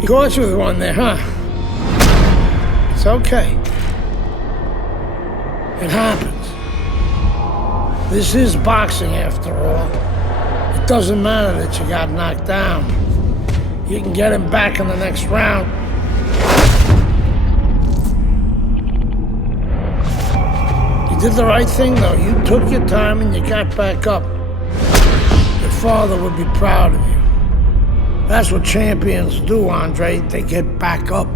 You caught you with one there, huh? It's okay. It happens. This is boxing, after all. It doesn't matter that you got knocked down. You can get him back in the next round. You did the right thing, though. You took your time and you got back up. Your father would be proud of you. That's what champions do, Andre. They get back up.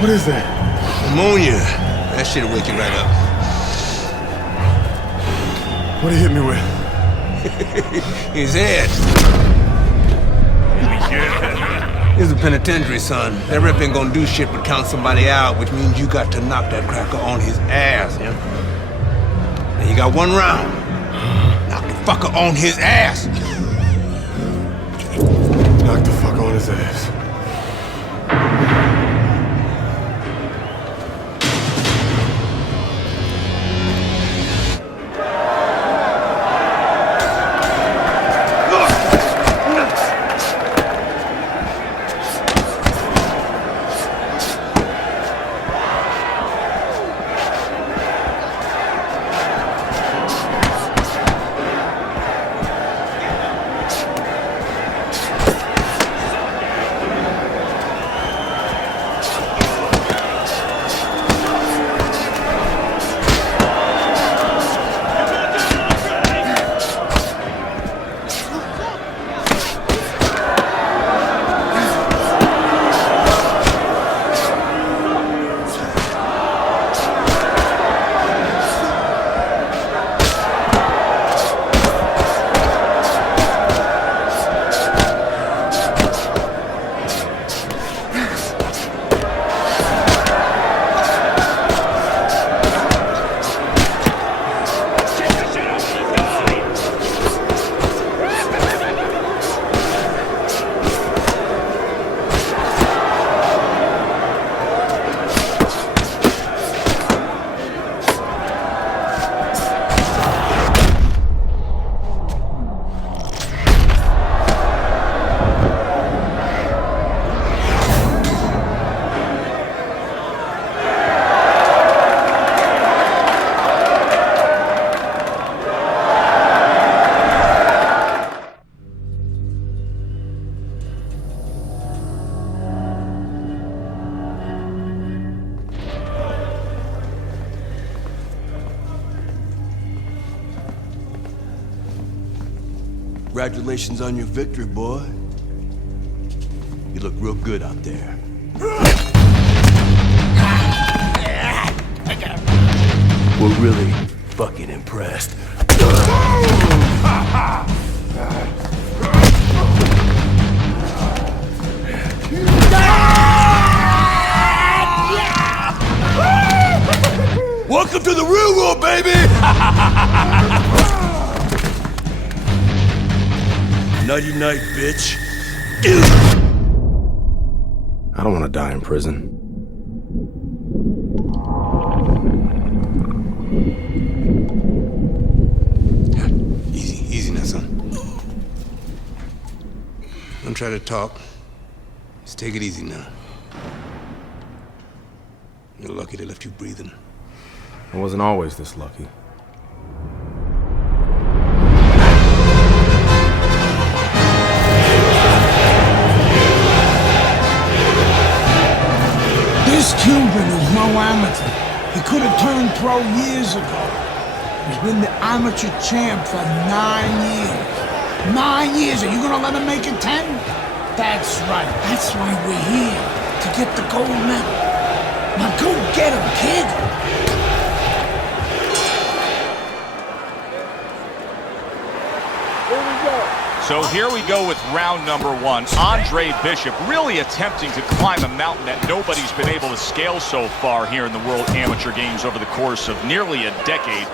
What is that? Pneumonia. That shit'll wake you right up. What'd he hit me with? His head. He's a penitentiary, son. That rep ain't gonna do shit but count somebody out, which means you got to knock that cracker on his ass, yeah? Now you got one round. Knock the fucker on his ass. Knock the fuck on his ass. Congratulations on your victory, boy. You look real good out there. We're really fucking impressed. Welcome to the real world, baby! Nighty night, bitch. I don't want to die in prison. Easy now, son. Don't try to talk. Just take it easy now. You're lucky they left you breathing. I wasn't always this lucky. This Cuban is no amateur. He could have turned pro years ago. He's been the amateur champ for 9 years. 9 years, are you gonna let him make it 10? That's right, that's why we're here, to get the gold medal. Now go get him, kid! So here we go with round number one. Andre Bishop really attempting to climb a mountain that nobody's been able to scale so far here in the World Amateur Games over the course of nearly a decade.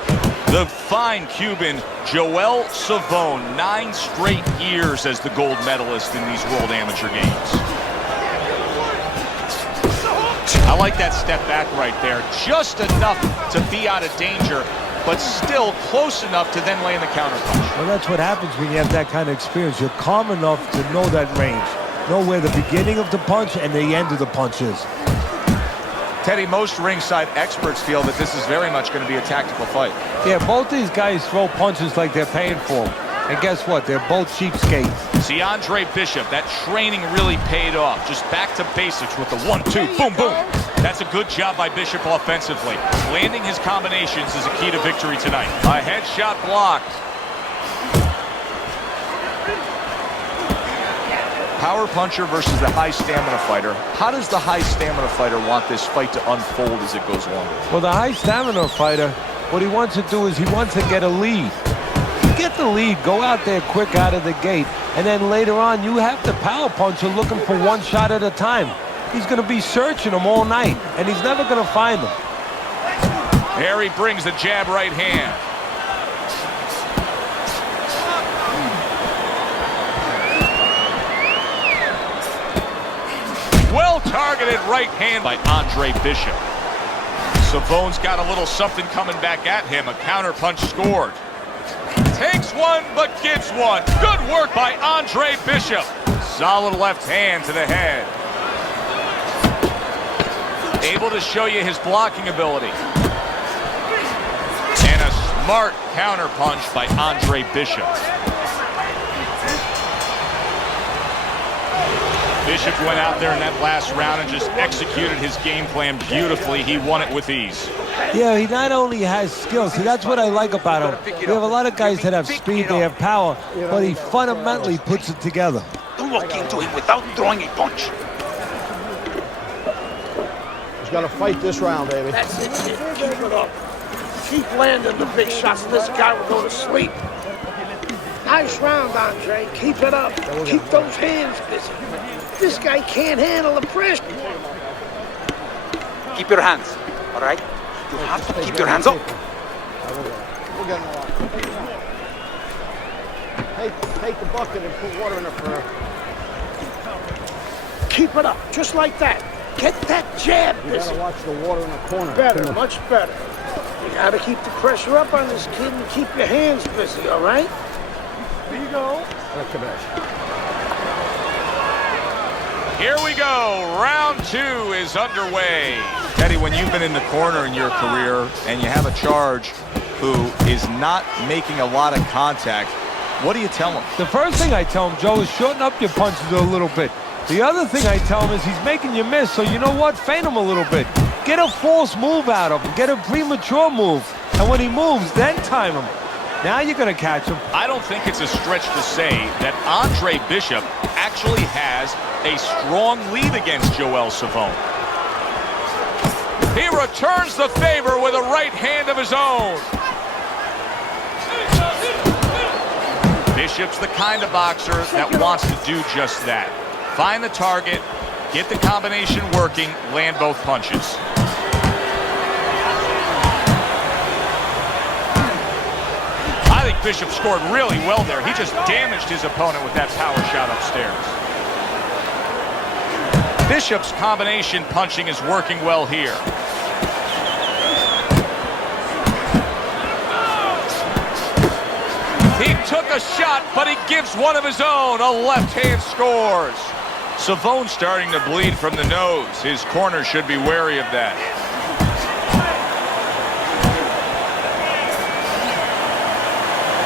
The fine Cuban Joel Savone, 9 straight years as the gold medalist in these World Amateur Games. I like that step back right there. Just enough to be out of danger, but still close enough to then land the counterpunch. Well, that's what happens when you have that kind of experience. You're calm enough to know that range. Know where the beginning of the punch and the end of the punch is. Teddy, most ringside experts feel that this is very much going to be a tactical fight. Yeah, both these guys throw punches like they're paying for them. And guess what? They're both cheapskates. See, Andre Bishop, that training really paid off. Just back to basics with the 1-2, boom, boom. That's a good job by Bishop offensively. Landing his combinations is a key to victory tonight. A headshot blocked. Power puncher versus the high stamina fighter. How does the high stamina fighter want this fight to unfold as it goes along? Well, the high stamina fighter, what he wants to do is he wants to get a lead. Get the lead, go out there quick out of the gate, and then later on you have the power puncher looking for one shot at a time. He's going to be searching him all night, and he's never going to find him. Here he brings the jab right hand. Well-targeted right hand by Andre Bishop. Savone's got a little something coming back at him. A counterpunch scored. Takes one, but gives one. Good work by Andre Bishop. Solid left hand to the head. Able to show you his blocking ability. And a smart counterpunch by Andre Bishop. Bishop went out there in that last round and just executed his game plan beautifully. He won it with ease. Yeah, he not only has skills, see, that's what I like about him. We have a lot of guys that have speed, they have power, but he fundamentally puts it together. Don't walk into him without throwing a punch. He's gonna fight this round, baby. That's it, kid. Keep it up. Keep landing the big shots, and this guy will go to sleep. Nice round, Andre. Keep it up. Keep those hands busy. This guy can't handle the pressure. Keep your hands, all right? You have to keep your hands up. We're getting a lot. Take the bucket and put water in it for her. Keep it up, just like that. Get that jab You busy. gotta watch the water in the corner. Better, much better. You gotta keep the pressure up on this kid and keep your hands busy, all right? Here you go. Here we go. Round 2 is underway. Teddy, when you've been in the corner in your career and you have a charge who is not making a lot of contact, what do you tell him? The first thing I tell him, Joe, is shorten up your punches a little bit. The other thing I tell him is he's making you miss, so you know what? Feint him a little bit. Get a false move out of him. Get a premature move. And when he moves, then time him. Now you're going to catch him. I don't think it's a stretch to say that Andre Bishop actually has a strong lead against Joel Savone. He returns the favor with a right hand of his own. Bishop's the kind of boxer that wants to do just that. Find the target, get the combination working, land both punches. I think Bishop scored really well there. He just damaged his opponent with that power shot upstairs. Bishop's combination punching is working well here. He took a shot, but he gives one of his own. A left hand scores. Savone starting to bleed from the nose. His corner should be wary of that.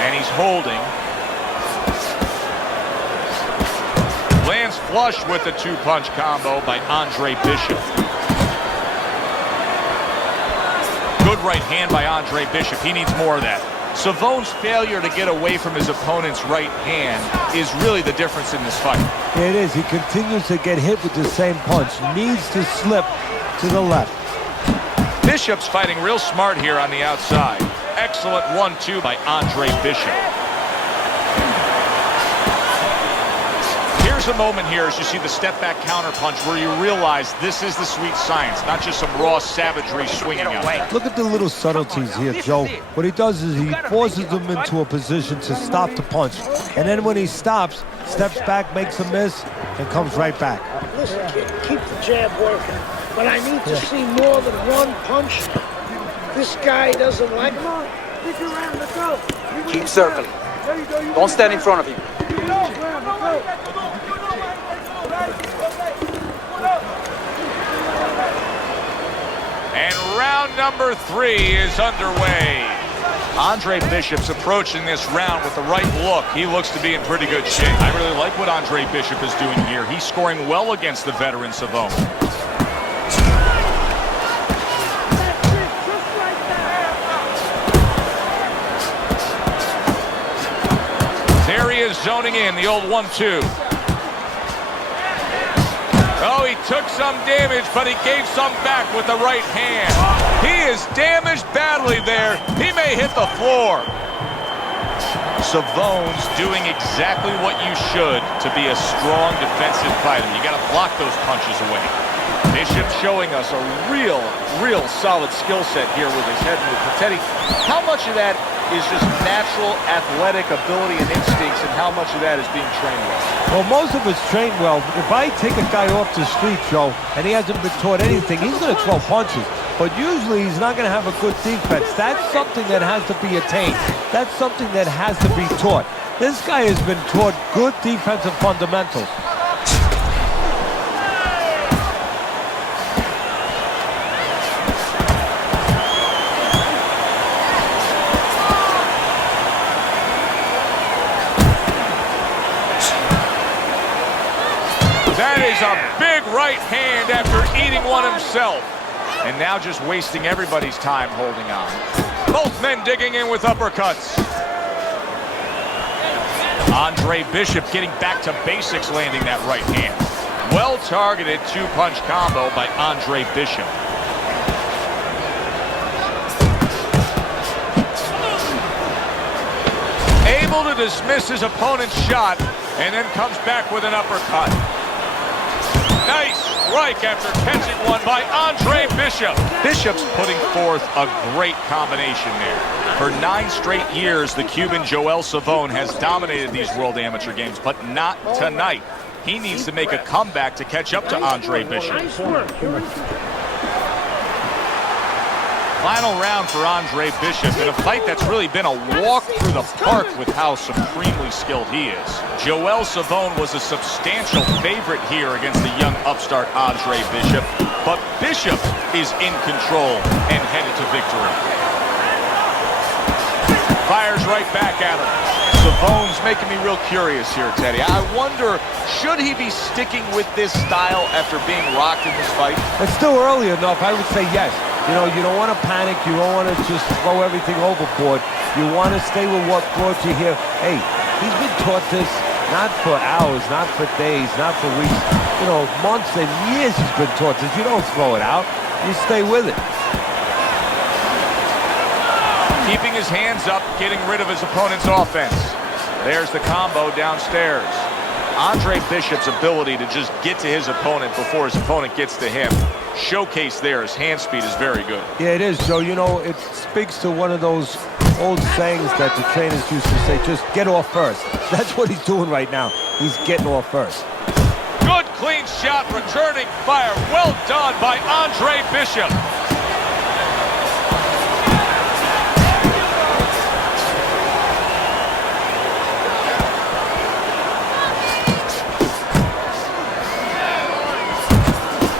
And he's holding. Lands flush with the 2-punch combo by Andre Bishop. Good right hand by Andre Bishop. He needs more of that. Savone's failure to get away from his opponent's right hand is really the difference in this fight. It is. He continues to get hit with the same punch. Needs to slip to the left. Bishop's fighting real smart here on the outside. Excellent 1-2 by Andre Bishop. a moment here as you see the step-back counterpunch where you realize this is the sweet science, not just some raw savagery swinging out there. Look at the little subtleties here, Joe. What he does is he forces them into a position to stop the punch. And then when he stops, steps back, makes a miss, and comes right back. Listen, kid, keep the jab working. But I need to see more than one punch. This guy doesn't like him. Keep circling. Don't stand in front of him. And round number 3 is underway. Andre Bishop's approaching this round with the right look. He looks to be in pretty good shape. I really like what Andre Bishop is doing here. He's scoring well against the veteran Savone. There he is zoning in, the old 1-2. Oh, he took some damage, but he gave some back with the right hand. He is damaged badly there. He may hit the floor. Savone's doing exactly what you should to be a strong defensive fighter. You got to block those punches away. Bishop showing us a real solid skill set here with his head move. Teddy, how much of that is just natural athletic ability and instincts, and how much of that is being trained well? Well, most of it's trained well. If I take a guy off the street, Joe, and he hasn't been taught anything, he's going to throw punches. But usually he's not going to have a good defense. That's something that has to be attained. That's something that has to be taught. This guy has been taught good defensive fundamentals. That is a big right hand after eating one himself. And now just wasting everybody's time holding on. Both men digging in with uppercuts. Andre Bishop getting back to basics, landing that right hand. Well-targeted two-punch combo by Andre Bishop. Able to dismiss his opponent's shot, and then comes back with an uppercut. Nice strike after catching one by Andre Bishop. Bishop's putting forth a great combination there. For 9 straight years, the Cuban Joel Savone has dominated these World Amateur Games, but not tonight. He needs to make a comeback to catch up to Andre Bishop. Nice work. Final round for Andre Bishop in a fight that's really been a walk through the park with how supremely skilled he is. Joel Savone was a substantial favorite here against the young upstart Andre Bishop, but Bishop is in control and headed to victory. Fires right back at him. Savone's making me real curious here, Teddy. I wonder, should he be sticking with this style after being rocked in this fight? It's still early enough. I would say yes. You know, you don't want to panic. You don't want to just throw everything overboard. You want to stay with what brought you here. Hey, he's been taught this not for hours, not for days, not for weeks. You know, months and years he's been taught this. You don't throw it out. You stay with it. Keeping his hands up, getting rid of his opponent's offense. There's the combo downstairs. Andre Bishop's ability to just get to his opponent before his opponent gets to him. Showcase there, his hand speed is very good. Yeah, it is, Joe. You know, it speaks to one of those old sayings that the trainers used to say, just get off first. That's what he's doing right now. He's getting off first. Good clean shot, returning fire. Well done by Andre Bishop.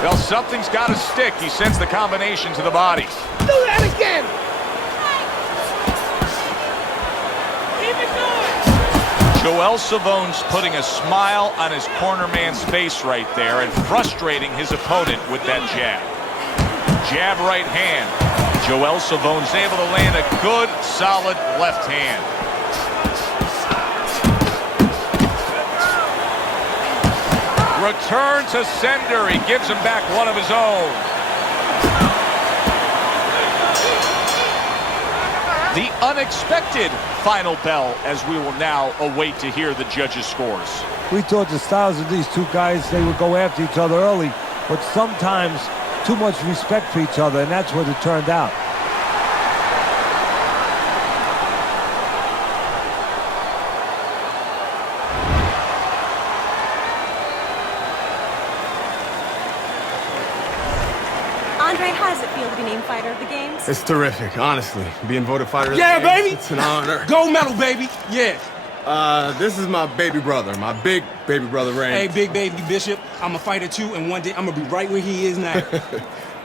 Well, something's got to stick. He sends the combination to the body. Do that again. Joel Savone's putting a smile on his corner man's face right there and frustrating his opponent with that jab. Jab right hand. Joel Savone's able to land a good, solid left hand. Return to sender. He gives him back one of his own. The unexpected final bell as we will now await to hear the judges' scores. We thought the styles of these two guys, they would go after each other early, but sometimes too much respect for each other, and that's what it turned out. Andre, how does it feel to be named Fighter of the Games? It's terrific, honestly. Being voted fighter of the Yeah, Games, baby! It's an honor. Gold medal, baby! Yeah. This is my baby brother, my big baby brother, Ray. Hey, big baby Bishop, I'm a fighter too, and one day I'm gonna be right where he is now.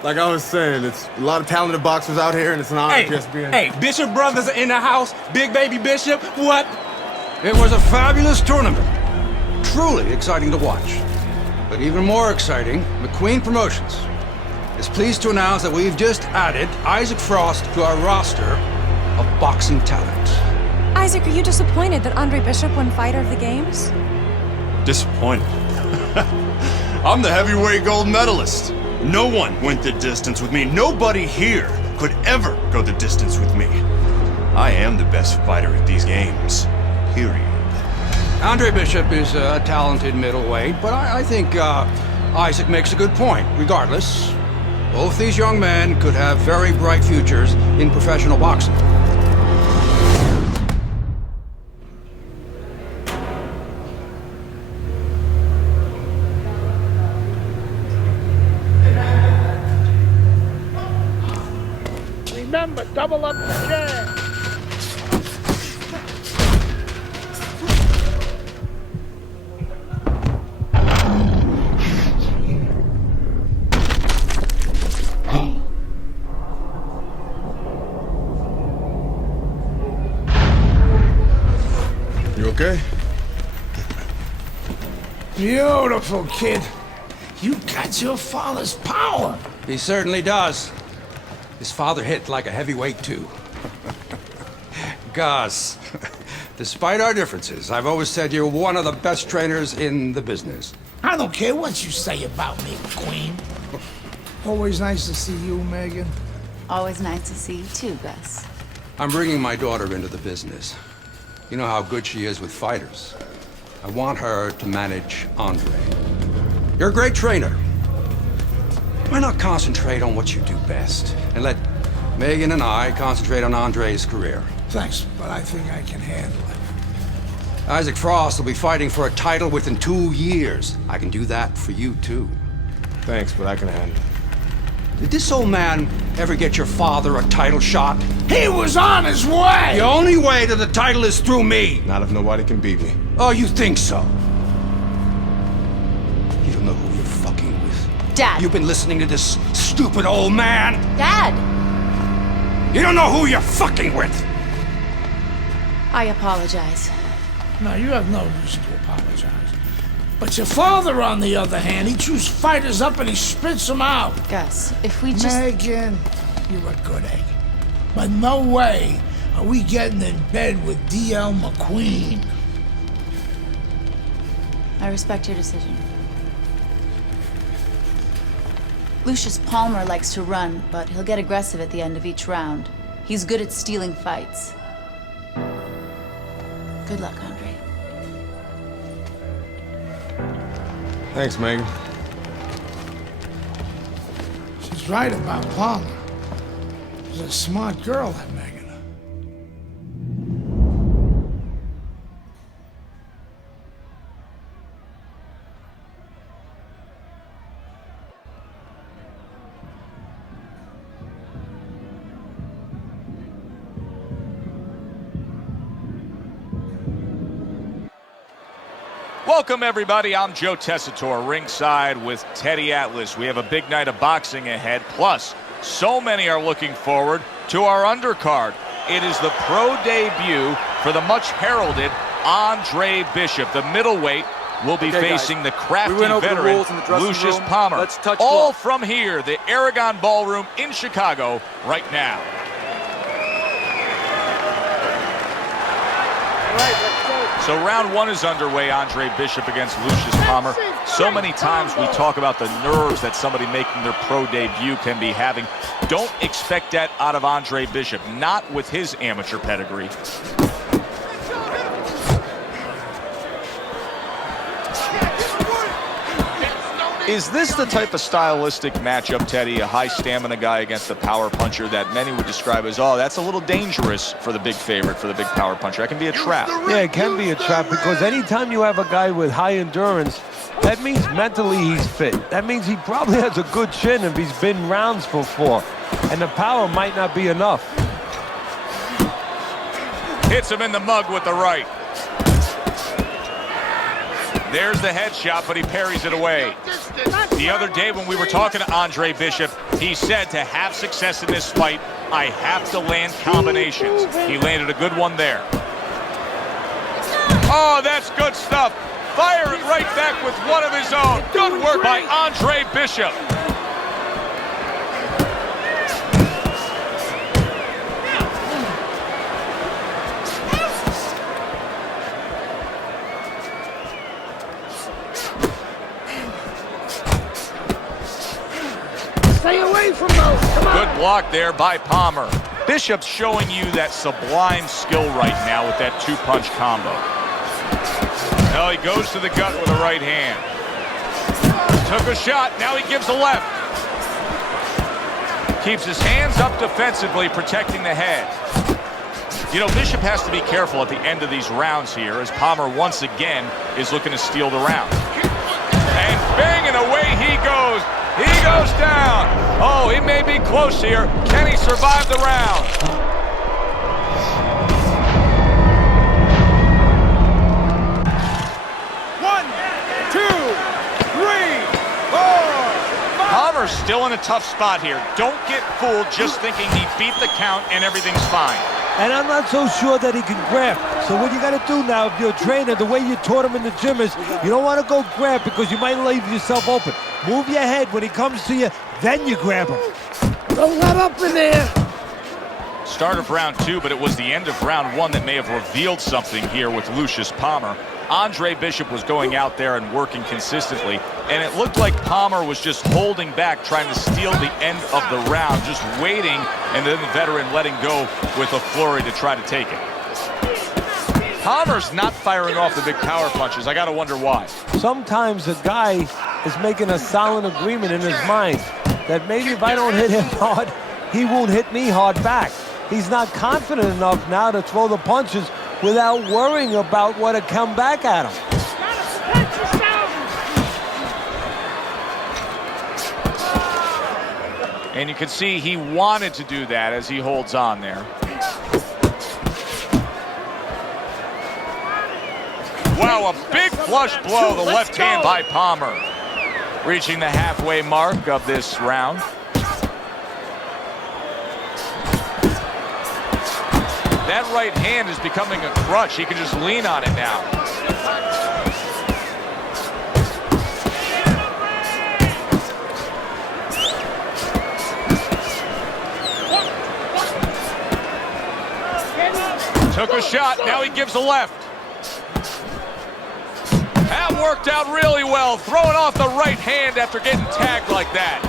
Like I was saying, it's a lot of talented boxers out here, and it's an honor just being... Hey, Bishop brothers are in the house. Big baby Bishop, what? It was a fabulous tournament. Truly exciting to watch. But even more exciting, McQueen Promotions is pleased to announce that we've just added Isaac Frost to our roster of boxing talent. Isaac, are you disappointed that Andre Bishop won Fighter of the Games? Disappointed. I'm the heavyweight gold medalist. No one went the distance with me. Nobody here could ever go the distance with me. I am the best fighter at these games. Period. Andre Bishop is a talented middleweight, but I think Isaac makes a good point. Regardless, both these young men could have very bright futures in professional boxing. Remember, double up the jab. You okay? Beautiful, kid. You got your father's power. He certainly does. His father hit like a heavyweight, too. Gus, despite our differences, I've always said you're one of the best trainers in the business. I don't care what you say about me, Queen. Always nice to see you, Megan. Always nice to see you too, Gus. I'm bringing my daughter into the business. You know how good she is with fighters. I want her to manage Andre. You're a great trainer. Why not concentrate on what you do best and let Megan and I concentrate on Andre's career? Thanks, but I think I can handle it. Isaac Frost will be fighting for a title within 2 years. I can do that for you, too. Thanks, but I can handle it. Did this old man ever get your father a title shot? He was on his way! The only way to the title is through me! Not if nobody can beat me. Oh, you think so? You don't know who you're fucking with. Dad! You've been listening to this stupid old man! Dad! You don't know who you're fucking with! I apologize. No, you have no reason to apologize. But your father, on the other hand, he chews fighters up and he spits them out. Gus, if we just... Megan, you're a good egg. But no way are we getting in bed with D.L. McQueen. I respect your decision. Lucius Palmer likes to run, but he'll get aggressive at the end of each round. He's good at stealing fights. Good luck, Andre. Thanks, Megan. She's right about Palmer. She's a smart girl, that Megan. Welcome, everybody. I'm Joe Tessitore, ringside with Teddy Atlas. We have a big night of boxing ahead. Plus, so many are looking forward to our undercard. It is the pro debut for the much-heralded Andre Bishop. The middleweight will be facing the crafty veteran Lucius Palmer. All from here, the Aragon Ballroom in Chicago, right now. All right, let's go. So round one is underway. Andre Bishop against Lucius Palmer. So many times we talk about the nerves that somebody making their pro debut can be having. Don't expect that out of Andre Bishop, not with his amateur pedigree. Is this the type of stylistic matchup, Teddy, a high stamina guy against a power puncher that many would describe as, oh, that's a little dangerous for the big favorite, for the big power puncher? That can be a trap. Yeah, it can be a trap because anytime you have a guy with high endurance, that means mentally he's fit. That means he probably has a good chin if he's been rounds before. And the power might not be enough. Hits him in the mug with the right. There's the headshot, but he parries it away. The other day when we were talking to Andre Bishop, he said to have success in this fight, I have to land combinations. He landed a good one there. Oh, that's good stuff. Firing right back with one of his own. Good work by Andre Bishop. Stay away from those. Come on. Good block there by Palmer. Bishop's showing you that sublime skill right now with that two-punch combo. Now he goes to the gut with a right hand. Took a shot, now he gives a left. Keeps his hands up defensively, protecting the head. You know, Bishop has to be careful at the end of these rounds here, as Palmer once again is looking to steal the round. And bang, and away he goes. He goes down. Oh, he may be close here. Can he survive the round? One, two, three, four. Palmer's still in a tough spot here. Don't get fooled just thinking he beat the count and everything's fine. And I'm not so sure that he can grab. So what you got to do now, if you're a trainer, the way you taught him in the gym is you don't want to go grab because you might leave yourself open. Move your head when he comes to you, then you grab him. Don't let up in there. Start of round two, but it was the end of round one that may have revealed something here with Lucius Palmer. Andre Bishop was going out there and working consistently, and it looked like Palmer was just holding back, trying to steal the end of the round, just waiting, and then the veteran letting go with a flurry to try to take it. Palmer's not firing off the big power punches. I gotta wonder why. Sometimes a guy is making a silent agreement in his mind that maybe if I don't hit him hard, he won't hit me hard back. He's not confident enough now to throw the punches without worrying about what had come back at him. And you can see he wanted to do that as he holds on there. Wow, a big flush blow, the left hand by Palmer. Reaching the halfway mark of this round. That right hand is becoming a crutch. He can just lean on it now. Took a shot, now he gives a left. That worked out really well, throwing off the right hand after getting tagged like that.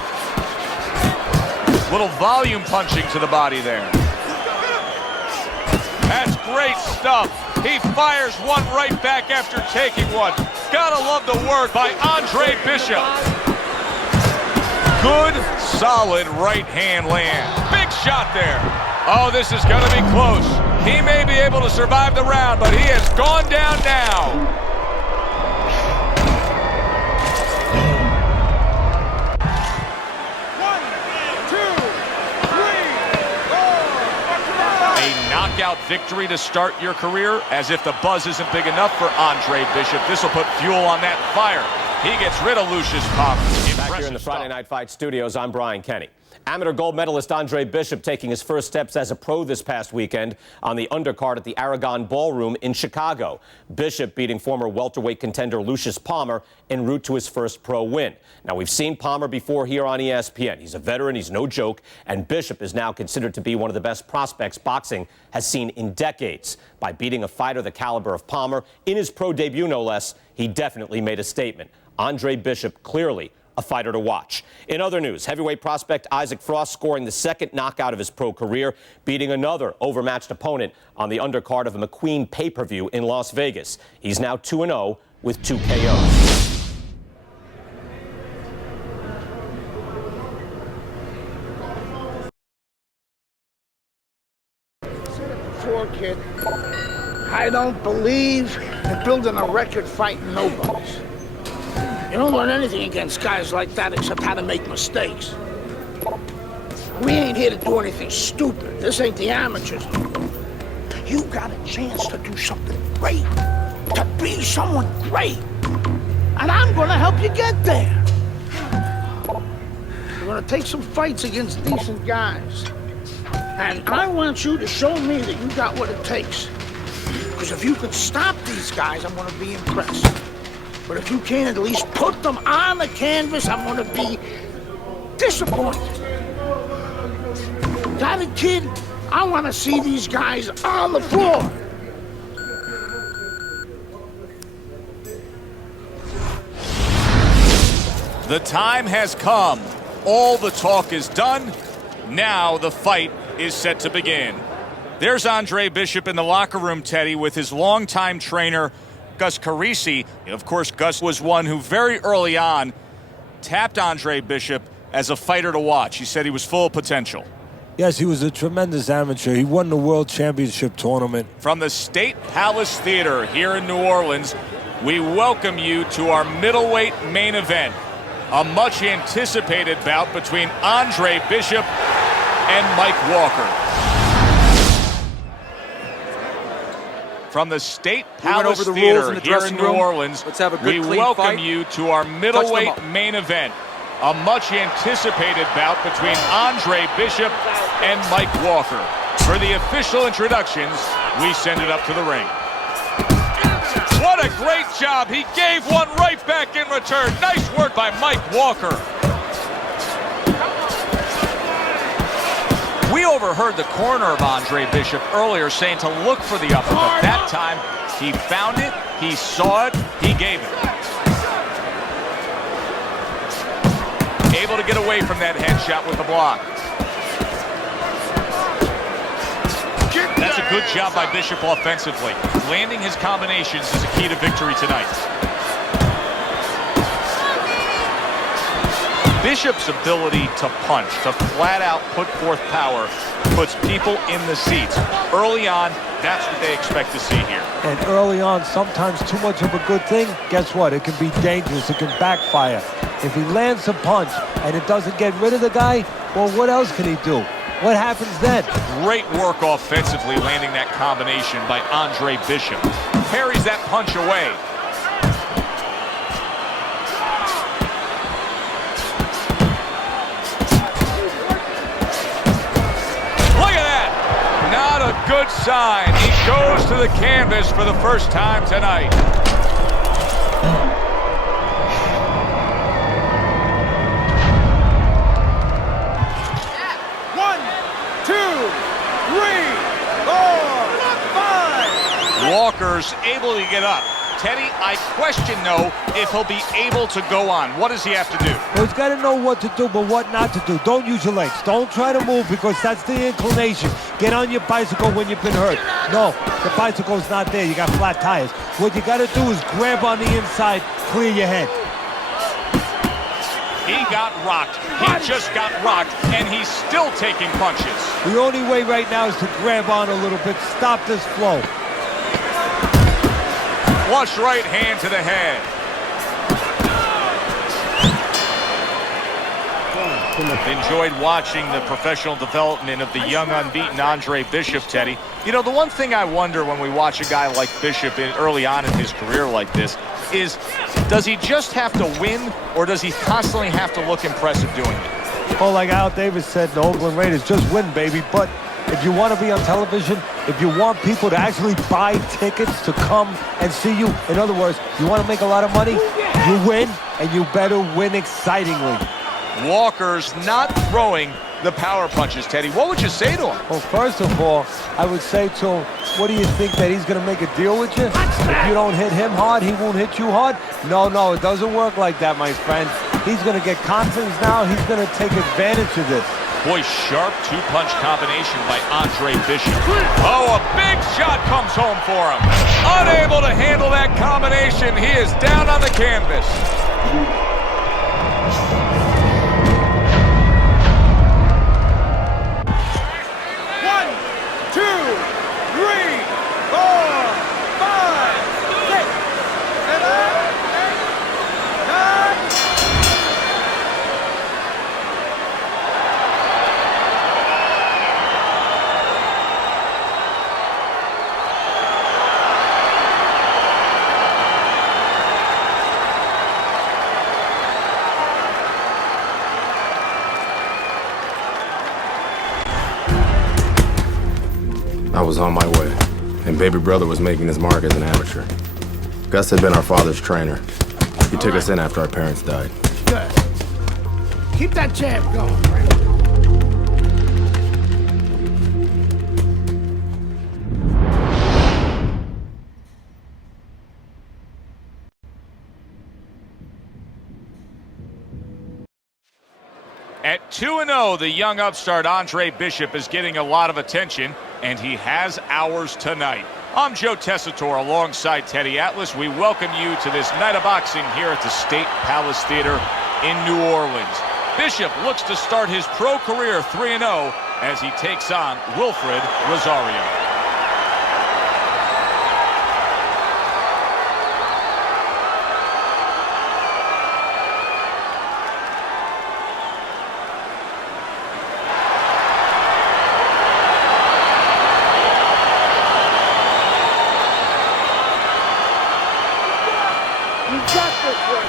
Little volume punching to the body there. That's great stuff. He fires one right back after taking one. Gotta love the work by Andre Bishop. Good, solid right hand land. Big shot there. Oh, this is gonna be close. He may be able to survive the round, but he has gone down now. Knockout victory to start your career, as if the buzz isn't big enough for Andre Bishop. This will put fuel on that fire. He gets rid of Lucius Palmer. Back here in the Friday Night Fight studios, I'm Brian Kenny. Amateur gold medalist Andre Bishop taking his first steps as a pro this past weekend on the undercard at the Aragon Ballroom in Chicago. Bishop beating former welterweight contender Lucius Palmer en route to his first pro win. Now, we've seen Palmer before here on ESPN. He's a veteran, he's no joke, and Bishop is now considered to be one of the best prospects boxing has seen in decades. By beating a fighter the caliber of Palmer in his pro debut, no less, he definitely made a statement. Andre Bishop clearly a fighter to watch. In other news, heavyweight prospect Isaac Frost scoring the second knockout of his pro career, beating another overmatched opponent on the undercard of a McQueen pay-per-view in Las Vegas. He's now 2-0 with 2 KOs. Before, kid, I don't believe in building a record fighting nobodies. You don't learn anything against guys like that except how to make mistakes. We ain't here to do anything stupid. This ain't the amateurs. You got a chance to do something great, to be someone great. And I'm gonna help you get there. We're gonna take some fights against decent guys. And I want you to show me that you got what it takes. Because if you could stop these guys, I'm gonna be impressed. But if you can't at least put them on the canvas, I'm gonna be disappointed. Got it, kid? I wanna see these guys on the floor. The time has come. All the talk is done. Now the fight is set to begin. There's Andre Bishop in the locker room, Teddy, with his longtime trainer, Gus Carisi. Of course, Gus was one who very early on tapped Andre Bishop as a fighter to watch. He said he was full of potential. Yes, he was a tremendous amateur. He won the World Championship tournament. From the State Palace Theater here in New Orleans, we welcome you to our middleweight main event. A much anticipated bout between Andre Bishop and Mike Walker. From the State Palace Theater here in New Orleans, we welcome you to our middleweight main event. A much anticipated bout between Andre Bishop and Mike Walker. For the official introductions, we send it up to the ring. What a great job. He gave one right back in return. Nice work by Mike Walker. We overheard the corner of Andre Bishop earlier saying to look for the uppercut. That time, he found it, he saw it, he gave it. Able to get away from that headshot with the block. That's a good job by Bishop offensively. Landing his combinations is a key to victory tonight. Bishop's ability to punch, to flat out put forth power, puts people in the seats. Early on, that's what they expect to see here. And early on, sometimes too much of a good thing, guess what? It can be dangerous, it can backfire. If he lands a punch and it doesn't get rid of the guy, well, what else can he do? What happens then? Great work offensively landing that combination by Andre Bishop. Parries that punch away. Good sign. He goes to the canvas for the first time tonight. One, two, three, 4, 5. Walker's able to get up. Teddy, I question, though, if he'll be able to go on. What does he have to do? Well, he's got to know what to do, but what not to do. Don't use your legs. Don't try to move because that's the inclination. Get on your bicycle when you've been hurt. No, the bicycle's not there. You got flat tires. What you got to do is grab on the inside, clear your head. He got rocked. He just got rocked, and he's still taking punches. The only way right now is to grab on a little bit, stop this flow. Flush right hand to the head. Enjoyed watching the professional development of the young, unbeaten Andre Bishop, Teddy. You know, the one thing I wonder when we watch a guy like Bishop early on in his career like this is, does he just have to win, or does he constantly have to look impressive doing it? Well, like Al Davis said, the Oakland Raiders, just win, baby. But if you want to be on television, if you want people to actually buy tickets to come and see you, in other words, you want to make a lot of money, you win, and you better win excitingly. Walker's not throwing the power punches, Teddy. What would you say to him? Well, first of all, I would say to him, what do you think, that he's going to make a deal with you? If you don't hit him hard, he won't hit you hard? No, it doesn't work like that, my friend. He's going to get confidence now. He's going to take advantage of this. Boy, sharp two-punch combination by Andre Bishop. Oh, a big shot comes home for him. Unable to handle that combination. He is down on the canvas. I was on my way, and baby brother was making his mark as an amateur. Gus had been our father's trainer. He took us in after our parents died. Good. Keep that jab going. At 2-0, the young upstart Andre Bishop is getting a lot of attention, and he has ours tonight. I'm Joe Tessitore alongside Teddy Atlas. We welcome you to this night of boxing here at the State Palace Theater in New Orleans. Bishop looks to start his pro career 3-0 as he takes on Wilfred Rosario.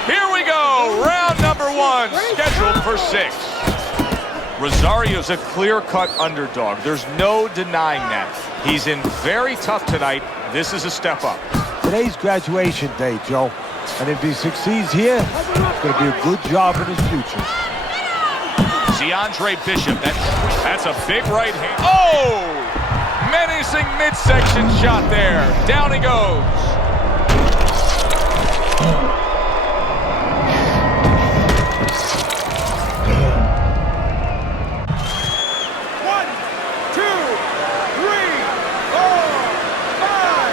Here we go, round number 1, scheduled for 6. Rosario's a clear-cut underdog. There's no denying that. He's in very tough tonight. This is a step up. Today's graduation day, Joe. And if he succeeds here, it's going to be a good job in his future. See Andre Bishop, that's a big right hand. Oh! Menacing midsection shot there. Down he goes.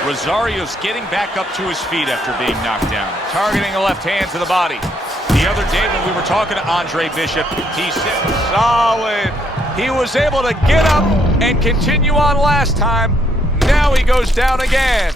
Rosario's getting back up to his feet after being knocked down. Targeting a left hand to the body. The other day when we were talking to Andre Bishop, he said solid. He was able to get up and continue on last time. Now he goes down again.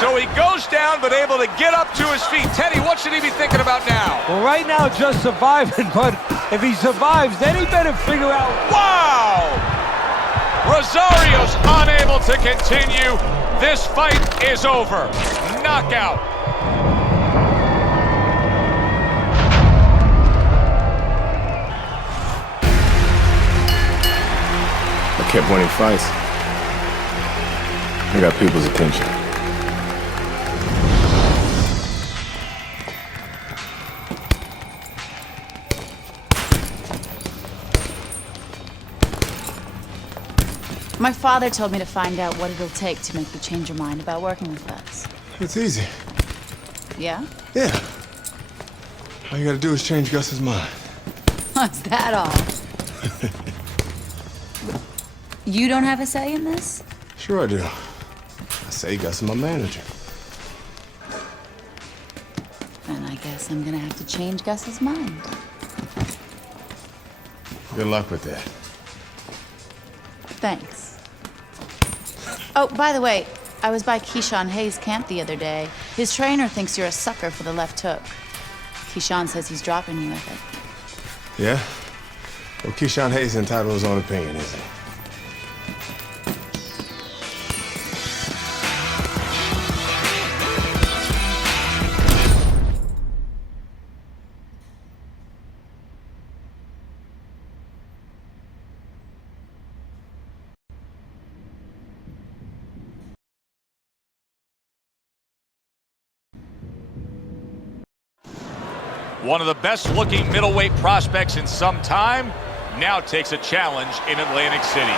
So he goes down, but able to get up to his feet. Teddy, what should he be thinking about now? Well, right now, just surviving, but if he survives, then he better figure out... Wow! Rosario's unable to continue. This fight is over. Knockout. I kept winning fights. I got people's attention. My father told me to find out what it'll take to make you change your mind about working with us. It's easy. Yeah? Yeah. All you gotta do is change Gus's mind. What's that all? You don't have a say in this? Sure I do. I say Gus is my manager. Then I guess I'm gonna have to change Gus's mind. Good luck with that. Thanks. Oh, by the way, I was by Keyshawn Hayes' camp the other day. His trainer thinks you're a sucker for the left hook. Keyshawn says he's dropping you with it. Yeah? Well, Keyshawn Hayes is entitled to his own opinion, isn't he? One of the best-looking middleweight prospects in some time now takes a challenge in Atlantic City.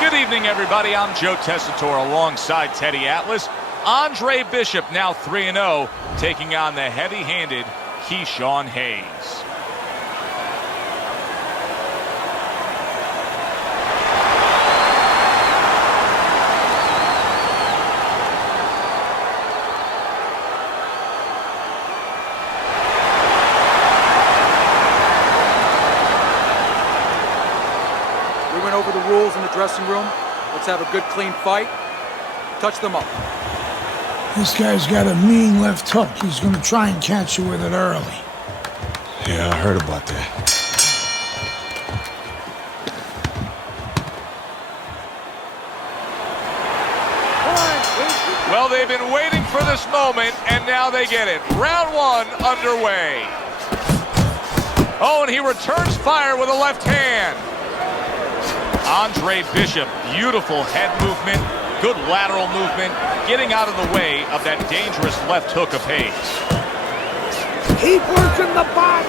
Good evening, everybody. I'm Joe Tessitore alongside Teddy Atlas. Andre Bishop, now 3-0, taking on the heavy-handed Keyshawn Hayes. Over the rules in the dressing room. Let's have a good, clean fight. Touch them up. This guy's got a mean left hook. He's going to try and catch you with it early. Yeah, I heard about that. Well, they've been waiting for this moment, and now they get it. Round one underway. Oh, and he returns fire with a left hand. Andre Bishop, beautiful head movement, good lateral movement, getting out of the way of that dangerous left hook of Hayes. Keep working the body.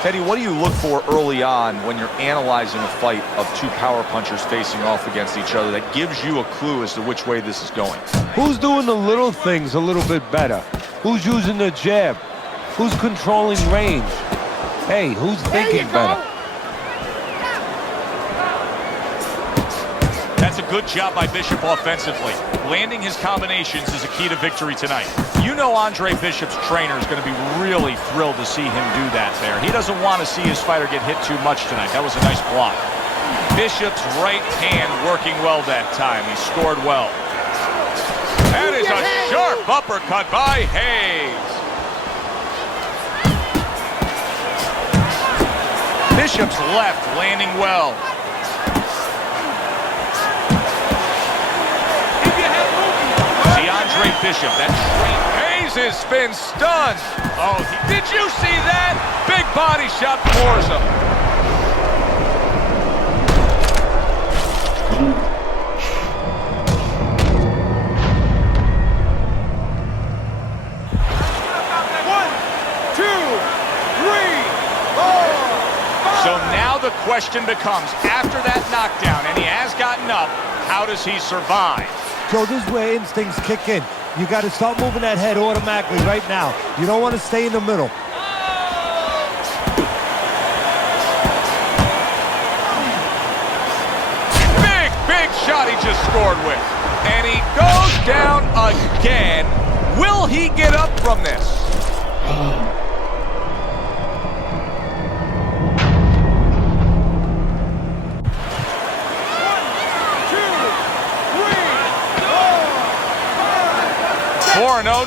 Teddy, what do you look for early on when you're analyzing a fight of two power punchers facing off against each other that gives you a clue as to which way this is going? Who's doing the little things a little bit better? Who's using the jab? Who's controlling range? Hey, who's thinking better? That's a good job by Bishop offensively. Landing his combinations is a key to victory tonight. You know Andre Bishop's trainer is going to be really thrilled to see him do that there. He doesn't want to see his fighter get hit too much tonight. That was a nice block. Bishop's right hand working well that time. He scored well. That is a sharp uppercut by Hayes. Bishop's left landing well. See Andre Bishop, that straight. Hayes has been stunned. Oh, did you see that? Big body shot floors him. So now the question becomes, after that knockdown, and he has gotten up, how does he survive? Joe, this is where instincts kick in. You got to start moving that head automatically right now. You don't want to stay in the middle. Big shot he just scored with. And he goes down again. Will he get up from this?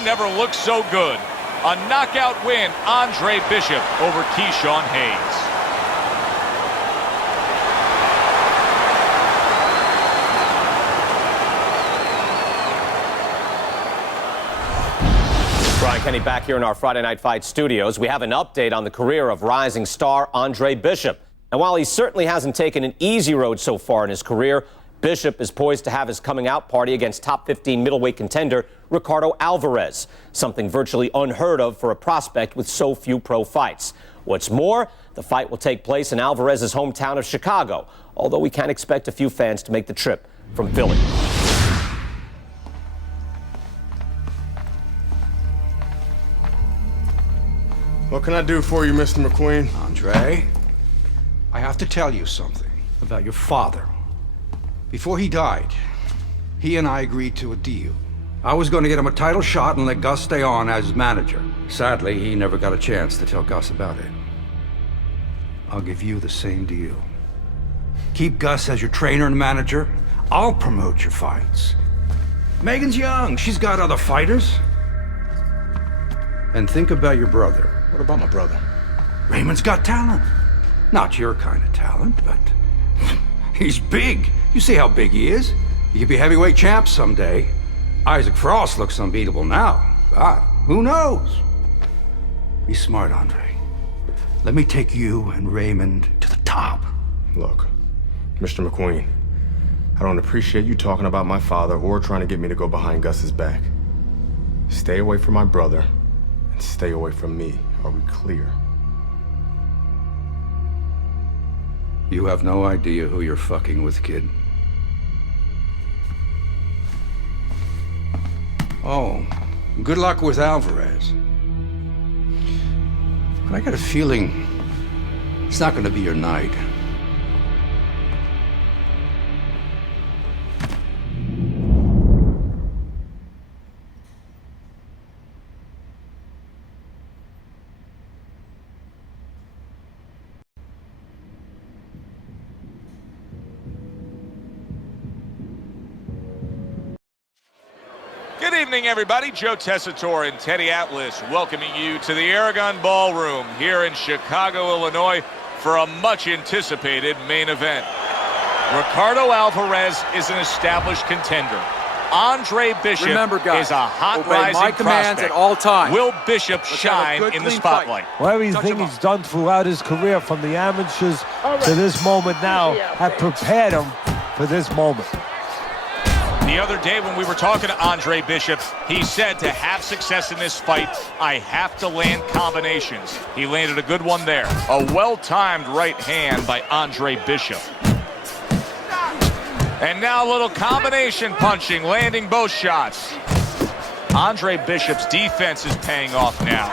Never looked so good. A knockout win, Andre Bishop over Keyshawn Hayes. Brian Kenny back here in our Friday Night Fight studios. We have an update on the career of rising star Andre Bishop. And while he certainly hasn't taken an easy road so far in his career, Bishop is poised to have his coming out party against top 15 middleweight contender Ricardo Alvarez, something virtually unheard of for a prospect with so few pro fights. What's more, the fight will take place in Alvarez's hometown of Chicago, although we can expect a few fans to make the trip from Philly. What can I do for you, Mr. McQueen? Andre, I have to tell you something about your father. Before he died, he and I agreed to a deal. I was going to get him a title shot and let Gus stay on as his manager. Sadly, he never got a chance to tell Gus about it. I'll give you the same deal. Keep Gus as your trainer and manager. I'll promote your fights. Megan's young. She's got other fighters. And think about your brother. What about my brother? Raymond's got talent. Not your kind of talent, but he's big. You see how big he is? He could be heavyweight champ someday. Isaac Frost looks unbeatable now. God, who knows? Be smart, Andre. Let me take you and Raymond to the top. Look, Mr. McQueen, I don't appreciate you talking about my father or trying to get me to go behind Gus's back. Stay away from my brother and stay away from me. Are we clear? You have no idea who you're fucking with, kid. Oh, good luck with Alvarez. But I got a feeling it's not gonna be your night. Good evening, everybody. Joe Tessitore and Teddy Atlas welcoming you to the Aragon Ballroom here in Chicago, Illinois for a much-anticipated main event. Ricardo Alvarez is an established contender. Andre Bishop is a hot rising commands prospect. at all times. Will Bishop shine in the spotlight? Well, everything he's done throughout his career, from the amateurs to this moment now, have prepared him for this moment. The other day when we were talking to Andre Bishop, he said to have success in this fight, I have to land combinations. He landed a good one there. A well-timed right hand by Andre Bishop. And now a little combination punching, landing both shots. Andre Bishop's defense is paying off now.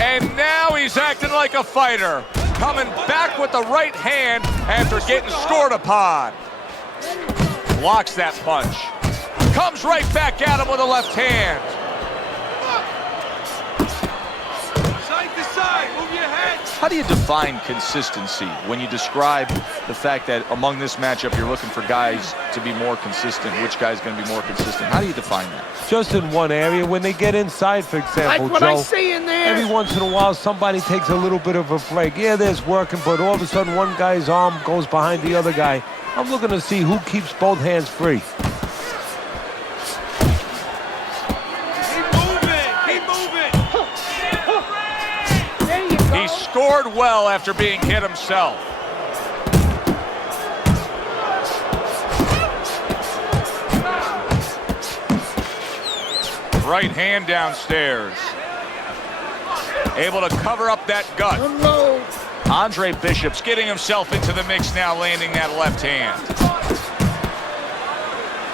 And now he's acting like a fighter. Coming back with the right hand after getting scored upon. Blocks that punch. Comes right back at him with a left hand. Side to side, move your head. How do you define consistency when you describe the fact that among this matchup you're looking for guys to be more consistent? Which guy's going to be more consistent? How do you define that? Just in one area. When they get inside, for example, Like what Joe, I see in there. every once in a while somebody takes a little bit of a break. Yeah, there's working, but all of a sudden one guy's arm goes behind the other guy. I'm looking to see who keeps both hands free. He scored well after being hit himself. Right hand downstairs. Able to cover up that gut. Andre Bishop's getting himself into the mix now, landing that left hand.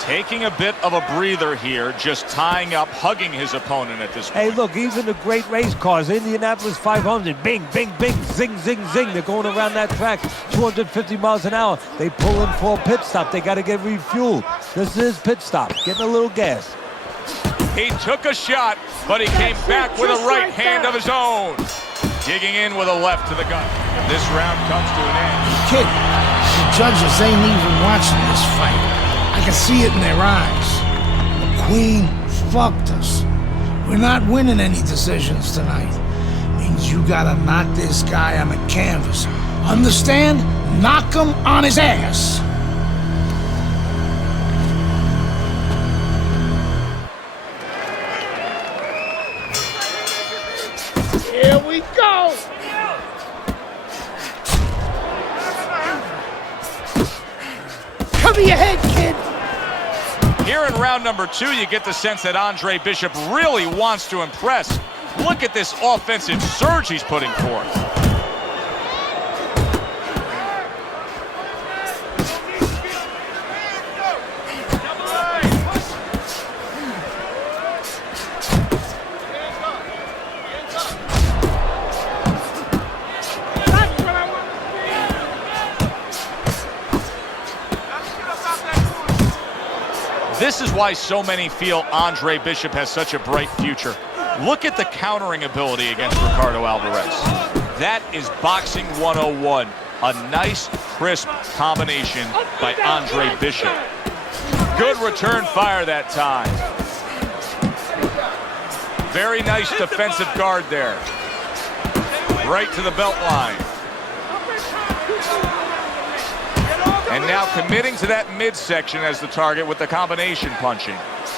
Taking a bit of a breather here, just tying up, hugging his opponent at this point. Hey, look, even the great race cars, Indianapolis 500, bing, bing, bing, zing, zing, zing. They're going around that track 250 miles an hour. They pull in for a pit stop. They got to get refueled. This is pit stop, getting a little gas. He took a shot, but he came back with a right hand of his own. Digging in with a left to the gut. This round comes to an end. Kid, the judges ain't even watching this fight. I can see it in their eyes. The Queen fucked us. We're not winning any decisions tonight. Means you gotta knock this guy on the canvas. Understand? Knock him on his ass. Here we go. Cover your head, kid. Here in round number 2, you get the sense that Andre Bishop really wants to impress. Look at this offensive surge he's putting forth. This is why so many feel Andre Bishop has such a bright future. Look at the countering ability against Ricardo Alvarez. That is boxing 101. A nice, crisp combination by Andre Bishop. Good return fire that time. Very nice defensive guard there. Right to the belt line. And now committing to that midsection as the target with the combination punching.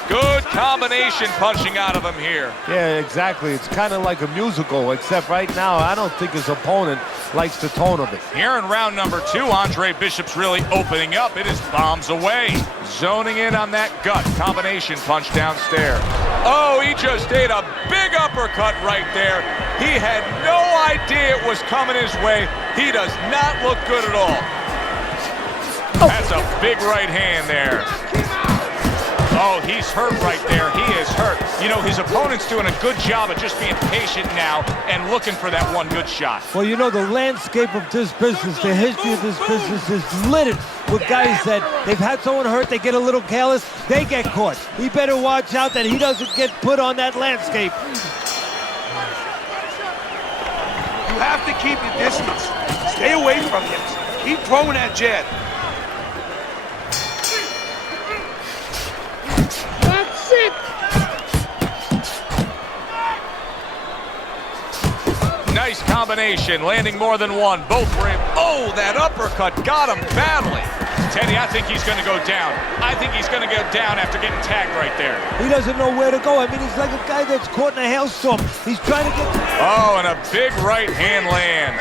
Good combination punching out of him here. Yeah, exactly. It's kind of like a musical, except right now I don't think his opponent likes the tone of it. Here in round number 2, Andre Bishop's really opening up. It is bombs away. Zoning in on that gut combination punch downstairs. Oh, he just ate a big uppercut right there. He had no idea it was coming his way. He does not look good at all. That's a big right hand there. Oh, he's hurt right there. He is hurt. You know, his opponent's doing a good job of just being patient now and looking for that one good shot. Well, you know, the landscape of this business, the history of this business is littered with guys that they've had someone hurt, they get a little careless, they get caught. He better watch out that he doesn't get put on that landscape. You have to keep your distance. Stay away from him. Keep throwing that jab. That's it. Nice combination, landing more than one. Both were in. Oh, that uppercut got him badly. Teddy, I think he's going to go down. I think he's going to go down after getting tagged right there. He doesn't know where to go. I mean, he's like a guy that's caught in a hailstorm. He's trying to get... Oh, and a big right hand lands.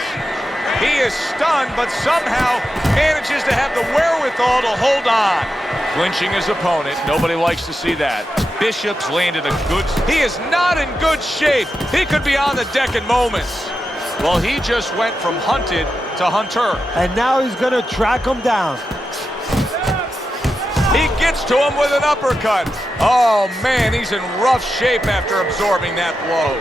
He is stunned, but somehow manages to have the wherewithal to hold on. Clinching his opponent. Nobody likes to see that. Bishop's landed a good... He is not in good shape. He could be on the deck in moments. Well, he just went from hunted to hunter. And now he's going to track him down. He gets to him with an uppercut. Oh, man, he's in rough shape after absorbing that blow.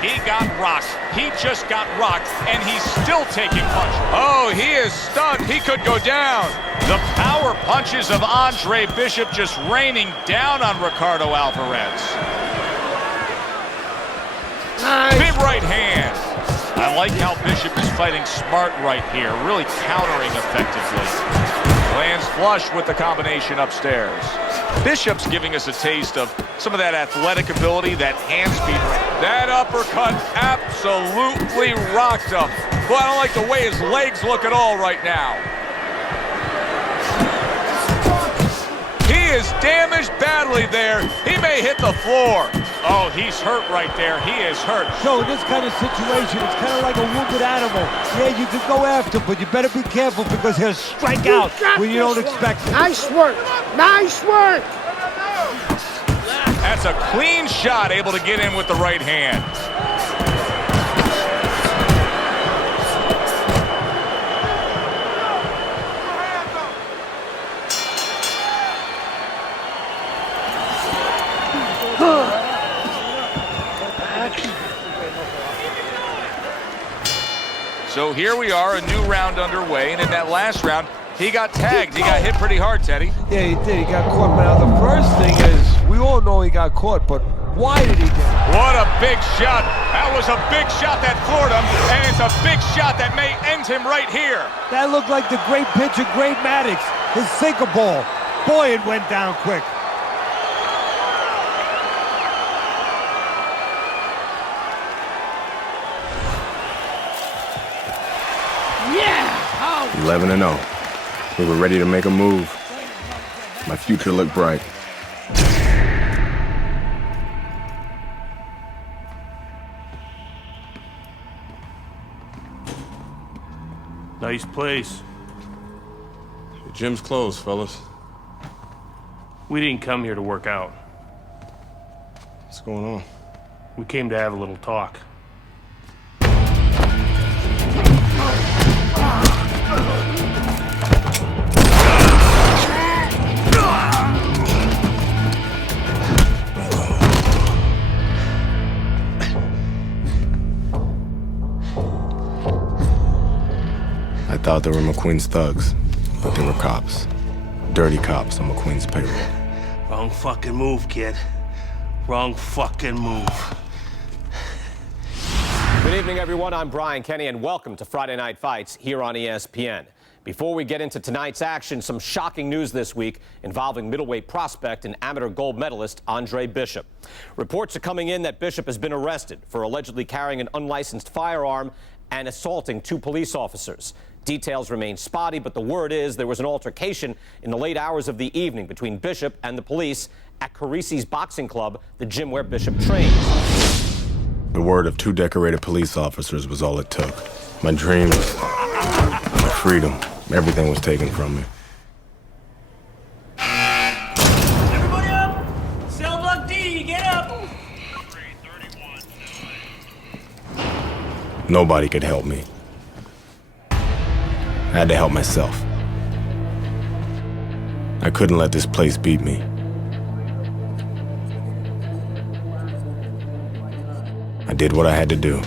He got rocked. He just got rocked, and he's still taking punches. Oh, he is stunned. He could go down. The power punches of Andre Bishop just raining down on Ricardo Alvarez. Nice. Big right hand. I like how Bishop is fighting smart right here, really countering effectively. Lands flush with the combination upstairs. Bishop's giving us a taste of some of that athletic ability, that hand speed. That uppercut absolutely rocked him. Boy, I don't like the way his legs look at all right now. He is damaged badly there. He may hit the floor. Oh, he's hurt right there. He is hurt. So in this kind of situation, it's kind of like a wounded animal. Yeah, you can go after him, but you better be careful because he'll strike out when you don't expect it. Nice work. Nice work. That's a clean shot, able to get in with the right hand. So here we are, a new round underway, and in that last round, he got tagged. He got hit pretty hard, Teddy. Yeah, he did. He got caught. But now the first thing is, we all know he got caught, but why did he get it? What a big shot. That was a big shot that floored him, and it's a big shot that may end him right here. That looked like the great pitcher, Great Maddox, his sinker ball. Boy, it went down quick. Yeah! 11-0. We were ready to make a move. My future looked bright. Nice place. The gym's closed, fellas. We didn't come here to work out. What's going on? We came to have a little talk. I thought they were McQueen's thugs, but they were cops. Dirty cops on McQueen's payroll. Wrong fucking move, kid. Wrong fucking move. Good evening, everyone. I'm Brian Kenny, and welcome to Friday Night Fights here on ESPN. Before we get into tonight's action, some shocking news this week involving middleweight prospect and amateur gold medalist Andre Bishop. Reports are coming in that Bishop has been arrested for allegedly carrying an unlicensed firearm and assaulting 2 police officers. Details remain spotty, but the word is there was an altercation in the late hours of the evening between Bishop and the police at Carisi's Boxing Club, the gym where Bishop trains. The word of 2 decorated police officers was all it took. My dreams, my freedom, everything was taken from me. Everybody up! Cell block D, get up! Nobody could help me. I had to help myself. I couldn't let this place beat me. I did what I had to do.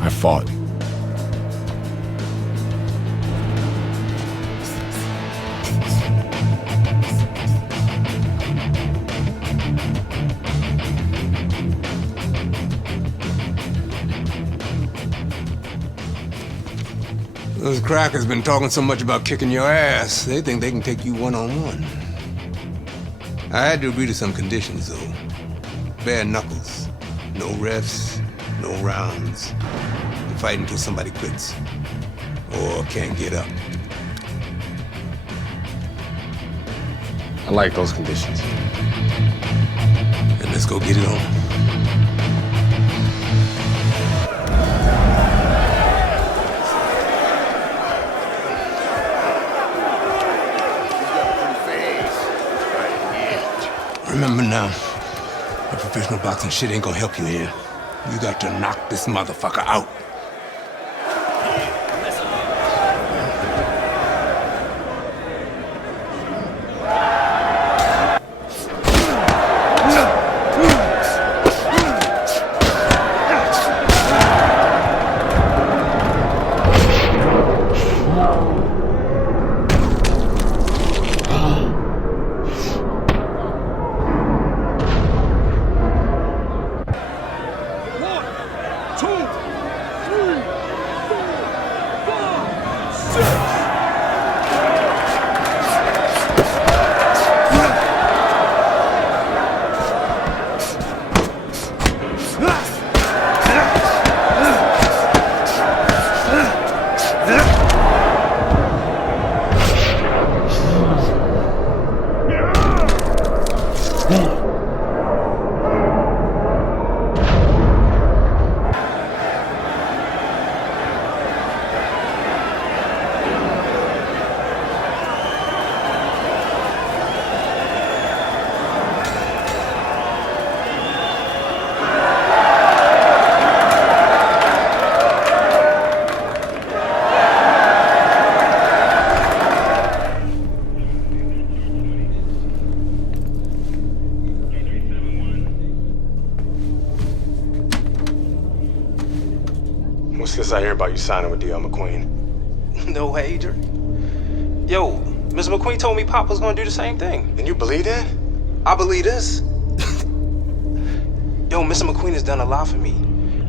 I fought. Those crackers been talking so much about kicking your ass, they think they can take you one-on-one. I had to agree to some conditions, though. Bare knuckles. No refs, no rounds. You fight until somebody quits. Or can't get up. I like those conditions. And let's go get it on. Remember now, that professional boxing shit ain't gonna help you here. You got to knock this motherfucker out. What's this I hear about you signing with D.L. McQueen? No way, Dre. Yo, Mr. McQueen told me Pop was gonna do the same thing. And you believe that? I believe this. Yo, Mr. McQueen has done a lot for me.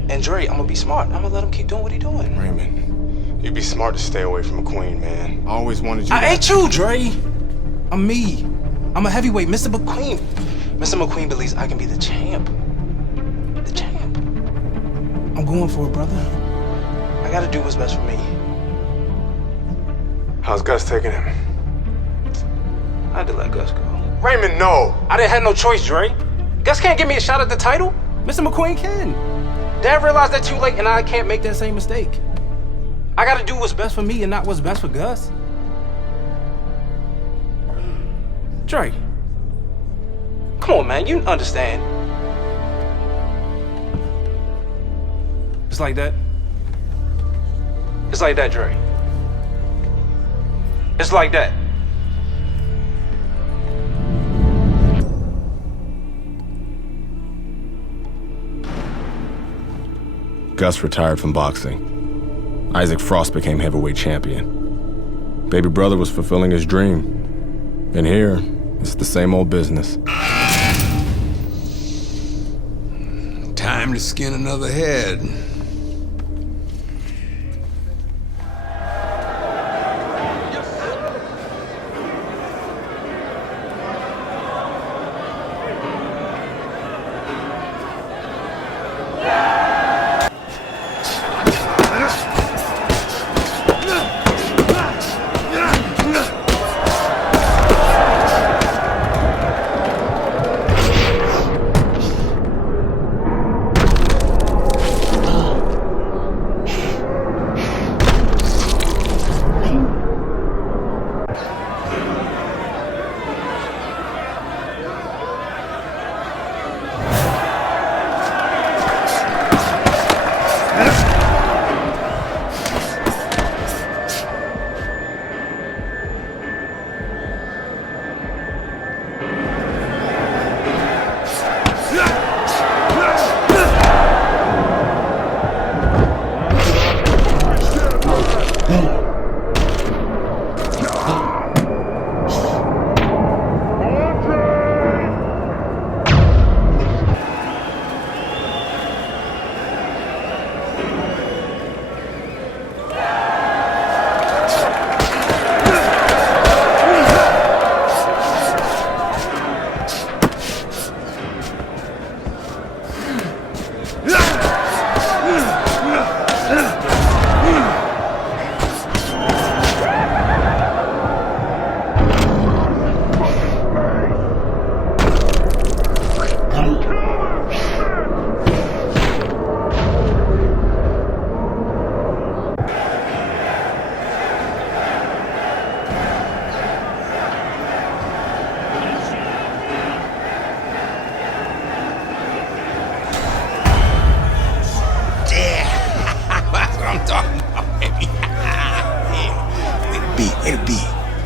And Dre, I'm gonna be smart. I'm gonna let him keep doing what he's doing. Raymond, you'd be smart to stay away from McQueen, man. I always wanted you I ain't you, Dre. I'm me. I'm a heavyweight, Mr. McQueen. Mr. McQueen believes I can be the champ. The champ. I'm going for it, brother. I gotta do what's best for me. How's Gus taking him? I had to let Gus go. Raymond, no! I didn't have no choice, Dre. Gus can't give me a shot at the title. Mr. McQueen can. Dad realized that too late, and I can't make that same mistake. I gotta do what's best for me and not what's best for Gus. Dre. Come on, man, you understand. It's like that. It's like that, Dre. It's like that. Gus retired from boxing. Isaac Frost became heavyweight champion. Baby brother was fulfilling his dream. And here, it's the same old business. time to skin another head.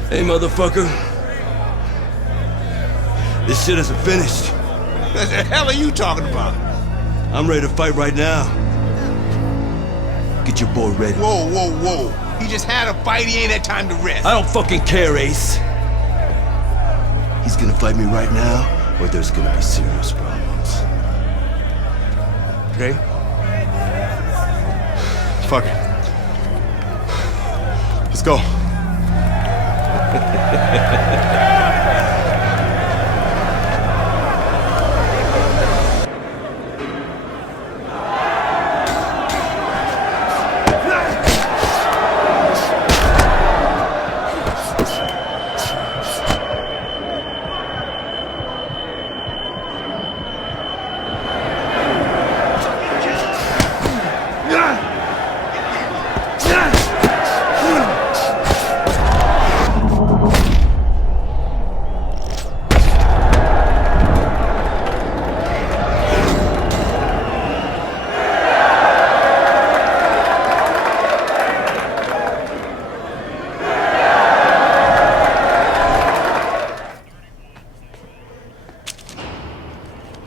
Hey, motherfucker. This shit isn't finished. What the hell are you talking about? I'm ready to fight right now. Get your boy ready. Whoa, whoa, whoa. He just had a fight. He ain't had time to rest. I don't fucking care, Ace. He's gonna fight me right now, or there's gonna be serious problems. Okay? Fuck it. Let's go.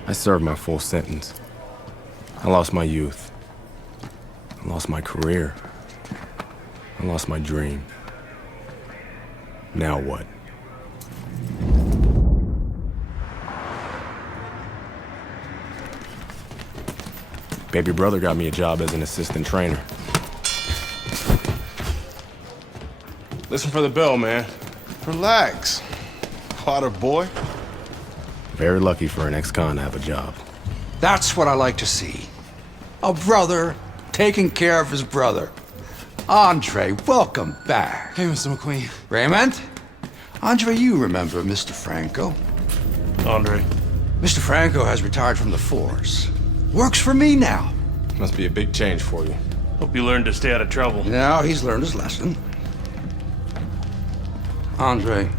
I served my full sentence. I lost my youth. I lost my career. I lost my dream. Now what? Baby brother got me a job as an assistant trainer. Listen for the bell, man. Relax. Potter boy. Very lucky for an ex-con to have a job. That's what I like to see. A brother taking care of his brother. Andre, welcome back. Hey, Mr. McQueen. Raymond? Andre, you remember Mr. Franco. Andre. Mr. Franco has retired from the force. Works for me now. Must be a big change for you. Hope you learned to stay out of trouble. Now he's learned his lesson. Andre.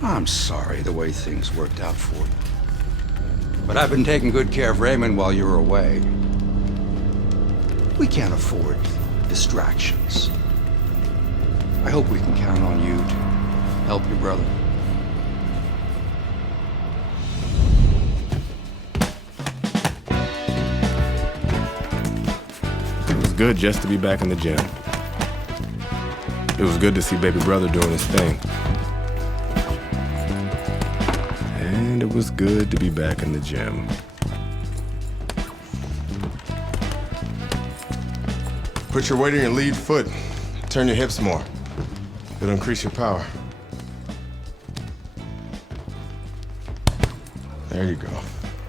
I'm sorry the way things worked out for you. But I've been taking good care of Raymond while you were away. We can't afford distractions. I hope we can count on you to help your brother. It was good just to be back in the gym. It was good to see baby brother doing his thing. And it was good to be back in the gym. Put your weight on your lead foot. Turn your hips more. It'll increase your power. There you go.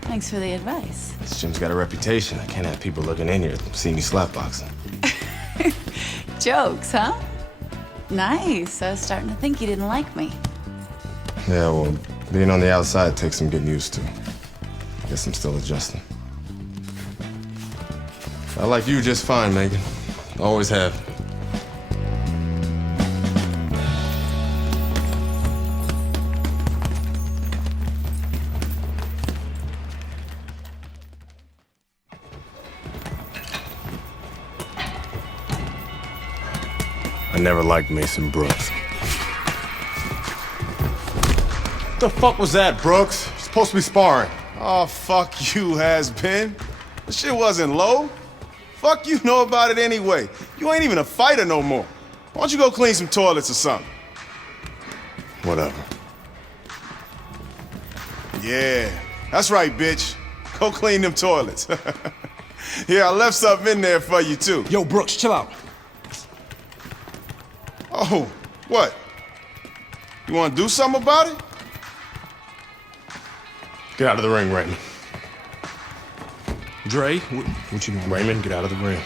Thanks for the advice. This gym's got a reputation. I can't have people looking in here see me slapboxing. Jokes, huh? Nice. I was starting to think you didn't like me. Yeah, well, being on the outside takes some getting used to. Guess I'm still adjusting. I like you just fine, Megan. Always have. I never liked Mason Brooks. What the fuck was that, Brooks? You're supposed to be sparring. Oh, fuck you, has-been. The shit wasn't low. Fuck you know about it anyway. You ain't even a fighter no more. Why don't you go clean some toilets or something? Whatever. Yeah, that's right, bitch. Go clean them toilets. Here, I left something in there for you, too. Yo, Brooks, chill out. Oh, what? You want to do something about it? Get out of the ring, Raymond. Dre, what you doing? Raymond, get out of the ring.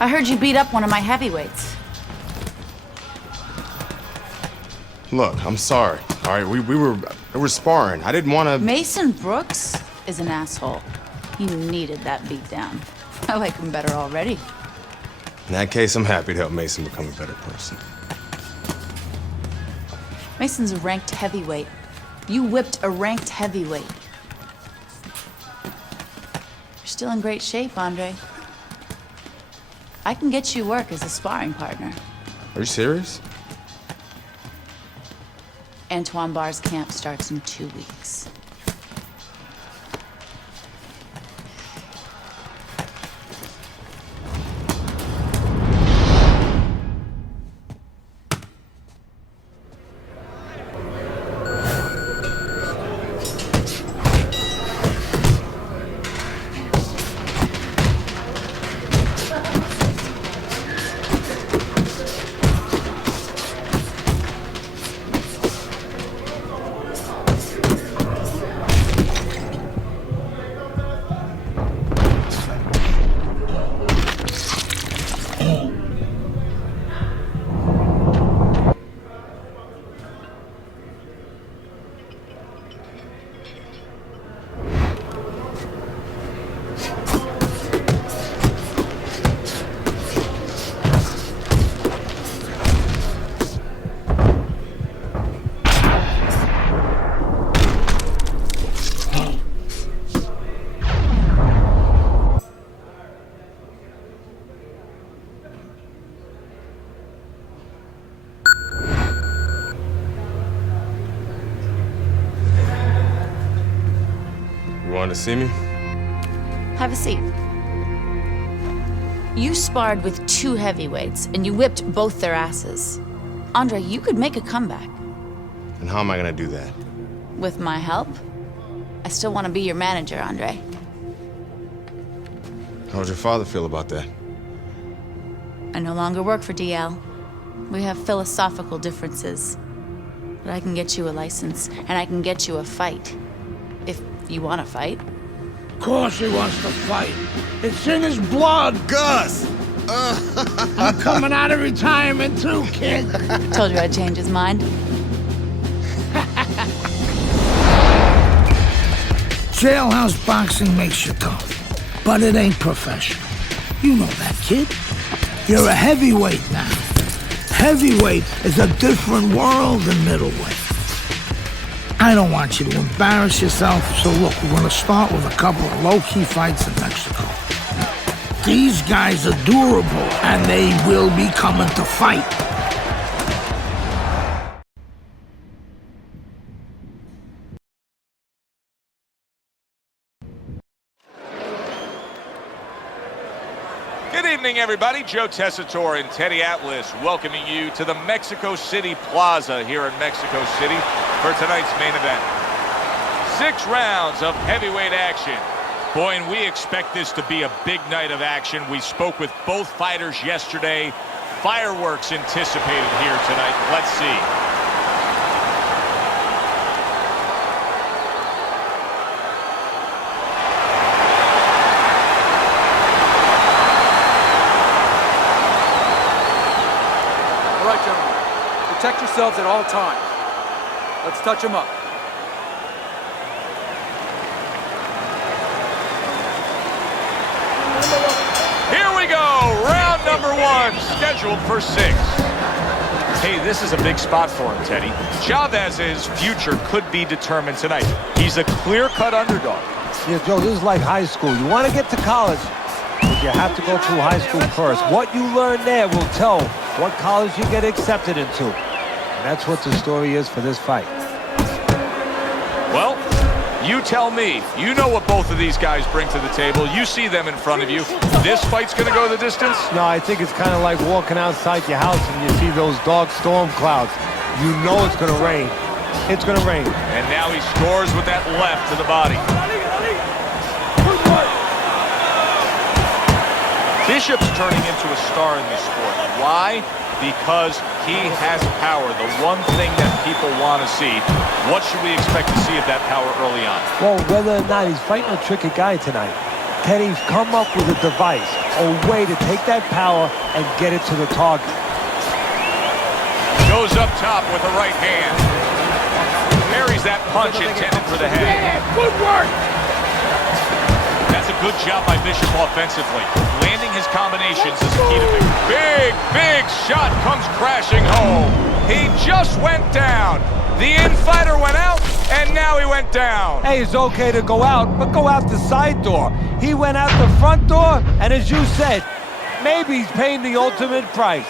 I heard you beat up one of my heavyweights. Look, I'm sorry. All right, we were sparring. I didn't want to. Mason Brooks is an asshole. He needed that beat down. I like him better already. In that case, I'm happy to help Mason become a better person. Mason's a ranked heavyweight. You whipped a ranked heavyweight. You're still in great shape, Andre. I can get you work as a sparring partner. Are you serious? Antoine Barr's camp starts in 2 weeks. to see me? Have a seat. You sparred with 2 heavyweights, and you whipped both their asses. Andre, you could make a comeback. And how am I gonna do that? With my help? I still want to be your manager, Andre. How would your father feel about that? I no longer work for DL. We have philosophical differences. But I can get you a license, and I can get you a fight. If you want to fight. Of course he wants to fight. It's in his blood. Gus! I'm coming out of retirement too, kid. Told you I'd change his mind. Jailhouse boxing makes you tough, but it ain't professional. You know that, kid. You're a heavyweight now. Heavyweight is a different world than middleweight. I don't want you to embarrass yourself, so look, we're gonna start with a couple of low-key fights in Mexico. These guys are durable, and they will be coming to fight. Good evening, everybody. Joe Tessitore and Teddy Atlas welcoming you to the Mexico City Plaza here in Mexico City for tonight's main event. 6 rounds of heavyweight action. Boy, and we expect this to be a big night of action. We spoke with both fighters yesterday. Fireworks anticipated here tonight. Let's see. All right, gentlemen. Protect yourselves at all times. Let's touch them up. Here we go. Round number 1, scheduled for 6. Hey, this is a big spot for him, Teddy. Chavez's future could be determined tonight. He's a clear-cut underdog. Yeah, Joe, this is like high school. You want to get to college, but you have to go through high school first. What you learn there will tell what college you get accepted into. And that's what the story is for this fight. Well, you tell me. You know what both of these guys bring to the table. You see them in front of you. This fight's going to go the distance? No, I think it's kind of like walking outside your house and you see those dark storm clouds. You know it's going to rain. It's going to rain. And now he scores with that left to the body. Bishop's turning into a star in this sport. Why? Because he has power, the one thing that people want to see. What should we expect to see of that power early on? Well, whether or not he's fighting a tricky guy tonight, Teddy's come up with a device, a way to take that power and get it to the target. Goes up top with the right hand. Parries that punch intended for the head. Yeah, good work. That's a good job by Bishop offensively. Landing his combinations is key to victory. Big shot comes crashing home. He just went down. The in-fighter went out, and now he went down. Hey, it's okay to go out, but go out the side door. He went out the front door, and as you said, maybe he's paying the ultimate price.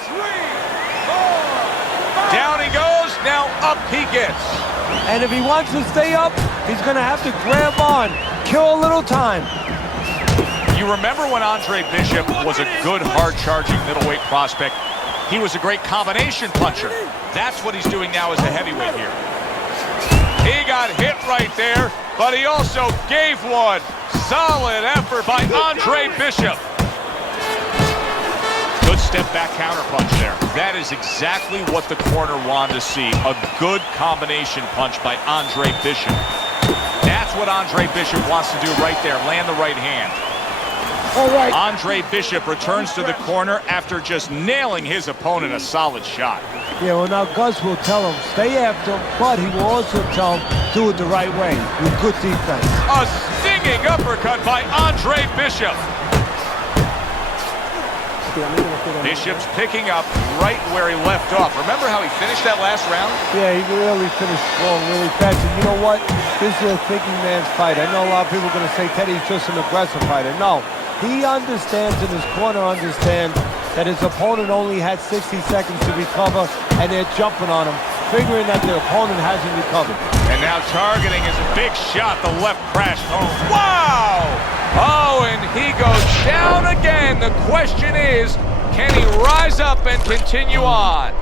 Down he goes, now up he gets. And if he wants to stay up, he's going to have to grab on, kill a little time. You remember when Andre Bishop was a good, hard-charging middleweight prospect? He was a great combination puncher. That's what he's doing now as a heavyweight here. He got hit right there, but he also gave one. Solid effort by Andre Bishop. Good step-back counterpunch there. That is exactly what the corner wanted to see. A good combination punch by Andre Bishop. That's what Andre Bishop wants to do right there, land the right hand. All right. Andre Bishop returns to the corner after just nailing his opponent a solid shot. Yeah, well, now Gus will tell him, stay after him, but he will also tell him, do it the right way, with good defense. A stinging uppercut by Andre Bishop. Bishop's picking up right where he left off. Remember how he finished that last round? Yeah, he really finished strong, really fast. And you know what? This is a thinking man's fight. I know a lot of people are going to say Teddy's just an aggressive fighter. No, he understands, and his corner understands, that his opponent only had 60 seconds to recover, and they're jumping on him, figuring that the opponent hasn't recovered. And now targeting is a big shot. The left crashed home. Wow! Oh, and he goes down again. The question is, can he rise up and continue on?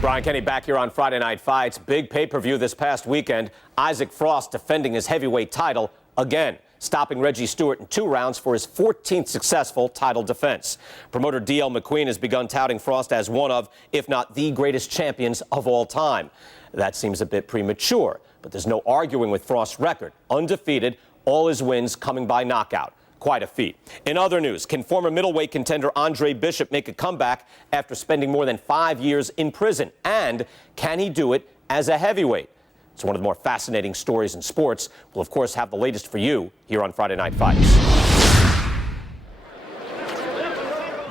Brian Kenny back here on Friday Night Fights. Big pay-per-view this past weekend. Isaac Frost defending his heavyweight title again, stopping Reggie Stewart in 2 rounds for his 14th successful title defense. Promoter D.L. McQueen has begun touting Frost as one of, if not the greatest champions of all time. That seems a bit premature, but there's no arguing with Frost's record. Undefeated, all his wins coming by knockout. Quite a feat. In other news, can former middleweight contender Andre Bishop make a comeback after spending more than 5 years in prison? And can he do it as a heavyweight? It's one of the more fascinating stories in sports. We'll, of course, have the latest for you here on Friday Night Fights.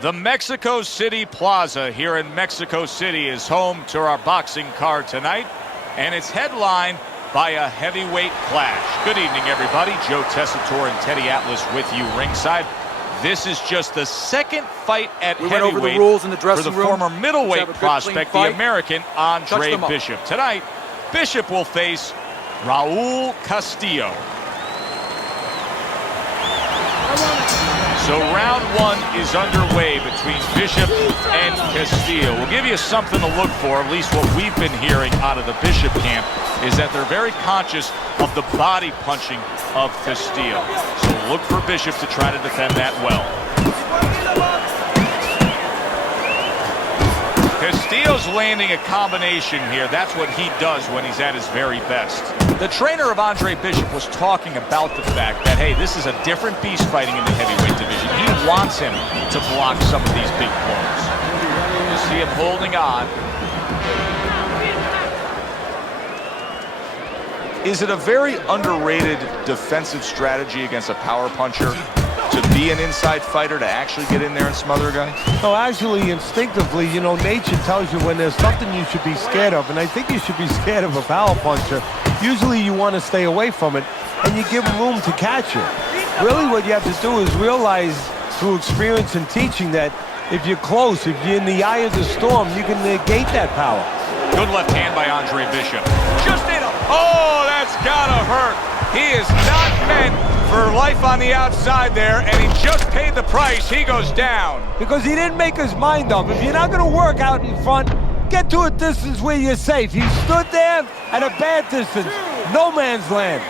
The Mexico City Plaza here in Mexico City is home to our boxing card tonight, and it's headlined by a heavyweight clash. Good evening, everybody. Joe Tessitore and Teddy Atlas with you ringside. This is just the second fight at We heavyweight went over the rules in the dressing for the room. former middleweight Let's have a good, prospect, clean the fight. American Touch Andre them up. Bishop. Tonight, Bishop will face Raul Castillo. So round 1 is underway between Bishop and Castillo. We'll give you something to look for, at least what we've been hearing out of the Bishop camp, is that they're very conscious of the body punching of Castillo. So look for Bishop to try to defend that well. Castillo's landing a combination here. That's what he does when he's at his very best. The trainer of Andre Bishop was talking about the fact that, hey, this is a different beast fighting in the heavyweight division. He wants him to block some of these big blows. You see him holding on. Is it a very underrated defensive strategy against a power puncher to be an inside fighter, to actually get in there and smother a guy? No, actually, instinctively, you know, nature tells you when there's something you should be scared of, and I think you should be scared of a power puncher. Usually you want to stay away from it, and you give him room to catch it. Really what you have to do is realize through experience and teaching that if you're close, if you're in the eye of the storm, you can negate that power. Good left hand by Andre Bishop. Just in a... Oh, that's gotta hurt. He is not meant for life on the outside there, and he just paid the price. He goes down. Because he didn't make his mind up. If you're not going to work out in front, get to a distance where you're safe. He stood there at a bad distance. No man's land.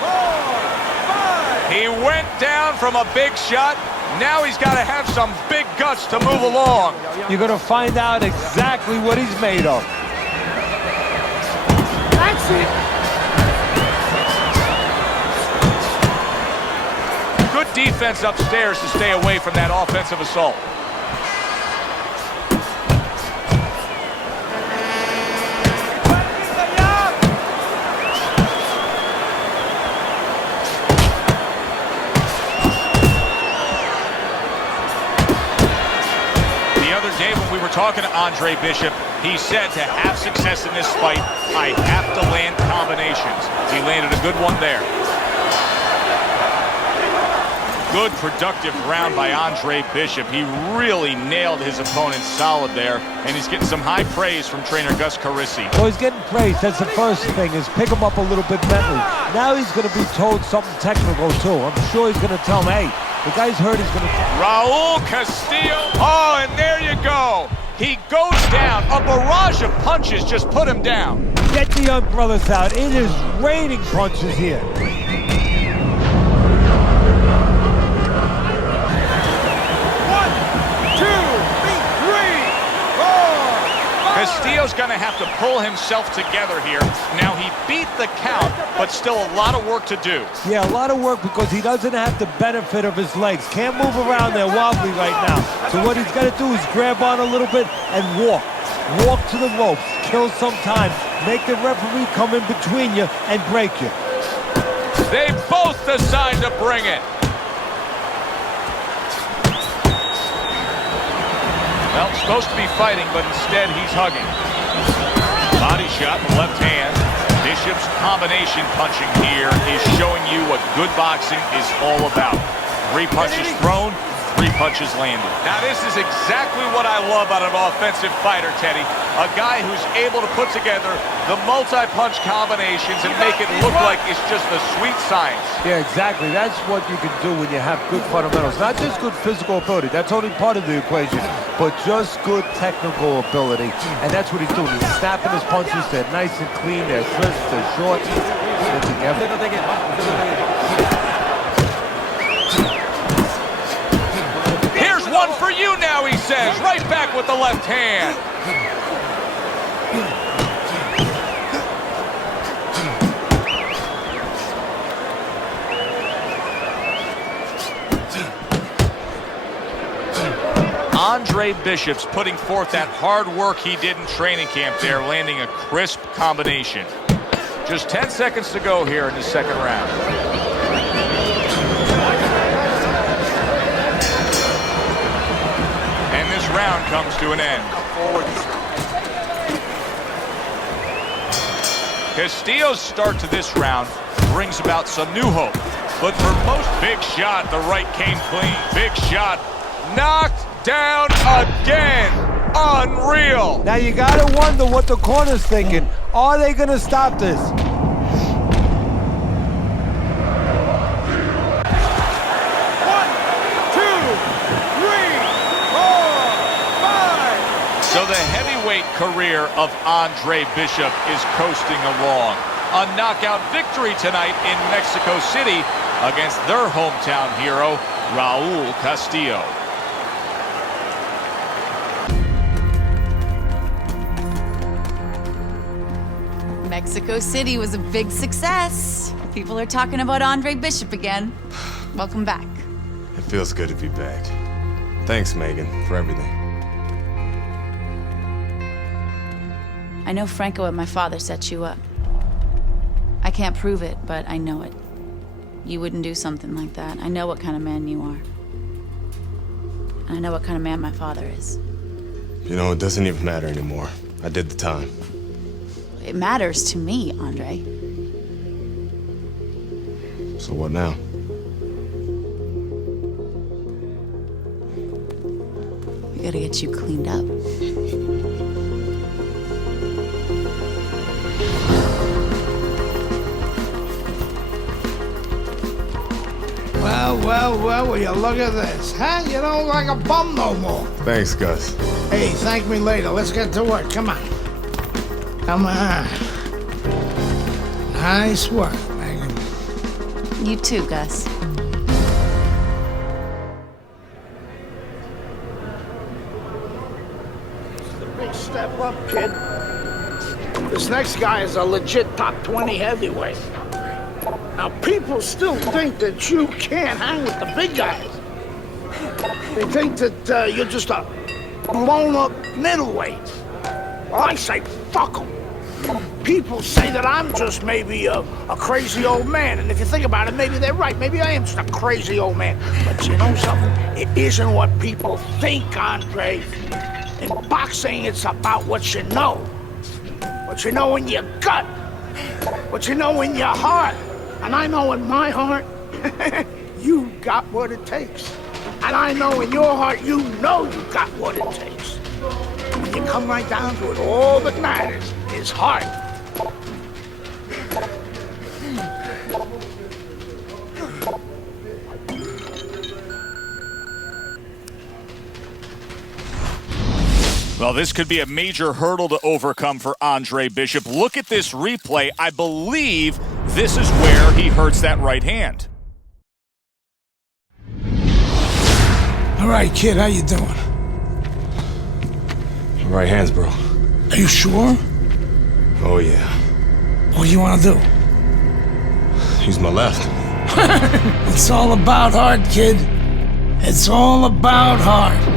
4, 5. He went down from a big shot. Now he's got to have some big guts to move along. You're going to find out exactly what he's made of. That's it. Good defense upstairs to stay away from that offensive assault. The other day when we were talking to Andre Bishop, he said to have success in this fight, I have to land combinations. He landed a good one there. Good, productive round by Andre Bishop. He really nailed his opponent solid there, and he's getting some high praise from trainer Gus Carisi. So he's getting praise. That's the first thing, is pick him up a little bit mentally. Now he's going to be told something technical, too. I'm sure he's going to tell him, hey, the guy's hurt, he's going to... Raul Castillo. Oh, and there you go. He goes down. A barrage of punches just put him down. Get the young brothers out. It is raining punches here. Castillo's going to have to pull himself together here. Now, he beat the count, but still a lot of work to do. Yeah, a lot of work because he doesn't have the benefit of his legs. Can't move around there wobbly right now. So what he's got to do is grab on a little bit and walk. Walk to the ropes, kill some time, make the referee come in between you and break you. They both decide to bring it. Well, supposed to be fighting, but instead he's hugging. Body shot, left hand. Bishop's combination punching here is showing you what good boxing is all about. 3 punches thrown, 3 punches landed. Now this is exactly what I love about an offensive fighter, Teddy. A guy who's able to put together the multi-punch combinations and make it look like it's just a sweet science. Yeah, exactly. That's what you can do when you have good fundamentals. Not just good physical ability. That's only part of the equation. But just good technical ability. And that's what he's doing. He's snapping his punches. They're nice and clean. They're crisp. They're short. They're together. Here's one for you now, he says. Right back with the left hand. Andre Bishop's putting forth that hard work he did in training camp there, landing a crisp combination. Just 10 seconds to go here in the second round. And this round comes to an end. Castillo's start to this round brings about some new hope. But for most, big shot, the right came clean. Big shot, knocked down again. Unreal. Now you gotta wonder what the corner's thinking. Are they gonna stop this? So the heavyweight career of Andre Bishop is coasting along. A knockout victory tonight in Mexico City against their hometown hero, Raul Castillo. Mexico City was a big success. People are talking about Andre Bishop again. Welcome back. It feels good to be back. Thanks, Megan, for everything. I know Franco and my father set you up. I can't prove it, but I know it. You wouldn't do something like that. I know what kind of man you are. And I know what kind of man my father is. You know, it doesn't even matter anymore. I did the time. It matters to me, Andre. So what now? We gotta get you cleaned up. Well, will you look at this, huh? You don't look like a bum no more. Thanks, Gus. Hey, thank me later. Let's get to work. Come on. Come on. Nice work, Megan. You too, Gus. It's a big step up, kid. This next guy is a legit top 20 heavyweight. Now, people still think that you can't hang with the big guys. They think that you're just a blown-up middleweight. Well, I say, fuck them. People say that I'm just maybe a crazy old man, and if you think about it, maybe they're right. Maybe I am just a crazy old man. But you know something? It isn't what people think, Andre. In boxing, it's about what you know. What you know in your gut. What you know in your heart. And I know in my heart, you got what it takes. And I know in your heart, you know you got what it takes. When you come right down to it, all that matters is heart. Well, this could be a major hurdle to overcome for Andre Bishop. Look at this replay. I believe this is where he hurts that right hand. All right, kid, how you doing? Right hands, bro. Are you sure? Oh, yeah. What do you want to do? Use my left. It's all about heart, kid. It's all about heart.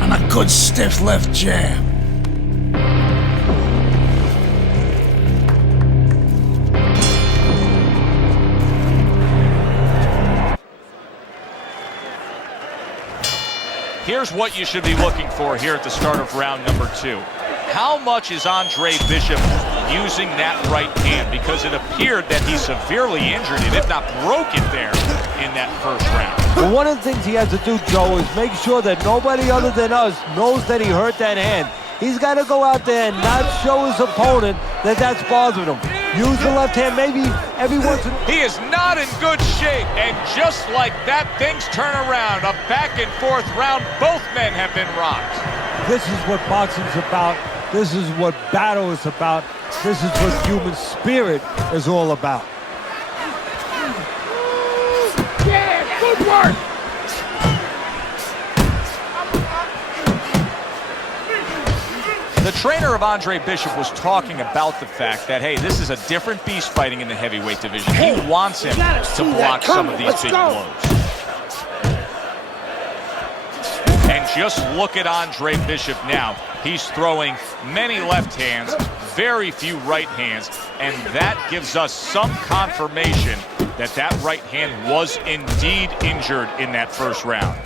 And a good stiff left jab. Here's what you should be looking for here at the start of round number 2. How much is Andre Bishop using that right hand? Because it appeared that he severely injured it, if not broke it there in that first round. But one of the things he has to do, Joe, is make sure that nobody other than us knows that he hurt that hand. He's got to go out there and not show his opponent that that's bothering him. Use the left hand maybe every once in a while. He is not in good shape, and just like that, things turn around. A back and forth round. Both men have been rocked. This is what boxing's about. This is what battle is about. This is what human spirit is all about. Yeah, good work. The trainer of Andre Bishop was talking about the fact that, hey, this is a different beast fighting in the heavyweight division. He wants him to block some of these big blows. And just look at Andre Bishop now. He's throwing many left hands, very few right hands, and that gives us some confirmation that that right hand was indeed injured in that first round.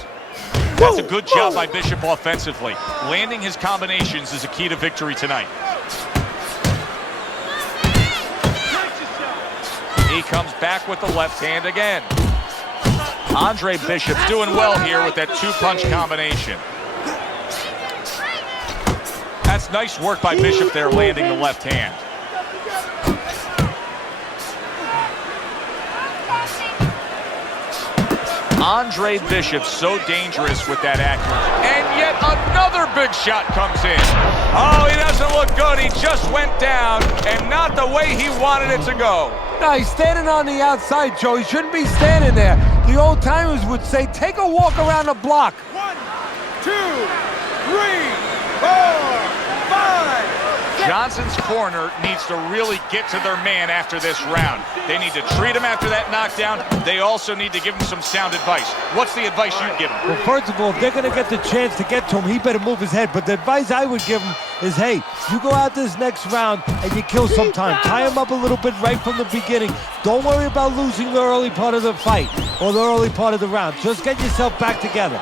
That's a good job by Bishop offensively. Landing his combinations is a key to victory tonight. He comes back with the left hand again. Andre Bishop's doing well here with that two-punch combination. That's nice work by Bishop there, landing the left hand. Andre Bishop so dangerous with that accuracy. And yet another big shot comes in. Oh, he doesn't look good. He just went down, and not the way he wanted it to go. No, he's standing on the outside, Joe. He shouldn't be standing there. The old timers would say, take a walk around the block. 1, 2, 3, 4, 5. Johnson's corner needs to really get to their man after this round. They need to treat him after that knockdown. They also need to give him some sound advice. What's the advice you'd give him? Well, first of all, if they're going to get the chance to get to him, he better move his head. But the advice I would give him is, hey, you go out this next round and you kill some time. Tie him up a little bit right from the beginning. Don't worry about losing the early part of the fight or the early part of the round. Just get yourself back together.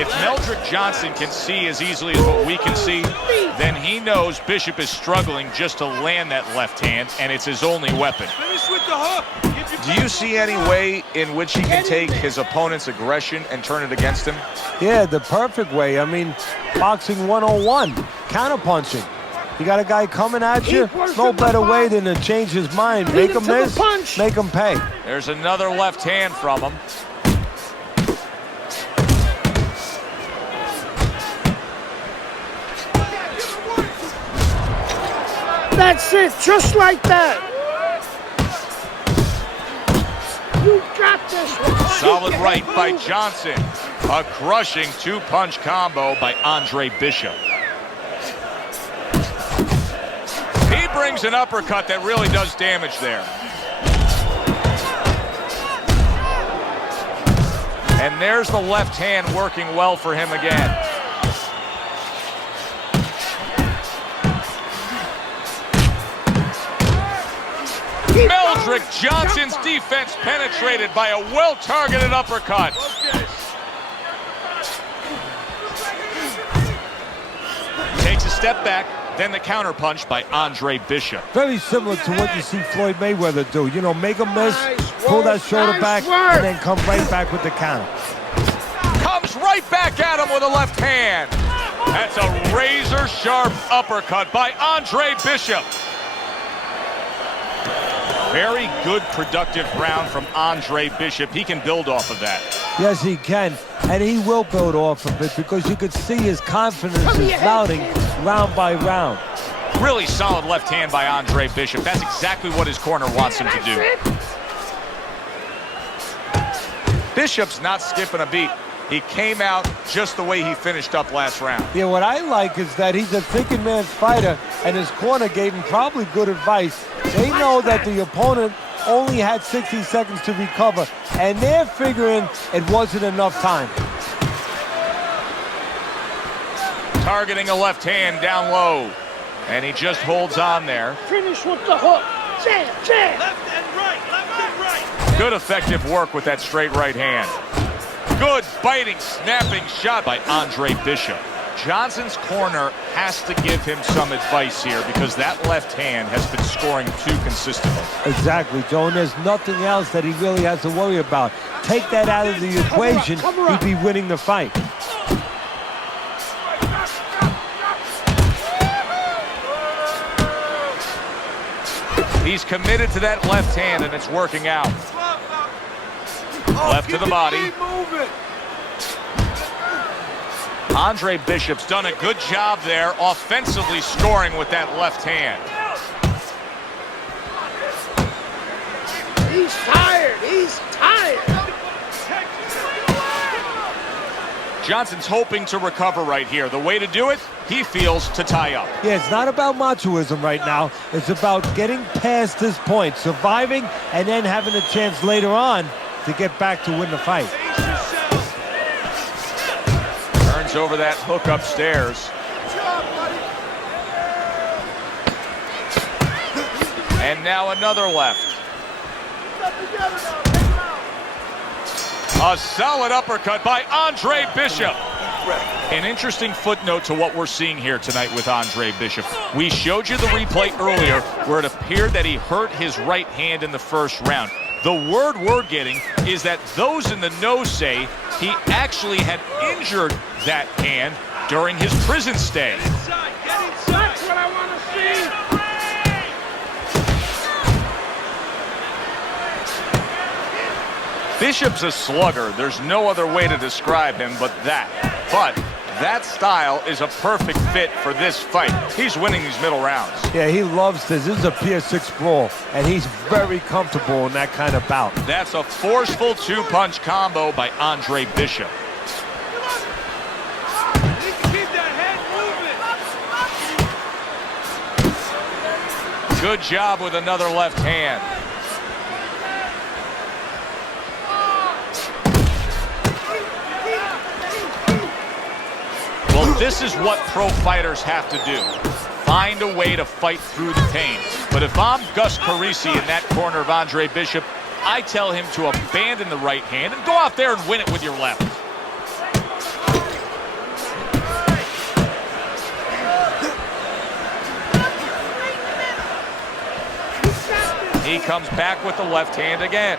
If Meldrick Johnson can see as easily as what we can see, then he knows Bishop is struggling just to land that left hand, and it's his only weapon. Finish with the hook. Do you see any way in which he can take his opponent's aggression and turn it against him? Yeah, the perfect way. I mean, boxing 101, counterpunching. You got a guy coming at you, no better way than to change his mind. Make him miss, make him pay. There's another left hand from him. That's it, just like that. You got this one. Solid right by Johnson. A crushing two-punch combo by Andre Bishop. He brings an uppercut that really does damage there. And there's the left hand working well for him again. Meldrick Johnson's defense penetrated by a well-targeted uppercut. Takes a step back, then the counterpunch by Andre Bishop. Very similar to what you see Floyd Mayweather do. You know, make him miss, pull that shoulder back, and then come right back with the counter. Comes right back at him with a left hand. That's a razor-sharp uppercut by Andre Bishop. Very good, productive round from Andre Bishop. He can build off of that. Yes, he can, and he will build off of it because you could see his confidence is mounting round by round. Really solid left hand by Andre Bishop. That's exactly what his corner wants him to do. Bishop's not skipping a beat. He came out just the way he finished up last round. Yeah, what I like is that he's a thinking man's fighter, and his corner gave him probably good advice. They know that the opponent only had 60 seconds to recover, and they're figuring it wasn't enough time. targeting a left hand down low. And he just holds on there. Finish with the hook. Jab, jab. Left and right. Good effective work with that straight right hand. Good biting, snapping shot by Andre Bishop. Johnson's corner has to give him some advice here because that left hand has been scoring too consistently. Exactly, Joe. And there's nothing else that he really has to worry about. Take that out of the equation, he'd be winning the fight. He's committed to that left hand, and it's working out. Left to the body. Andre Bishop's done a good job there, offensively scoring with that left hand. He's tired. He's tired. Johnson's hoping to recover right here. The way to do it, he feels, to tie up. Yeah, it's not about machoism right now. It's about getting past this point, surviving, and then having a chance later on to get back to win the fight. Turns over that hook upstairs. And now another left. A solid uppercut by Andre Bishop. An interesting footnote to what we're seeing here tonight with Andre Bishop. We showed you the replay earlier where it appeared that he hurt his right hand in the first round. The word we're getting is that those in the know say he actually had injured that hand during his prison stay. That's what I want to see. Bishop's a slugger. There's no other way to describe him but that. But that style is a perfect fit for this fight. He's winning these middle rounds. Yeah, he loves this. This is a Pier 6 brawl, and he's very comfortable in that kind of bout. That's a forceful two-punch combo by Andre Bishop. Good job with another left hand. Well, this is what pro fighters have to do. Find a way to fight through the pain. But if I'm Gus Carisi in that corner of Andre Bishop, I tell him to abandon the right hand and go out there and win it with your left. He comes back with the left hand again.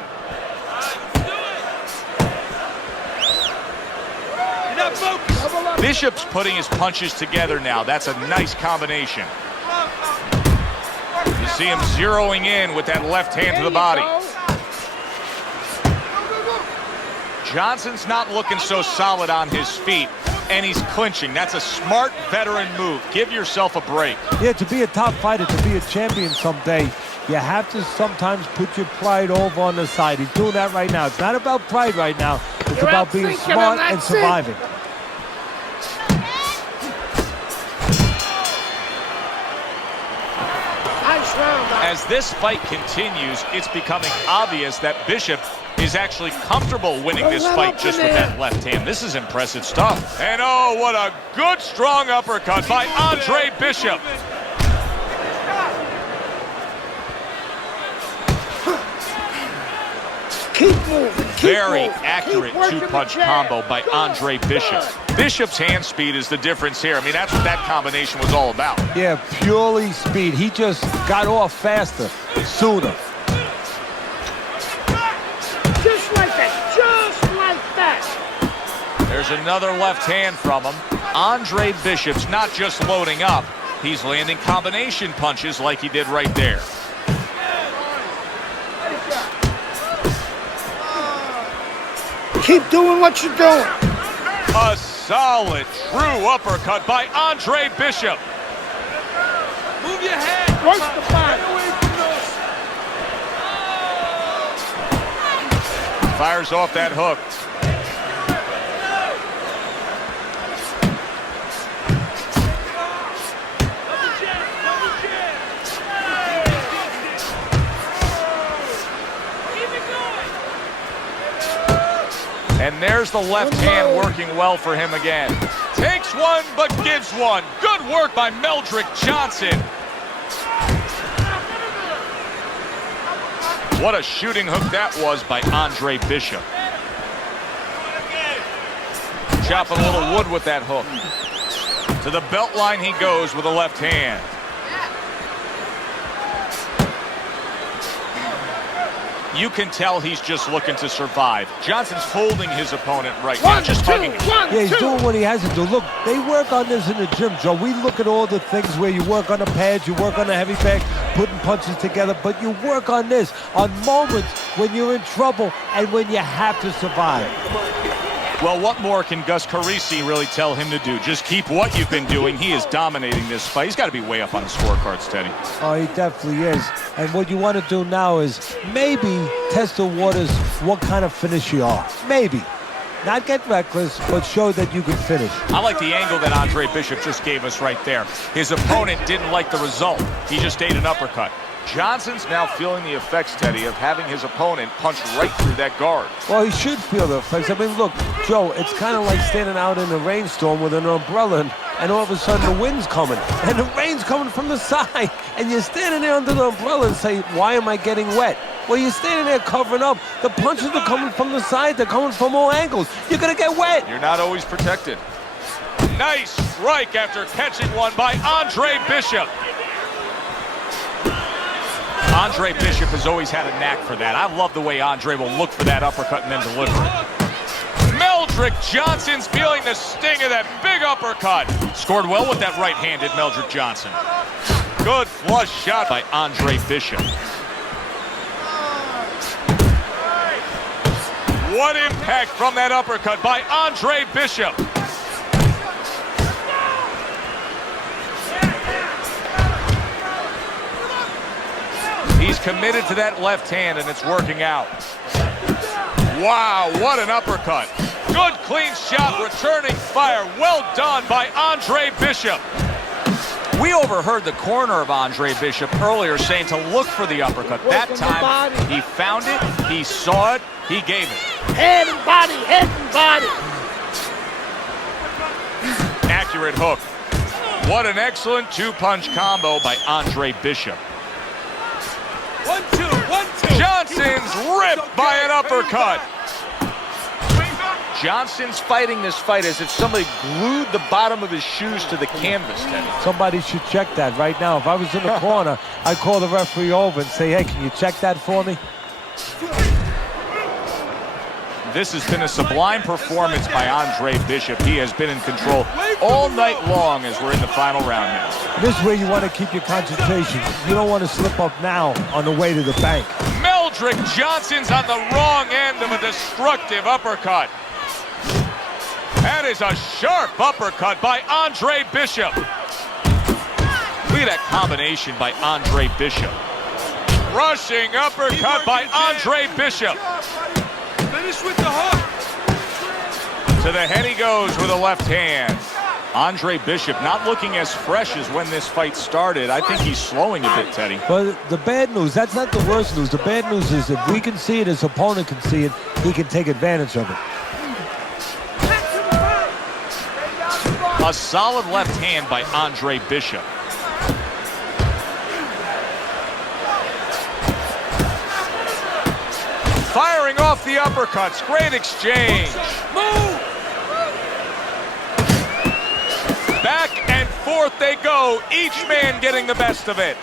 Bishop's putting his punches together now. That's a nice combination. You see him zeroing in with that left hand to the body. Johnson's not looking so solid on his feet, and he's clinching. That's a smart veteran move. Give yourself a break. Yeah, to be a top fighter, to be a champion someday, you have to sometimes put your pride over on the side. He's doing that right now. It's not about pride right now. It's about being smart and surviving. As this fight continues, it's becoming obvious that Bishop is actually comfortable winning this fight just with that left hand. This is impressive stuff. And oh, what a good, strong uppercut by Andre Bishop. Keep moving. Very accurate two-punch combo by Andre Bishop. Bishop's hand speed is the difference here. I mean, that's what that combination was all about. Yeah, purely speed. He just got off faster, sooner. Just like that. Just like that. There's another left hand from him. Andre Bishop's not just loading up. He's landing combination punches like he did right there. Keep doing what you're doing. A solid, true uppercut by Andre Bishop. Move your head. Work the body. Fires off that hook. And there's the left hand working well for him again. Takes one, but gives one. Good work by Meldrick Johnson. What a shooting hook that was by Andre Bishop. Chopping a little wood with that hook. To the belt line he goes with a left hand. You can tell he's just looking to survive. Johnson's holding his opponent right now, just hugging him. Yeah, he's doing what he has to do. Look, they work on this in the gym, Joe. We look at all the things where you work on the pads, you work on the heavy bag, putting punches together, but you work on this on moments when you're in trouble and when you have to survive. Well, what more can Gus Carisi really tell him to do? Just keep what you've been doing. He is dominating this fight. He's got to be way up on the scorecards, Teddy. Oh, he definitely is. And what you want to do now is maybe test the waters what kind of finish you are. Maybe. Not get reckless, but show that you can finish. I like the angle that Andre Bishop just gave us right there. His opponent didn't like the result. He just ate an uppercut. Johnson's now feeling the effects, Teddy, of having his opponent punch right through that guard. Well, he should feel the effects. I mean, look, Joe, it's kind of like standing out in a rainstorm with an umbrella, and all of a sudden the wind's coming, and the rain's coming from the side, and you're standing there under the umbrella and say, why am I getting wet? Well, you're standing there covering up. The punches are coming from the side. They're coming from all angles. You're going to get wet. You're not always protected. Nice strike after catching one by Andre Bishop. Andre Bishop has always had a knack for that. I love the way Andre will look for that uppercut and then deliver it. Meldrick Johnson's feeling the sting of that big uppercut. Scored well with that right-handed Meldrick Johnson. Good flush shot by Andre Bishop. What impact from that uppercut by Andre Bishop. He's committed to that left hand, and it's working out. Wow, what an uppercut. Good, clean shot, returning fire. Well done by Andre Bishop. We overheard the corner of Andre Bishop earlier saying to look for the uppercut. That time, he found it, he saw it, he gave it. Head and body, head and body. Accurate hook. What an excellent two-punch combo by Andre Bishop. 1, 2, 1, 2. Johnson's ripped by an uppercut. Johnson's fighting this fight as if somebody glued the bottom of his shoes to the canvas, Teddy. Somebody should check that right now. If I was in the corner, I'd call the referee over and say, hey, can you check that for me? This has been a sublime performance by Andre Bishop. He has been in control all night long as we're in the final round now. This is where you want to keep your concentration. You don't want to slip up now on the way to the bank. Meldrick Johnson's on the wrong end of a destructive uppercut. That is a sharp uppercut by Andre Bishop. Look at that combination by Andre Bishop. Rushing uppercut by Andre Bishop. Finish with the hook. To the head he goes with a left hand. Andre Bishop not looking as fresh as when this fight started. I think he's slowing a bit, Teddy. But the bad news, that's not the worst news. The bad news is if we can see it, his opponent can see it, he can take advantage of it. A solid left hand by Andre Bishop. Firing off the uppercuts. Great exchange. Move! Back and forth they go. Each man getting the best of it.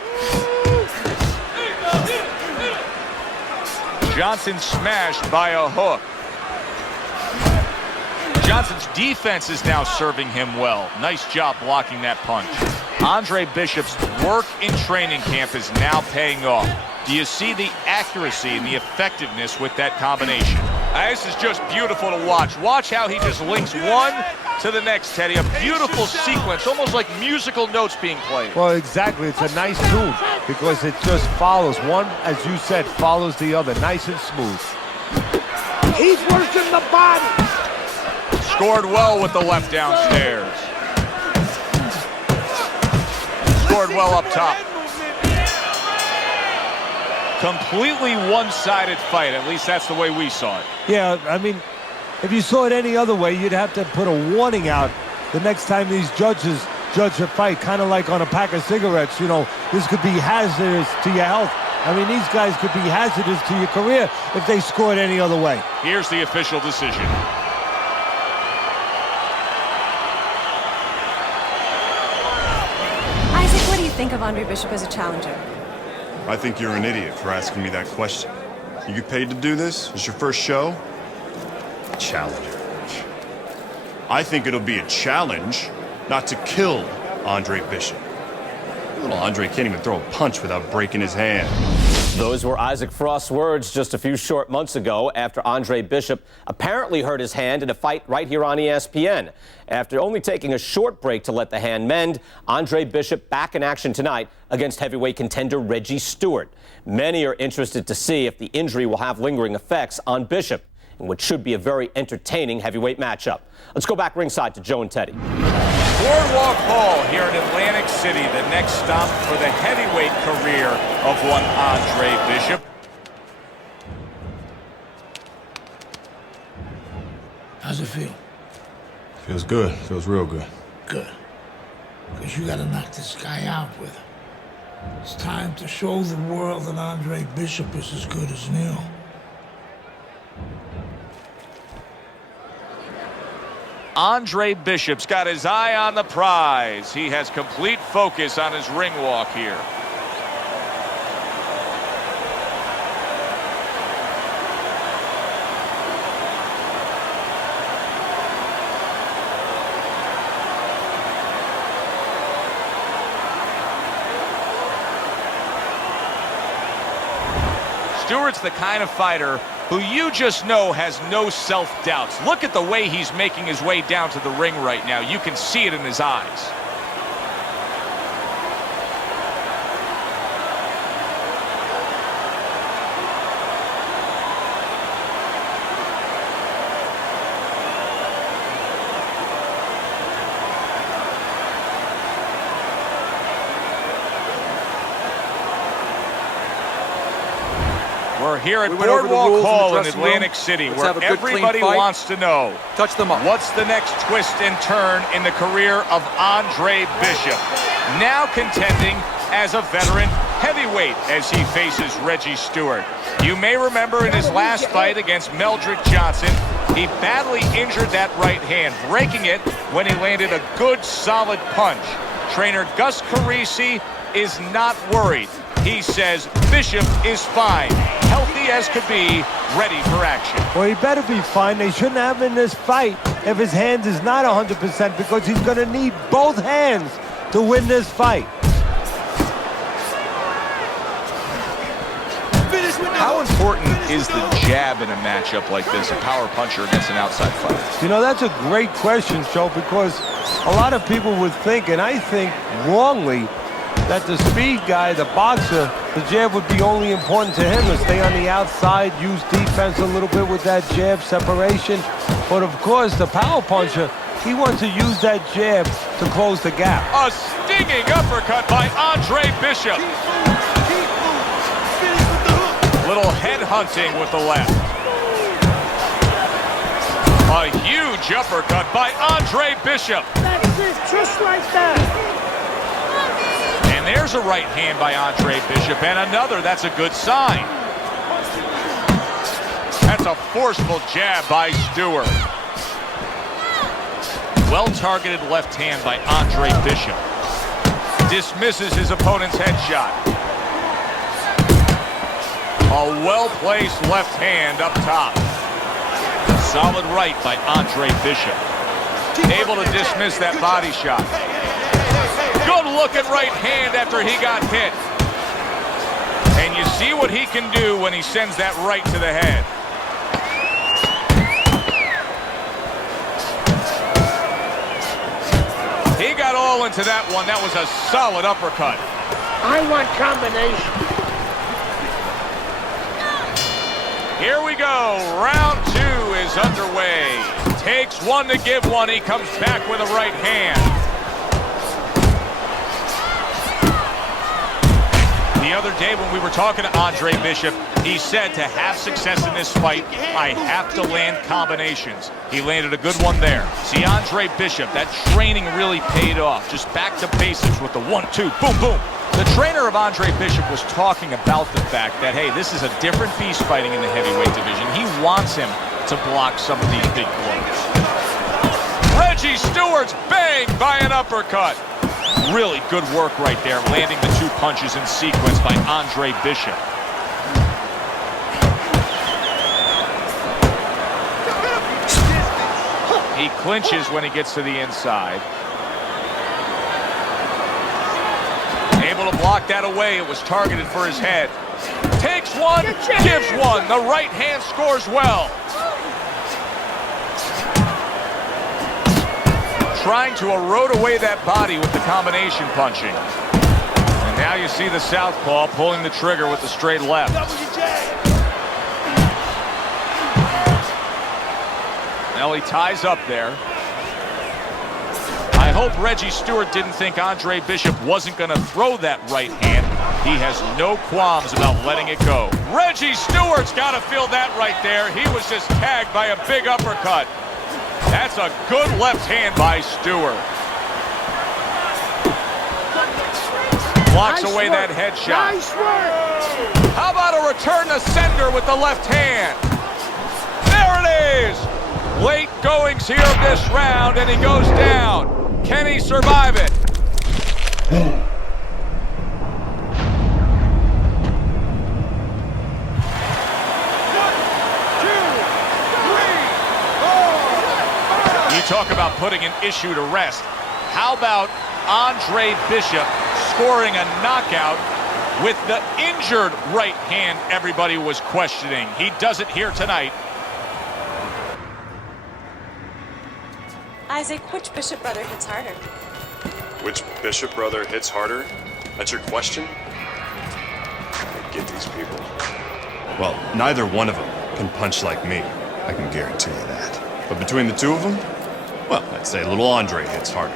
Johnson smashed by a hook. Johnson's defense is now serving him well. Nice job blocking that punch. Andre Bishop's work in training camp is now paying off. Do you see the accuracy and the effectiveness with that combination? This is just beautiful to watch. Watch how he just links one to the next, Teddy. A beautiful sequence, almost like musical notes being played. Well, exactly. It's a nice tune because it just follows. One, as you said, follows the other. Nice and smooth. He's working the body. Scored well with the left downstairs. Scored well up top. Completely one-sided fight. At least that's the way we saw it. Yeah, I mean, if you saw it any other way, you'd have to put a warning out the next time these judges judge a fight, kind of like on a pack of cigarettes, you know, this could be hazardous to your health. I mean, these guys could be hazardous to your career if they scored any other way. Here's the official decision. Isaac, what do you think of Andre Bishop as a challenger? I think you're an idiot for asking me that question. You get paid to do this? It's your first show? Challenger. I think it'll be a challenge not to kill Andre Bishop. Little Andre can't even throw a punch without breaking his hand. Those were Isaac Frost's words just a few short months ago after Andre Bishop apparently hurt his hand in a fight right here on ESPN. After only taking a short break to let the hand mend, Andre Bishop back in action tonight against heavyweight contender Reggie Stewart. Many are interested to see if the injury will have lingering effects on Bishop in what should be a very entertaining heavyweight matchup. Let's go back ringside to Joe and Teddy. Boardwalk Hall here in Atlantic City, the next stop for the heavyweight career of one Andre Bishop. How's it feel? Feels good. Feels real good. Good. Because you gotta knock this guy out with him. It's time to show the world that Andre Bishop is as good as new. Andre Bishop's got his eye on the prize. He has complete focus on his ring walk here. Stewart's the kind of fighter who you just know has no self-doubts. Look at the way he's making his way down to the ring right now. You can see it in his eyes. We're here at Boardwalk Hall in Atlantic City, where everybody wants to know, what's the next twist and turn in the career of Andre Bishop, now contending as a veteran heavyweight as he faces Reggie Stewart. You may remember in his last fight against Meldrick Johnson, he badly injured that right hand, breaking it when he landed a good, solid punch. Trainer Gus Carisi is not worried. He says Bishop is fine, healthy as could be, ready for action. Well, he better be fine. They shouldn't have him in this fight if his hand is not 100% because he's going to need both hands to win this fight. How important is the jab in a matchup like this, a power puncher against an outside fighter? You know, that's a great question, Joe, because a lot of people would think, and I think wrongly, that the speed guy, the boxer, the jab would be only important to him to stay on the outside, use defense a little bit with that jab separation. But of course, the power puncher, he wants to use that jab to close the gap. A stinging uppercut by Andre Bishop. Little head hunting with the left. A huge uppercut by Andre Bishop. That's it, just like that. There's a right hand by Andre Bishop, and another. That's a good sign. That's a forceful jab by Stewart. Well-targeted left hand by Andre Bishop. Dismisses his opponent's headshot. A well-placed left hand up top. Solid right by Andre Bishop. Able to dismiss that body shot. Good-looking right hand after he got hit. And you see what he can do when he sends that right to the head. He got all into that one. That was a solid uppercut. I want combination. Here we go. Round 2 is underway. Takes one to give one. He comes back with a right hand. The other day when we were talking to Andre Bishop, He said to have success in this fight, I have to land combinations. He landed a good one there. See, Andre Bishop, that training really paid off. Just back to basics with the 1-2, boom, boom. The trainer of Andre Bishop was talking about the fact that, hey, this is a different beast fighting in the heavyweight division. He wants him to block some of these big blows. Reggie Stewart's bang by an uppercut. Really good work right there, landing the 2 punches in sequence by Andre Bishop. He clinches when he gets to the inside. Able to block that away. It was targeted for his head. Takes one, gives one. The right hand scores well. Trying to erode away that body with the combination punching. And now you see the southpaw pulling the trigger with the straight left. Now he ties up there. I hope Reggie Stewart didn't think Andre Bishop wasn't going to throw that right hand. He has no qualms about letting it go. Reggie Stewart's got to feel that right there. He was just tagged by a big uppercut. That's a good left hand by Stewart. Blocks away that headshot. Nice work. How about a return to sender with the left hand? There it is. Late goings here of this round, and he goes down. Can he survive it? You talk about putting an issue to rest. How about Andre Bishop scoring a knockout with the injured right hand everybody was questioning? He does it here tonight. Isaac, which Bishop brother hits harder? Which Bishop brother hits harder? That's your question? I get these people. Well, neither one of them can punch like me. I can guarantee you that. But between the two of them, well, I'd say little Andre hits harder.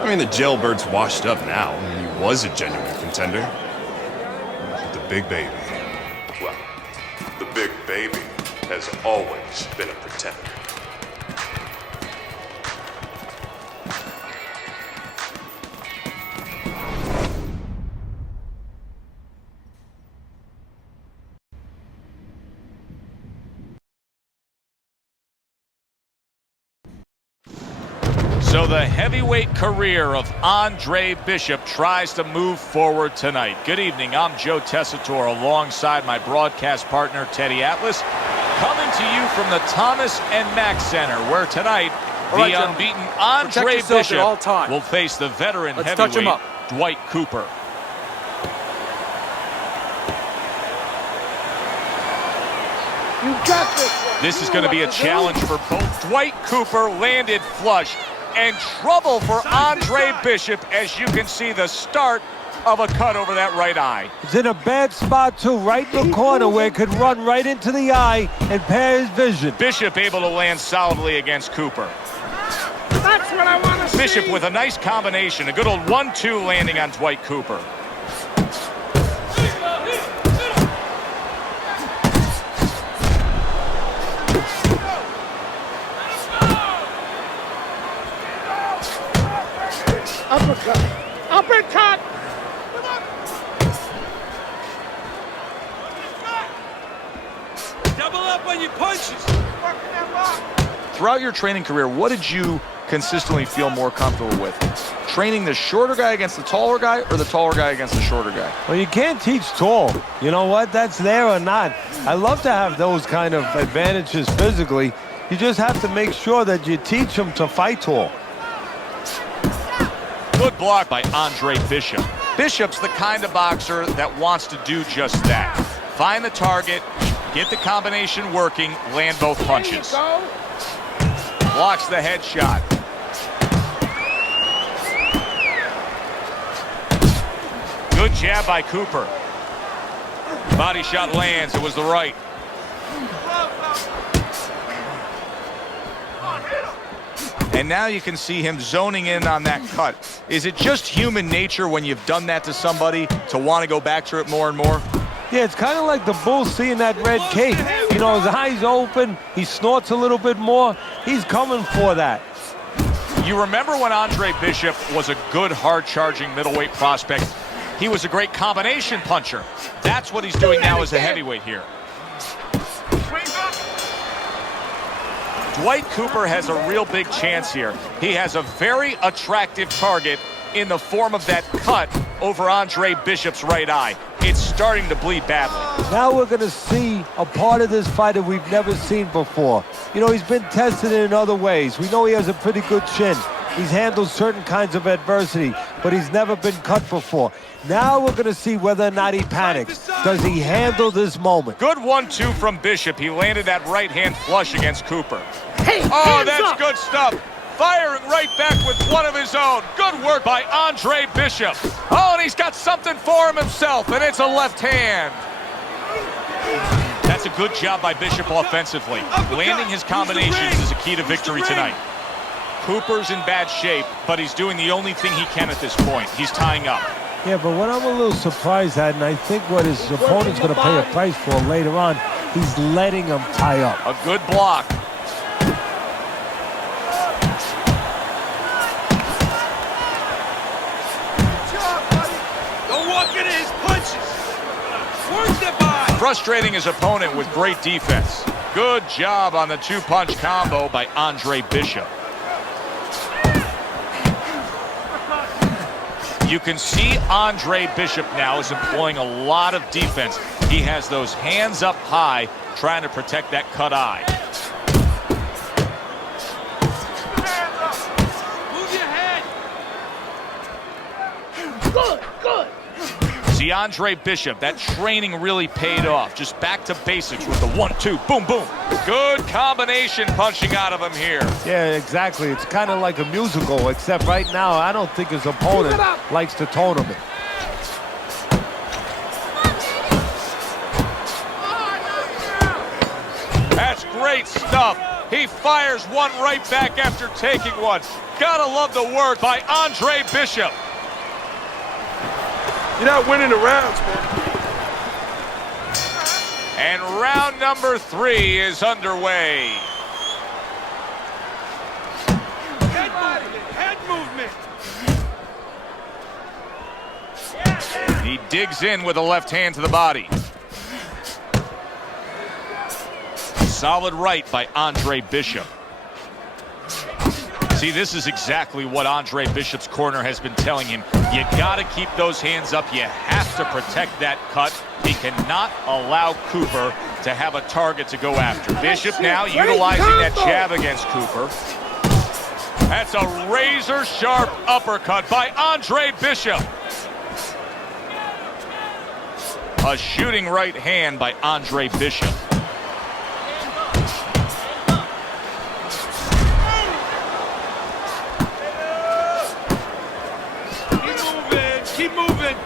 I mean, the jailbird's washed up now. I mean, he was a genuine contender. But the big baby, well, the big baby has always been a pretender. So the heavyweight career of Andre Bishop tries to move forward tonight. Good evening, I'm Joe Tessitore alongside my broadcast partner Teddy Atlas, coming to you from the Thomas and Mack Center, where tonight the unbeaten Andre Bishop will face the veteran heavyweight Dwight Cooper. You got this. This is going to be a challenge for both. Dwight Cooper landed flush. And trouble for Andre Bishop, as you can see the start of a cut over that right eye. It's in a bad spot, too, right in the corner where it could run right into the eye and impair his vision. Bishop able to land solidly against Cooper. That's what I want to see. Bishop with a nice combination, a good old 1-2 landing on Dwight Cooper. Uppercut. Uppercut. Double up on your punches. Throughout your training career, what did you consistently feel more comfortable with? Training the shorter guy against the taller guy, or the taller guy against the shorter guy? Well, you can't teach tall. You know what? That's there or not. I love to have those kind of advantages physically. You just have to make sure that you teach them to fight tall. Good block by Andre Bishop. Bishop's the kind of boxer that wants to do just that. Find the target, get the combination working, land both punches. Blocks the headshot. Good jab by Cooper. Body shot lands. It was the right. And now you can see him zoning in on that cut. Is it just human nature when you've done that to somebody to want to go back to it more and more? Yeah, it's kind of like the bull seeing that red cape. You know, his eyes open, he snorts a little bit more. He's coming for that. You remember when Andre Bishop was a good, hard-charging middleweight prospect? He was a great combination puncher. That's what he's doing now as a heavyweight here. Dwight Cooper has a real big chance here. He has a very attractive target in the form of that cut over Andre Bishop's right eye. It's starting to bleed badly. Now we're going to see a part of this fight that we've never seen before. You know, he's been tested in other ways. We know he has a pretty good chin. He's handled certain kinds of adversity, but he's never been cut before. Now we're going to see whether or not he panics. Does he handle this moment? Good 1-2 from Bishop. He landed that right hand flush against Cooper. Hey, oh, that's good stuff. Firing right back with one of his own. Good work by Andre Bishop. Oh, and he's got something for him himself, and it's a left hand. That's a good job by Bishop offensively. Landing his combinations is a key to victory tonight. Cooper's in bad shape, but he's doing the only thing he can at this point. He's tying up. Yeah, but what I'm a little surprised at, and I think what his opponent's going to pay a price for later on, he's letting him tie up. A good block. Don't walk into his punches. Work the body. Frustrating his opponent with great defense. Good job on the two-punch combo by Andre Bishop. You can see Andre Bishop now is employing a lot of defense. He has those hands up high, trying to protect that cut eye. Move your head. Good, good. See, Andre Bishop, that training really paid off. Just back to basics with the 1-2, boom, boom. Good combination punching out of him here. Yeah, exactly. It's kind of like a musical, except right now, I don't think his opponent likes to tone him. That's great stuff. He fires one right back after taking one. Gotta love the work by Andre Bishop. You're not winning the rounds, man. And round number 3 is underway. Head movement. He digs in with a left hand to the body. Solid right by Andre Bishop. See, this is exactly what Andre Bishop's corner has been telling him. You got to keep those hands up. You have to protect that cut. He cannot allow Cooper to have a target to go after. Bishop now utilizing that jab against Cooper. That's a razor-sharp uppercut by Andre Bishop. A shooting right hand by Andre Bishop. Keep moving.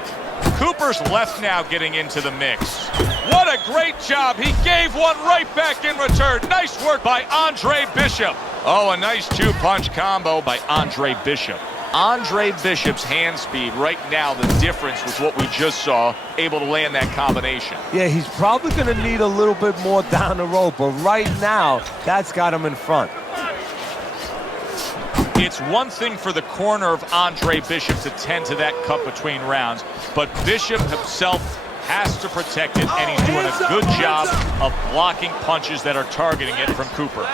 Cooper's left now getting into the mix. What a great job. He gave one right back in return. Nice work by Andre Bishop. Oh, a nice two-punch combo by Andre Bishop. Andre Bishop's hand speed right now, the difference with what we just saw, able to land that combination. Yeah, he's probably going to need a little bit more down the road, but right now, that's got him in front. It's one thing for the corner of Andre Bishop to tend to that cut between rounds, but Bishop himself has to protect it, and he's doing a good job of blocking punches that are targeting it from Cooper.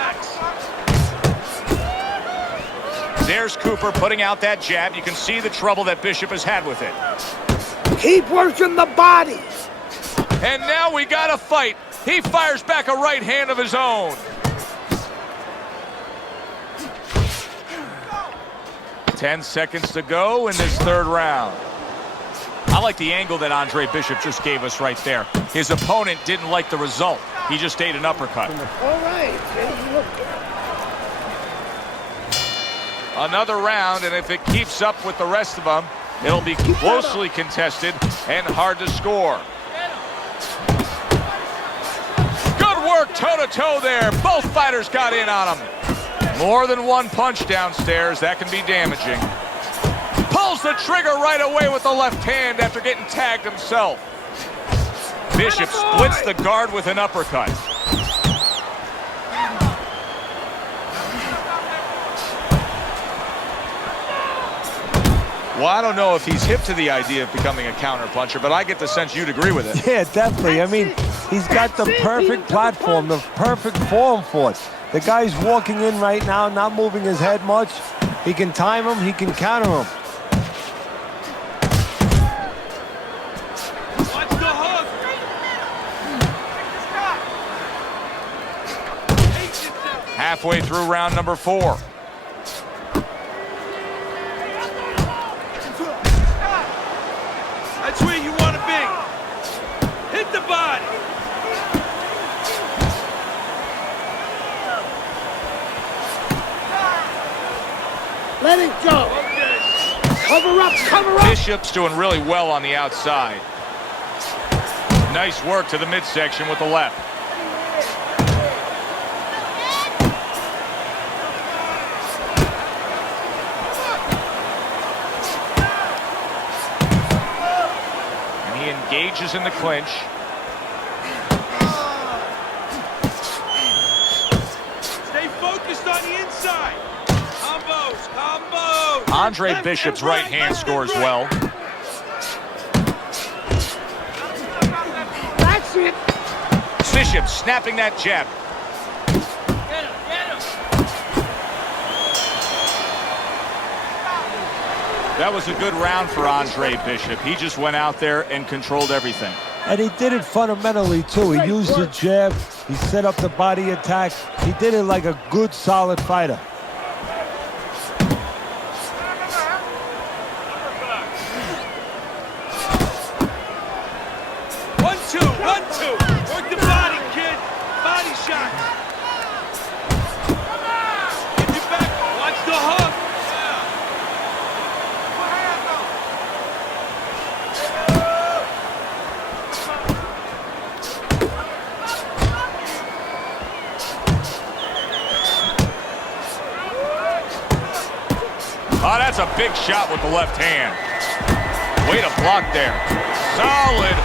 There's Cooper putting out that jab. You can see the trouble that Bishop has had with it. Keep working the body. And now we got a fight. He fires back a right hand of his own. 10 seconds to go in this third round. I like the angle that Andre Bishop just gave us right there. His opponent didn't like the result. He just ate an uppercut. All right, you look good. Another round, and if it keeps up with the rest of them, it'll be closely contested and hard to score. Good work toe-to-toe there. Both fighters got in on him. More than one punch downstairs. That can be damaging. Pulls the trigger right away with the left hand after getting tagged himself. Bishop splits the guard with an uppercut. Well, I don't know if he's hip to the idea of becoming a counterpuncher, but I get the sense you'd agree with it. Yeah, definitely. I mean, he's got the perfect platform, the perfect form for it. The guy's walking in right now, not moving his head much. He can time him, he can counter him. Watch the hook. Halfway through round number 4. That's where you want to be. Hit the body. Let it go. Cover up, cover up. Bishop's doing really well on the outside. Nice work to the midsection with the left. And he engages in the clinch. Stay focused on the inside. Combos, combos. Andre Bishop's right hand scores well. That's it. Bishop snapping that jab. Get him, get him. That was a good round for Andre Bishop. He just went out there and controlled everything. And he did it fundamentally, too. He used the jab. He set up the body attack. He did it like a good, solid fighter. One, two. Work the body, kid. Body shot. Get your back. Watch the hook. Oh, that's a big shot with the left hand. Way to block there. Solid.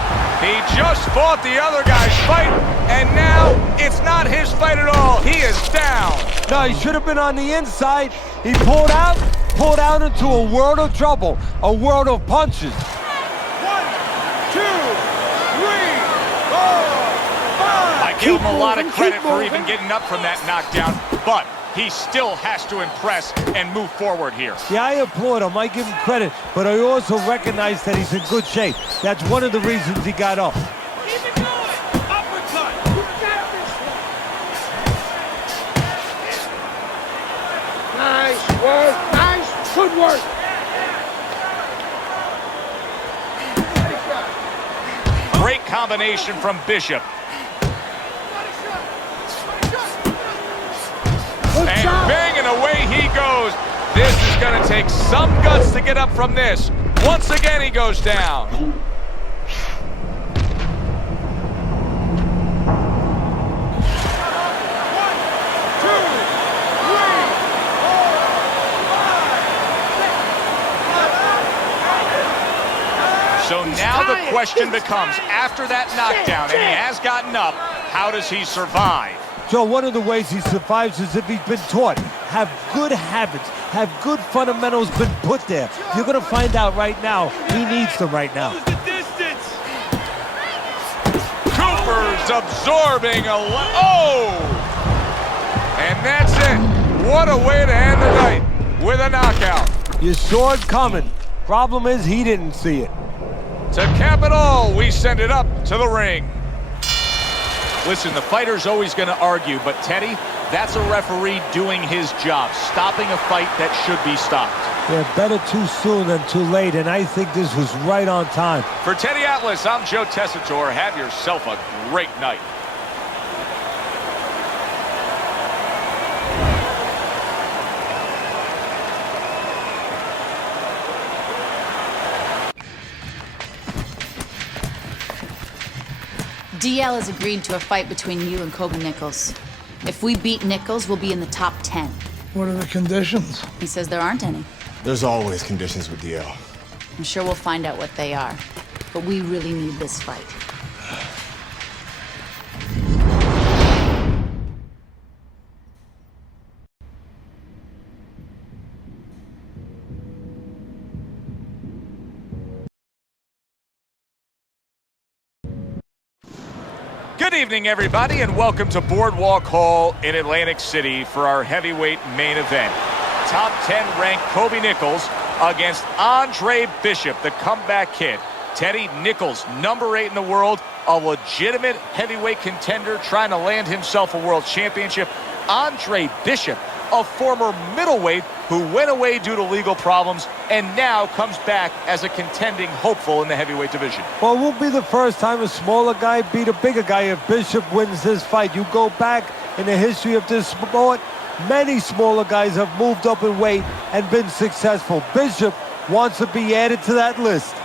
He just fought the other guy's fight, and now it's not his fight at all. He is down. No, he should have been on the inside. He pulled out into a world of trouble, a world of punches. 1, 2, 3, 4, 5. I give him a lot of credit for even getting up from that knockdown, but he still has to impress and move forward here. Yeah, I applaud him. I give him credit, but I also recognize that he's in good shape. That's one of the reasons he got up. Keep it going. Uppercut. You got this. Nice work. Nice. Good work. Great combination from Bishop. And bang, and away he goes. This is going to take some guts to get up from this. Once again, he goes down. So now the question becomes, after that knockdown, and he has gotten up, how does he survive? Joe, one of the ways he survives is if he's been taught. Have good habits, have good fundamentals been put there. You're going to find out right now he needs them right now. Cooper's absorbing a oh! And that's it. What a way to end the night with a knockout. You saw it coming. Problem is he didn't see it. To cap it all, we send it up to the ring. Listen, the fighter's always going to argue, but Teddy, that's a referee doing his job, stopping a fight that should be stopped. Yeah, better too soon than too late, and I think this was right on time. For Teddy Atlas, I'm Joe Tessitore. Have yourself a great night. DL has agreed to a fight between you and Kobe Nichols. If we beat Nichols, we'll be in the top 10. What are the conditions? He says there aren't any. There's always conditions with DL. I'm sure we'll find out what they are. But we really need this fight. Good evening, everybody, and welcome to Boardwalk Hall in Atlantic City for our heavyweight main event. Top 10 ranked Kobe Nichols against Andre Bishop, the comeback kid. Teddy Nichols, number 8 in the world, a legitimate heavyweight contender trying to land himself a world championship. Andre Bishop, a former middleweight who went away due to legal problems and now comes back as a contending hopeful in the heavyweight division. Well, it won't be the first time a smaller guy beat a bigger guy if Bishop wins this fight. You go back in the history of this sport, many smaller guys have moved up in weight and been successful. Bishop wants to be added to that list.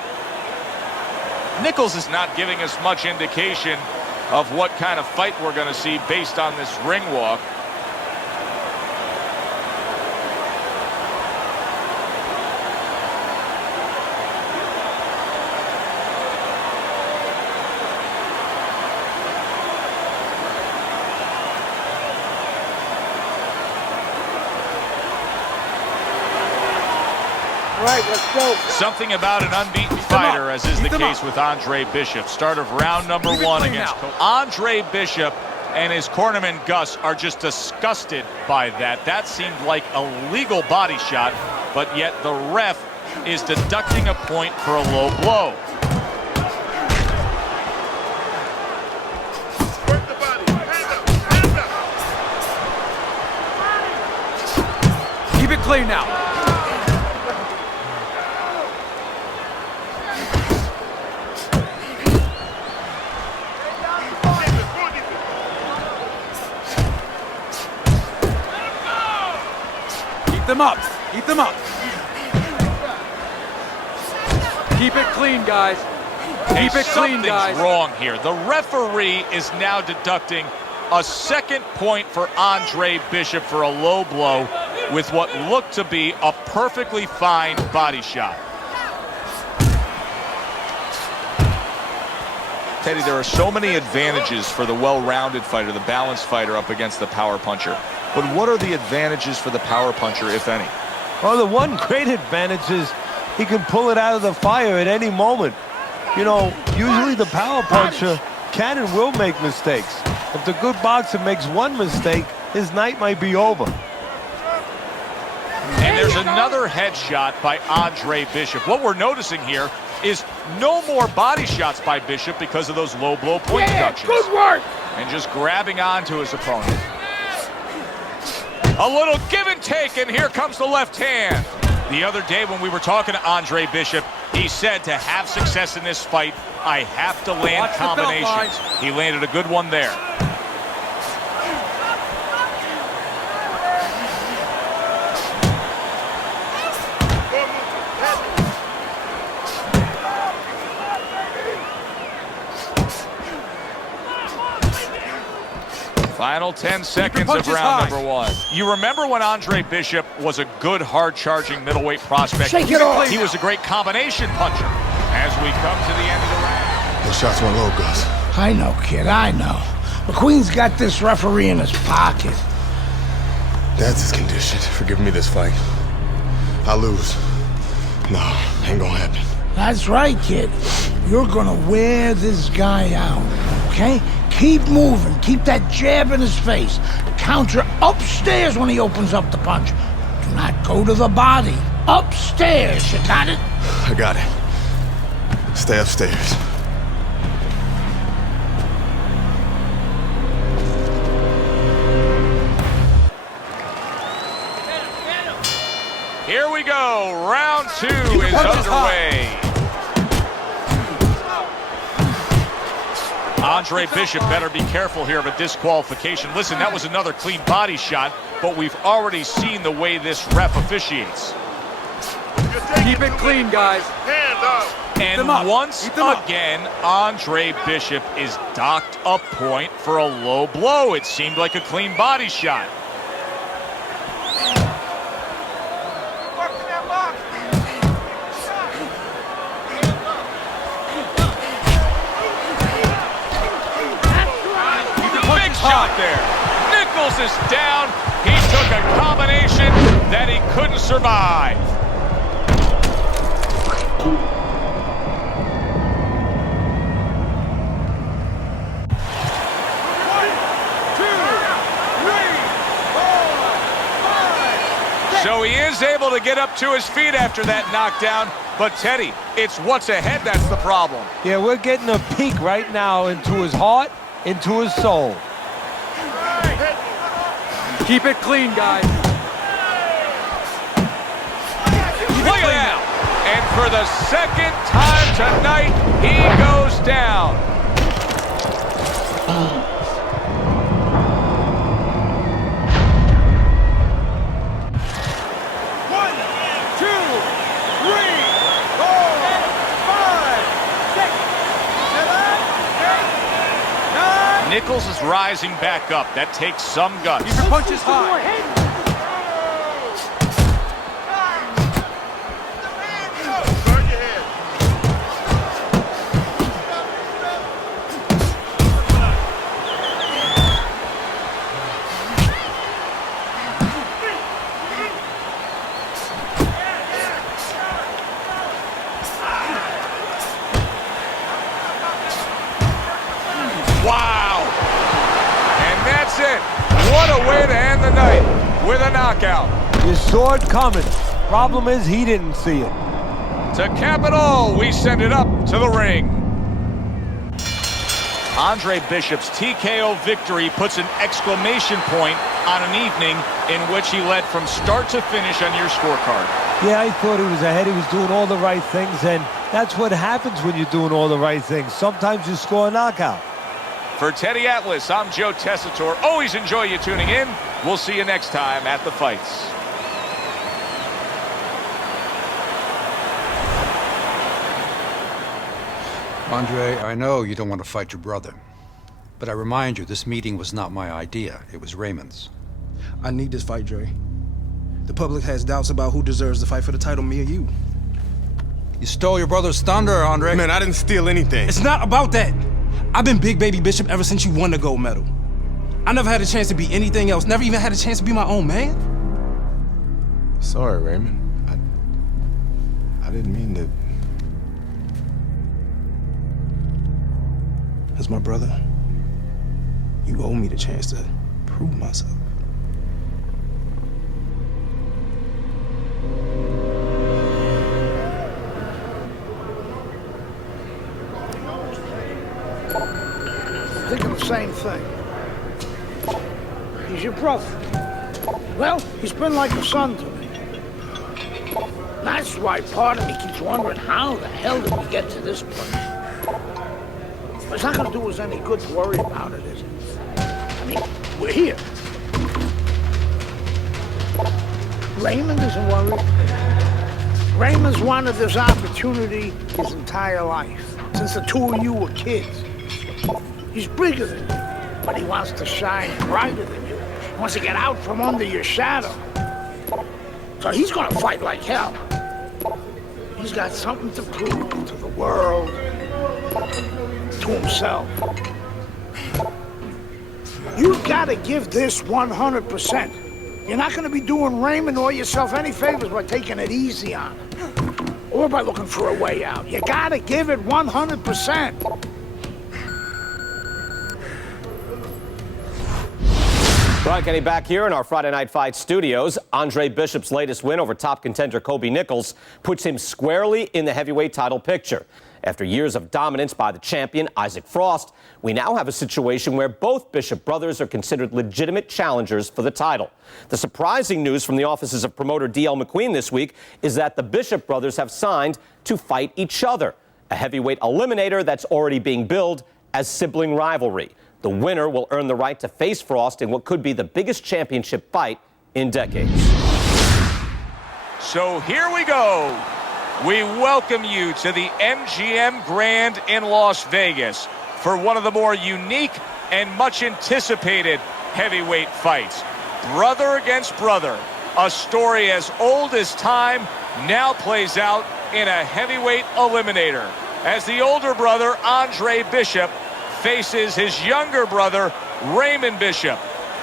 Nichols is not giving us much indication of what kind of fight we're going to see based on this ring walk. Right, let's go. Something about an unbeaten fighter, as is the case with Andre Bishop. Start of round number 1 against Andre Bishop, and his cornerman Gus are just disgusted by that. That seemed like a legal body shot, but yet the ref is deducting a point for a low blow. Keep it clean now. Keep them up. Keep them up. Keep it clean, guys. Keep it clean, guys. Something's wrong here. The referee is now deducting a second point for Andre Bishop for a low blow with what looked to be a perfectly fine body shot. Teddy, there are so many advantages for the well-rounded fighter, the balanced fighter up against the power puncher. But what are the advantages for the power puncher, if any? Well, the one great advantage is he can pull it out of the fire at any moment. You know, usually the power puncher can and will make mistakes. If the good boxer makes one mistake, his night might be over. And there's another headshot by Andre Bishop. What we're noticing here is no more body shots by Bishop because of those low blow point deductions. Good work. And just grabbing onto his opponent. A little give and take, and here comes the left hand. The other day when we were talking to Andre Bishop, he said to have success in this fight, I have to land combinations. He landed a good one there. Final 10 seconds of round number 1. You remember when Andre Bishop was a good, hard-charging middleweight prospect? Shake it off. He was a great combination puncher. As we come to the end of the round. Those shots went low, Gus. I know, kid, I know. McQueen's got this referee in his pocket. That's his condition for giving me this fight. I lose. No, ain't gonna happen. That's right, kid. You're gonna wear this guy out, okay? Keep moving. Keep that jab in his face. Counter upstairs when he opens up the punch. Do not go to the body. Upstairs, you got it? I got it. Stay upstairs. Here we go. Round 2 is underway. Andre Bishop better be careful here of a disqualification. Listen, that was another clean body shot, but we've already seen the way this ref officiates. Keep it clean, guys. Hand up. And once again, Andre Bishop is docked a point for a low blow. It seemed like a clean body shot. Shot there. Nichols is down. He took a combination that he couldn't survive. he is able to get up to his feet after that knockdown. But, Teddy, it's what's ahead that's the problem. Yeah, we're getting a peek right now into his heart, into his soul. Keep it clean, guys. Look at that. And for the second time tonight, he goes down. Nichols is rising back up. That takes some guts. Keep your punches high. Wow. And that's it. What a way to end the night with a knockout. You saw it coming. Problem is, he didn't see it. To cap it all, we send it up to the ring. Andre Bishop's TKO victory puts an exclamation point on an evening in which he led from start to finish on your scorecard. Yeah, I thought he was ahead. He was doing all the right things, and that's what happens when you're doing all the right things. Sometimes you score a knockout. For Teddy Atlas, I'm Joe Tessitore. Always enjoy you tuning in. We'll see you next time at the fights. Andre, I know you don't want to fight your brother, but I remind you, this meeting was not my idea. It was Raymond's. I need this fight, Dre. The public has doubts about who deserves the fight for the title, me or you. You stole your brother's thunder, Andre. Man, I didn't steal anything. It's not about that. I've been Big Baby Bishop ever since you won the gold medal. I never had a chance to be anything else. Never even had a chance to be my own man. Sorry, Raymond. I didn't mean to. As my brother, you owe me the chance to prove myself. Thinking the same thing. He's your brother. Well, he's been like a son to me. That's why part of me keeps wondering how the hell did we get to this point? It's not gonna do us any good to worry about it, is it? I mean, we're here. Raymond isn't worried. Raymond's wanted this opportunity his entire life, since the two of you were kids. He's bigger than you, but he wants to shine brighter than you. He wants to get out from under your shadow. So he's gonna fight like hell. He's got something to prove to the world, to himself. You've got to give this 100%. You're not gonna be doing Raymond or yourself any favors by taking it easy on him, or by looking for a way out. You gotta give it 100%. Right, getting back here in our Friday Night Fight studios, Andre Bishop's latest win over top contender Kobe Nichols puts him squarely in the heavyweight title picture. After years of dominance by the champion, Isaac Frost, we now have a situation where both Bishop brothers are considered legitimate challengers for the title. The surprising news from the offices of promoter D.L. McQueen this week is that the Bishop brothers have signed to fight each other, a heavyweight eliminator that's already being billed as sibling rivalry. The winner will earn the right to face Frost in what could be the biggest championship fight in decades. So here we go. We welcome you to the MGM Grand in Las Vegas for one of the more unique and much anticipated heavyweight fights. Brother against brother. A story as old as time now plays out in a heavyweight eliminator as the older brother, Andre Bishop, faces his younger brother, Raymond Bishop.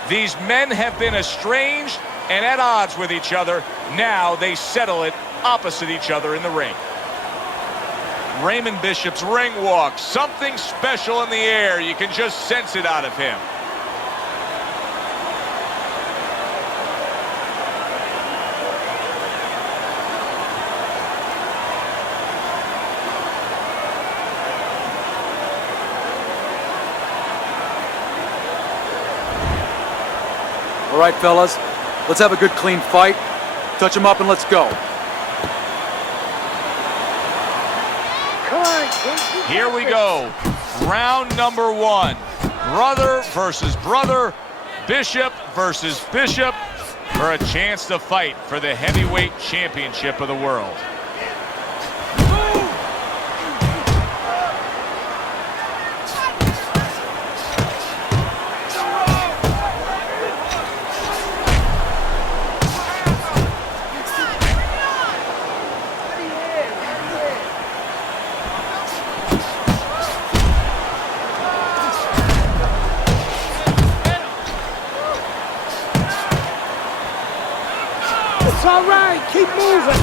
These men have been estranged and at odds with each other. Now they settle it opposite each other in the ring. Raymond Bishop's ring walk, something special in the air. You can just sense it out of him. right, fellas? Let's have a good, clean fight. Touch him up and let's go. Come on, kid. Here we go. Round number 1. Brother versus brother. Bishop versus Bishop for a chance to fight for the heavyweight championship of the world. It's all right. Keep moving.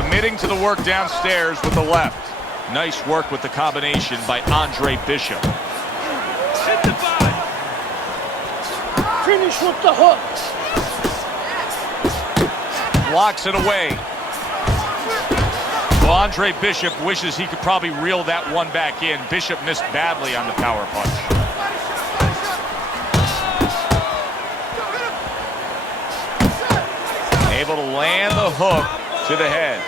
Committing to the work downstairs with the left. Nice work with the combination by Andre Bishop. Finish with the hook. Blocks it away. Well, Andre Bishop wishes he could probably reel that one back in. Bishop missed badly on the power punch. Able to land the hook to the head.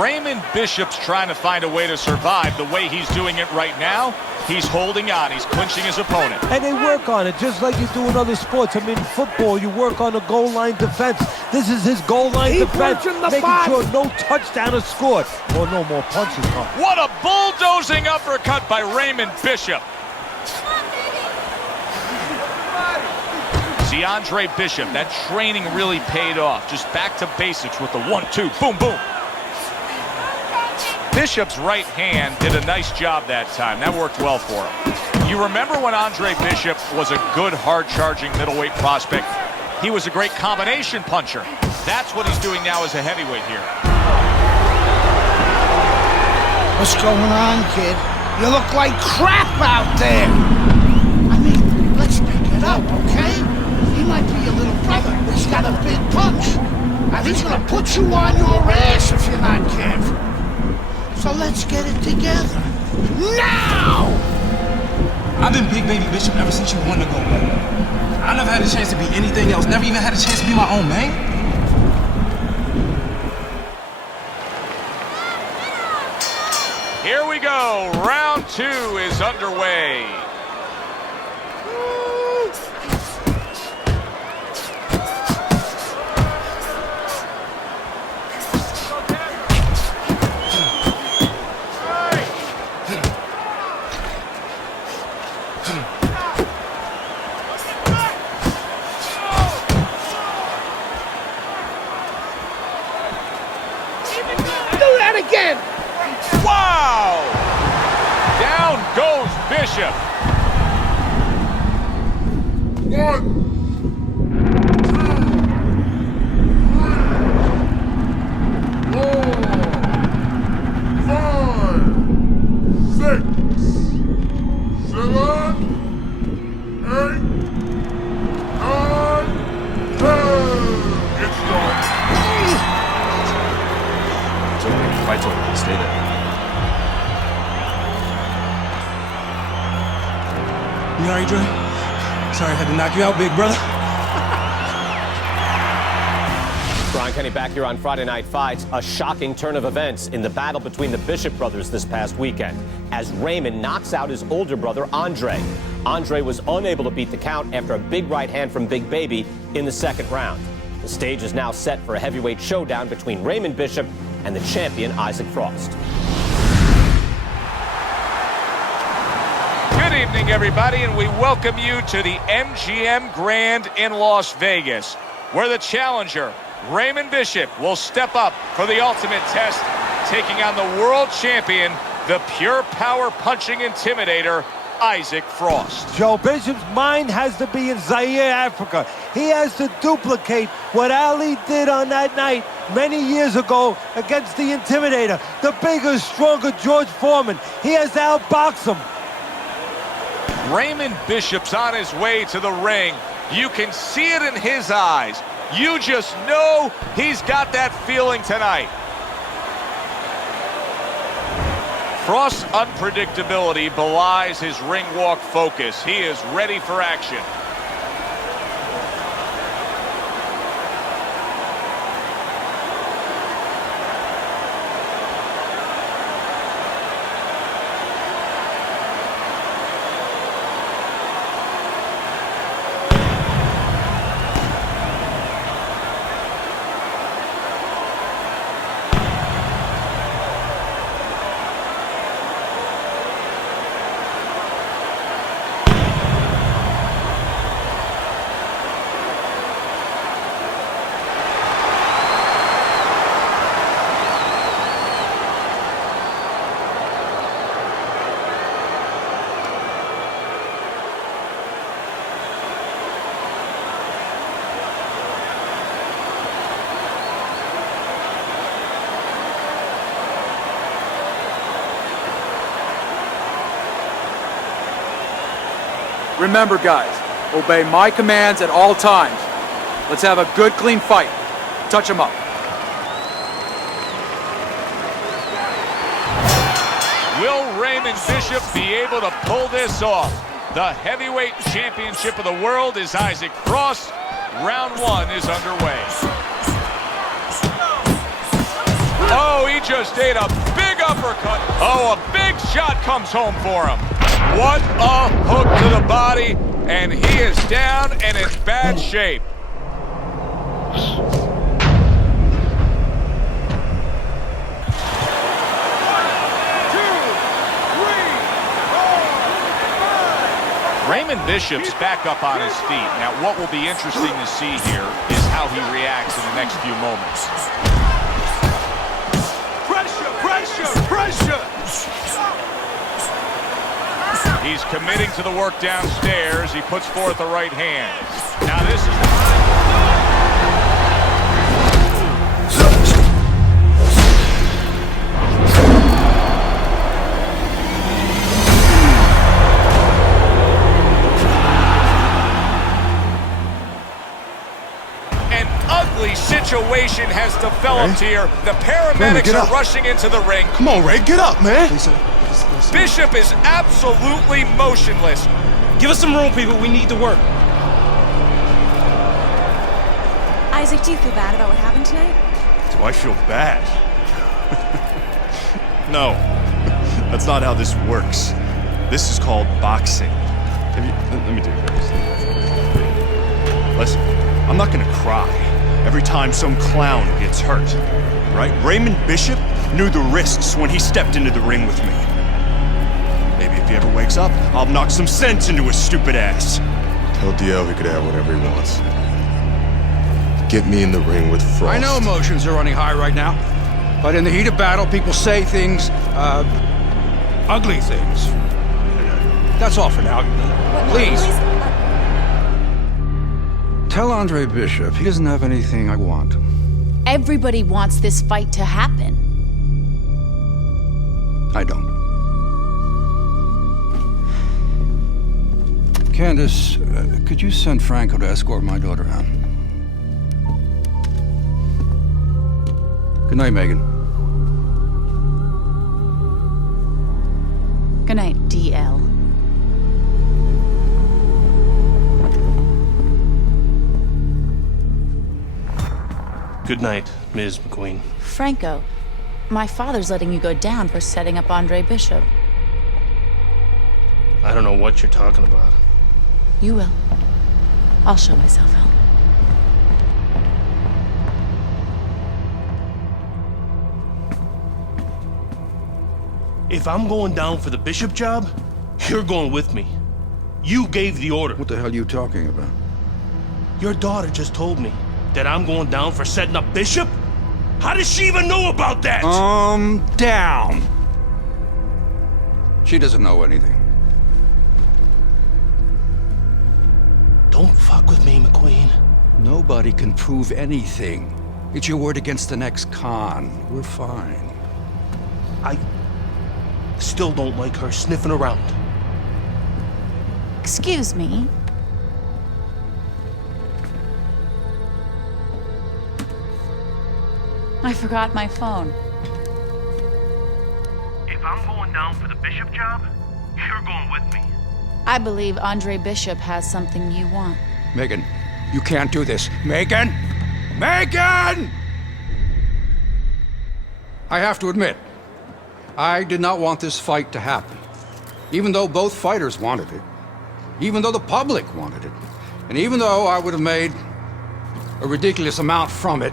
Raymond Bishop's trying to find a way to survive. The way he's doing it right now, he's holding on. He's clinching his opponent. And they work on it just like you do in other sports. I mean, in football, you work on the goal line defense. This is his goal line defense, making sure no touchdown is scored or no more punches come. What a bulldozing uppercut by Raymond Bishop. See, Andre Bishop, that training really paid off. Just back to basics with the 1-2, boom, boom. Bishop's right hand did a nice job that time. That worked well for him. You remember when Andre Bishop was a good, hard-charging middleweight prospect? He was a great combination puncher. That's what he's doing now as a heavyweight here. What's going on, kid? You look like crap out there. I mean, let's pick it up, okay? He might be your little brother, but he's got a big punch. And he's gonna put you on your ass if you're not careful. So let's get it together. Now! I've been Big Baby Bishop ever since you won the gold medal. I never had a chance to be anything else. Never even had a chance to be my own man. Here we go. Round 2 is underway. Again. Wow! Down goes Bishop. 1, 2, 3, 4, 5, 6, 7, 8, 9, 10. It's done. Fight's over. Stay there. You alright, Dre? Sorry I had to knock you out, big brother. Brian Kenny back here on Friday Night Fights. A shocking turn of events in the battle between the Bishop brothers this past weekend as Raymond knocks out his older brother, Andre. Andre was unable to beat the count after a big right hand from Big Baby in the second round. The stage is now set for a heavyweight showdown between Raymond Bishop and the champion, Isaac Frost. Good evening, everybody, and we welcome you to the MGM Grand in Las Vegas, where the challenger, Raymond Bishop, will step up for the ultimate test, taking on the world champion, the pure power punching intimidator, Isaac Frost. Joe Bishop's mind has to be in Zaire, Africa. He has to duplicate what Ali did on that night many years ago against the Intimidator, the bigger, stronger George Foreman. He has to outbox him. Raymond Bishop's on his way to the ring. You can see it in his eyes. You just know he's got that feeling tonight. Frost's unpredictability belies his ring walk focus. He is ready for action. Remember, guys, obey my commands at all times. Let's have a good, clean fight. Touch him up. Will Raymond Bishop be able to pull this off? The heavyweight championship of the world is Isaac Frost. Round one is underway. Oh, he just ate a big uppercut. Oh, a big shot comes home for him. What a hook to the body, and he is down and in bad shape. Raymond Bishop's back up on his feet. Now, what will be interesting to see here is how he reacts in the next few moments. Pressure, pressure, pressure! He's committing to the work downstairs. He puts forth the right hand. Now this is... An ugly situation has developed here. The paramedics are rushing into the ring. Come on, Ray, get up, man. Bishop is absolutely motionless. Give us some room, people. We need to work. Isaac, do you feel bad about what happened tonight? Do I feel bad? No, that's not how this works. This is called boxing. Let me do this. Listen, I'm not gonna cry every time some clown gets hurt, right? Raymond Bishop knew the risks when he stepped into the ring with me. Maybe if he ever wakes up, I'll knock some sense into his stupid ass. Tell DL he could have whatever he wants. Get me in the ring with Frost. I know emotions are running high right now, but in the heat of battle, people say things, ugly things. That's all for now. Please. Tell Andre Bishop he doesn't have anything I want. Everybody wants this fight to happen. I don't. Candace, could you send Franco to escort my daughter out? Good night, Megan. Good night, DL. Good night, Ms. McQueen. Franco, my father's letting you go down for setting up Andre Bishop. I don't know what you're talking about. You will. I'll show myself out. If I'm going down for the Bishop job, you're going with me. You gave the order. What the hell are you talking about? Your daughter just told me that I'm going down for setting up Bishop? How does she even know about that? Down. She doesn't know anything. Don't fuck with me, McQueen. Nobody can prove anything. It's your word against the next con. We're fine. I still don't like her sniffing around. Excuse me. I forgot my phone. If I'm going down for the Bishop job, you're going with me. I believe Andre Bishop has something you want. Megan, you can't do this. Megan! Megan! I have to admit, I did not want this fight to happen. Even though both fighters wanted it. Even though the public wanted it. And even though I would have made a ridiculous amount from it,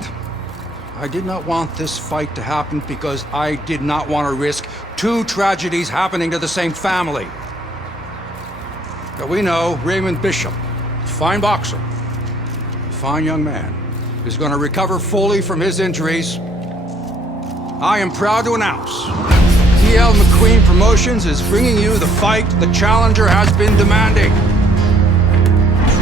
I did not want this fight to happen because I did not want to risk two tragedies happening to the same family. But we know Raymond Bishop, a fine boxer, a fine young man, is going to recover fully from his injuries. I am proud to announce E.L. McQueen Promotions is bringing you the fight the challenger has been demanding.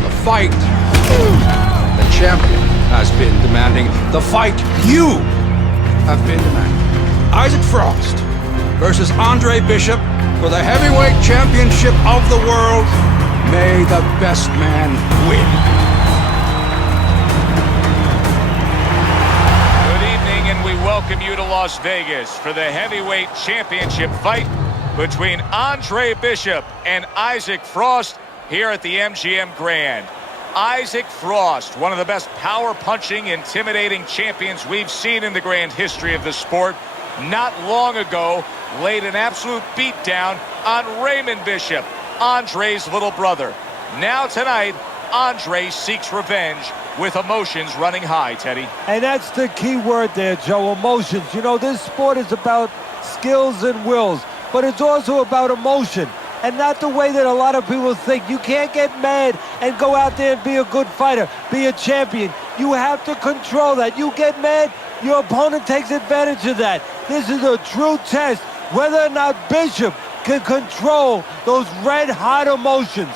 The fight the champion has been demanding. The fight you have been demanding. Isaac Frost versus Andre Bishop for the heavyweight championship of the world. May the best man win. Good evening, and we welcome you to Las Vegas for the heavyweight championship fight between Andre Bishop and Isaac Frost here at the MGM Grand. Isaac Frost, one of the best power-punching, intimidating champions we've seen in the grand history of the sport, not long ago laid an absolute beatdown on Raymond Bishop, Andre's little brother. Now tonight, Andre seeks revenge with emotions running high, Teddy. And that's the key word there, Joe, emotions. You know, this sport is about skills and wills, but it's also about emotion. And not the way that a lot of people think. You can't get mad and go out there and be a good fighter, be a champion. You have to control that. You get mad, your opponent takes advantage of that. This is a true test whether or not Bishop can control those red-hot emotions.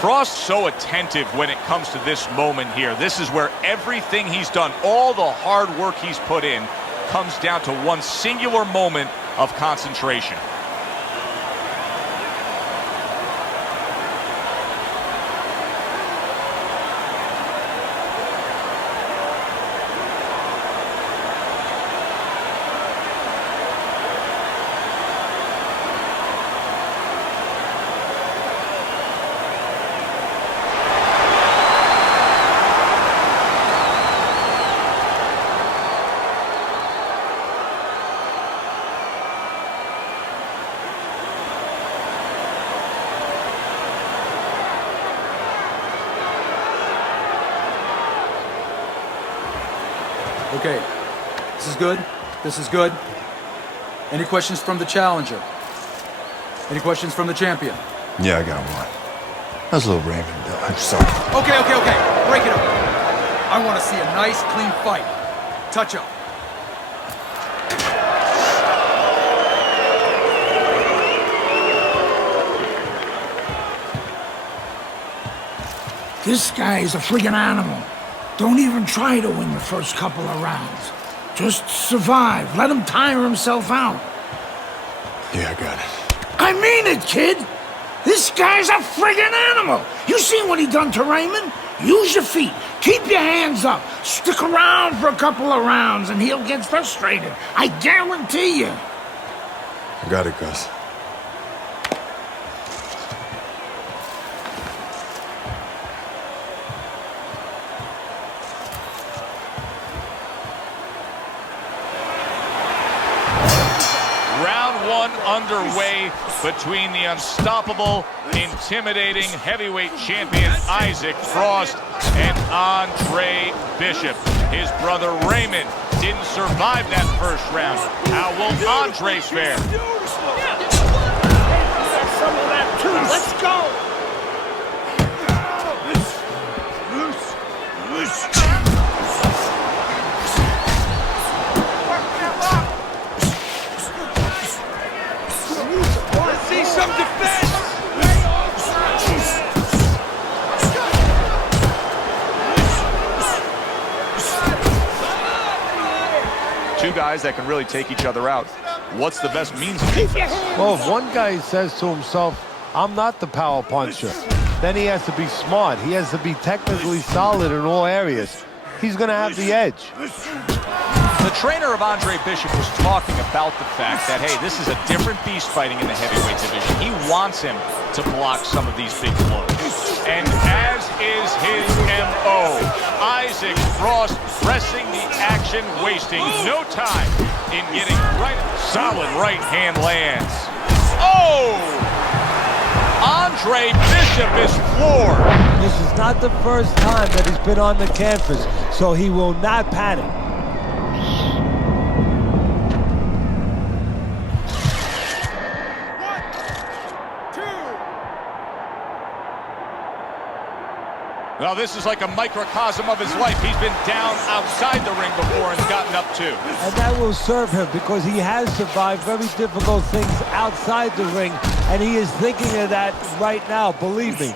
Frost's so attentive when it comes to this moment here. This is where everything he's done, all the hard work he's put in, comes down to one singular moment of concentration. Okay, this is good. This is good. Any questions from the challenger? Any questions from the champion? Yeah, I got one. How's little Raymond doing? I'm sorry. Okay. Break it up. I want to see a nice, clean fight. Touch up. This guy is a friggin' animal. Don't even try to win the first couple of rounds. Just survive. Let him tire himself out. Yeah, I got it. I mean it, kid. This guy's a friggin' animal. You seen what he done to Raymond? Use your feet. Keep your hands up. Stick around for a couple of rounds and he'll get frustrated. I guarantee you. I got it, Gus. Underway between the unstoppable, intimidating heavyweight champion Isaac Frost and Andre Bishop. His brother Raymond didn't survive that first round. How will Andre fare? Some of that too. Let's go. See some defense. Two guys that can really take each other out. What's the best means of defense? Well, if one guy says to himself, I'm not the power puncher, then he has to be smart. He has to be technically solid in all areas. He's going to have the edge. The trainer of Andre Bishop was talking about the fact that, hey, this is a different beast fighting in the heavyweight division. He wants him to block some of these big blows. And as is his M.O., Isaac Frost pressing the action, wasting no time in getting right. Solid right hand lands. Oh! Andre Bishop is floored. This is not the first time that he's been on the canvas, so he will not panic. Well, this is like a microcosm of his life. He's been down outside the ring before and gotten up too. And that will serve him because he has survived very difficult things outside the ring, and he is thinking of that right now, believe me.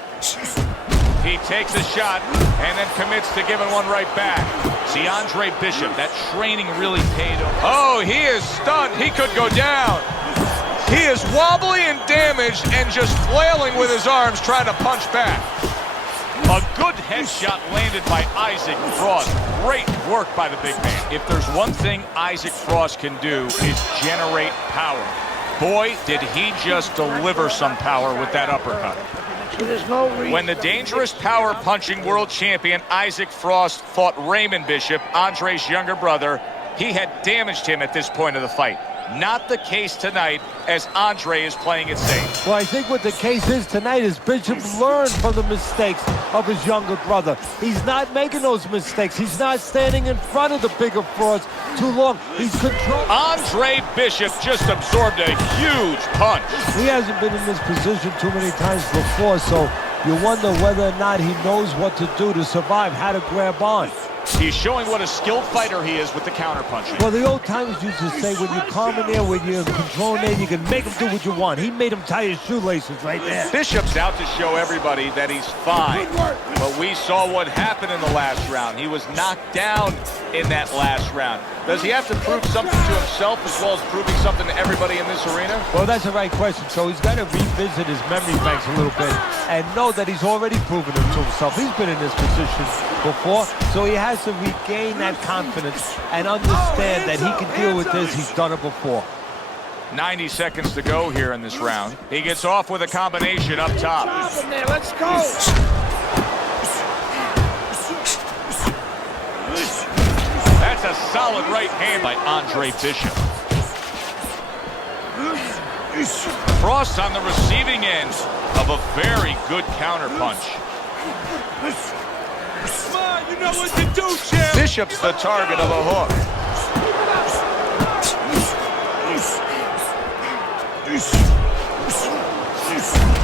He takes a shot and then commits to giving one right back. See, Andre Bishop, that training really paid off. Oh, he is stunned. He could go down. He is wobbly and damaged and just flailing with his arms trying to punch back. A good headshot landed by Isaac Frost. Great work by the big man. If there's one thing Isaac Frost can do is generate power. Boy, did he just deliver some power with that uppercut. When the dangerous power punching world champion Isaac Frost fought Raymond Bishop, Andre's younger brother, he had damaged him at this point of the fight. Not the case tonight, as Andre is playing it safe. Well, I think what the case is tonight is Bishop learned from the mistakes of his younger brother. He's not making those mistakes. He's not standing in front of the bigger frauds too long. He's controlling. Andre Bishop just absorbed a huge punch. He hasn't been in this position too many times before, so you wonder whether or not he knows what to do to survive, how to grab on. He's showing what a skilled fighter he is with the counter-punching. Well, the old timers used to say, when you're calm in there, when you're controlling there, you can make him do what you want. He made him tie his shoelaces right there. Bishop's out to show everybody that he's fine. But we saw what happened in the last round. He was knocked down in that last round. Does he have to prove something to himself as well as proving something to everybody in this arena? Well, that's the right question. So he's got to revisit his memory banks a little bit and know that he's already proven it to himself. He's been in this position before, so he has to regain that confidence and understand that he can deal with this. He's done it before. 90 seconds to go here in this round. He gets off with a combination up top. There, let's go. That's a solid right hand by Andre Bishop. Frost on the receiving end of a very good counterpunch. Come on, you know what to do, champ. Bishop's the target of a hook.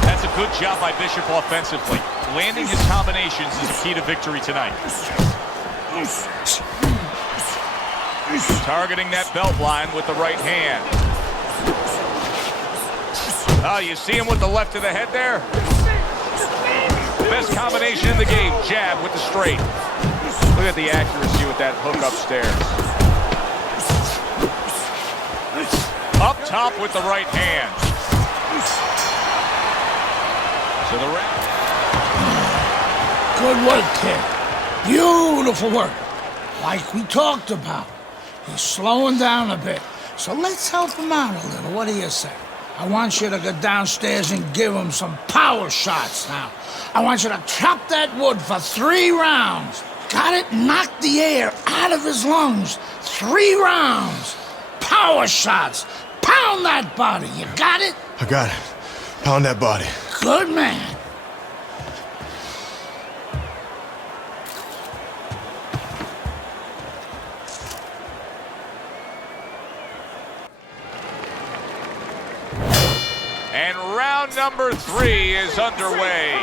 That's a good job by Bishop offensively. Landing his combinations is the key to victory tonight. Targeting that belt line with the right hand. Oh, you see him with the left to the head there? Best combination in the game, jab with the straight. Look at the accuracy with that hook upstairs. Up top with the right hand. So the round. Good work, kid. Beautiful work. Like we talked about. He's slowing down a bit. So let's help him out a little. What do you say? I want you to go downstairs and give him some power shots now. I want you to chop that wood for 3 rounds. Got it? Knock the air out of his lungs. 3 rounds. Power shots. Pound that body. You got it? I got it. Pound that body. Good man. And round number 3 is underway.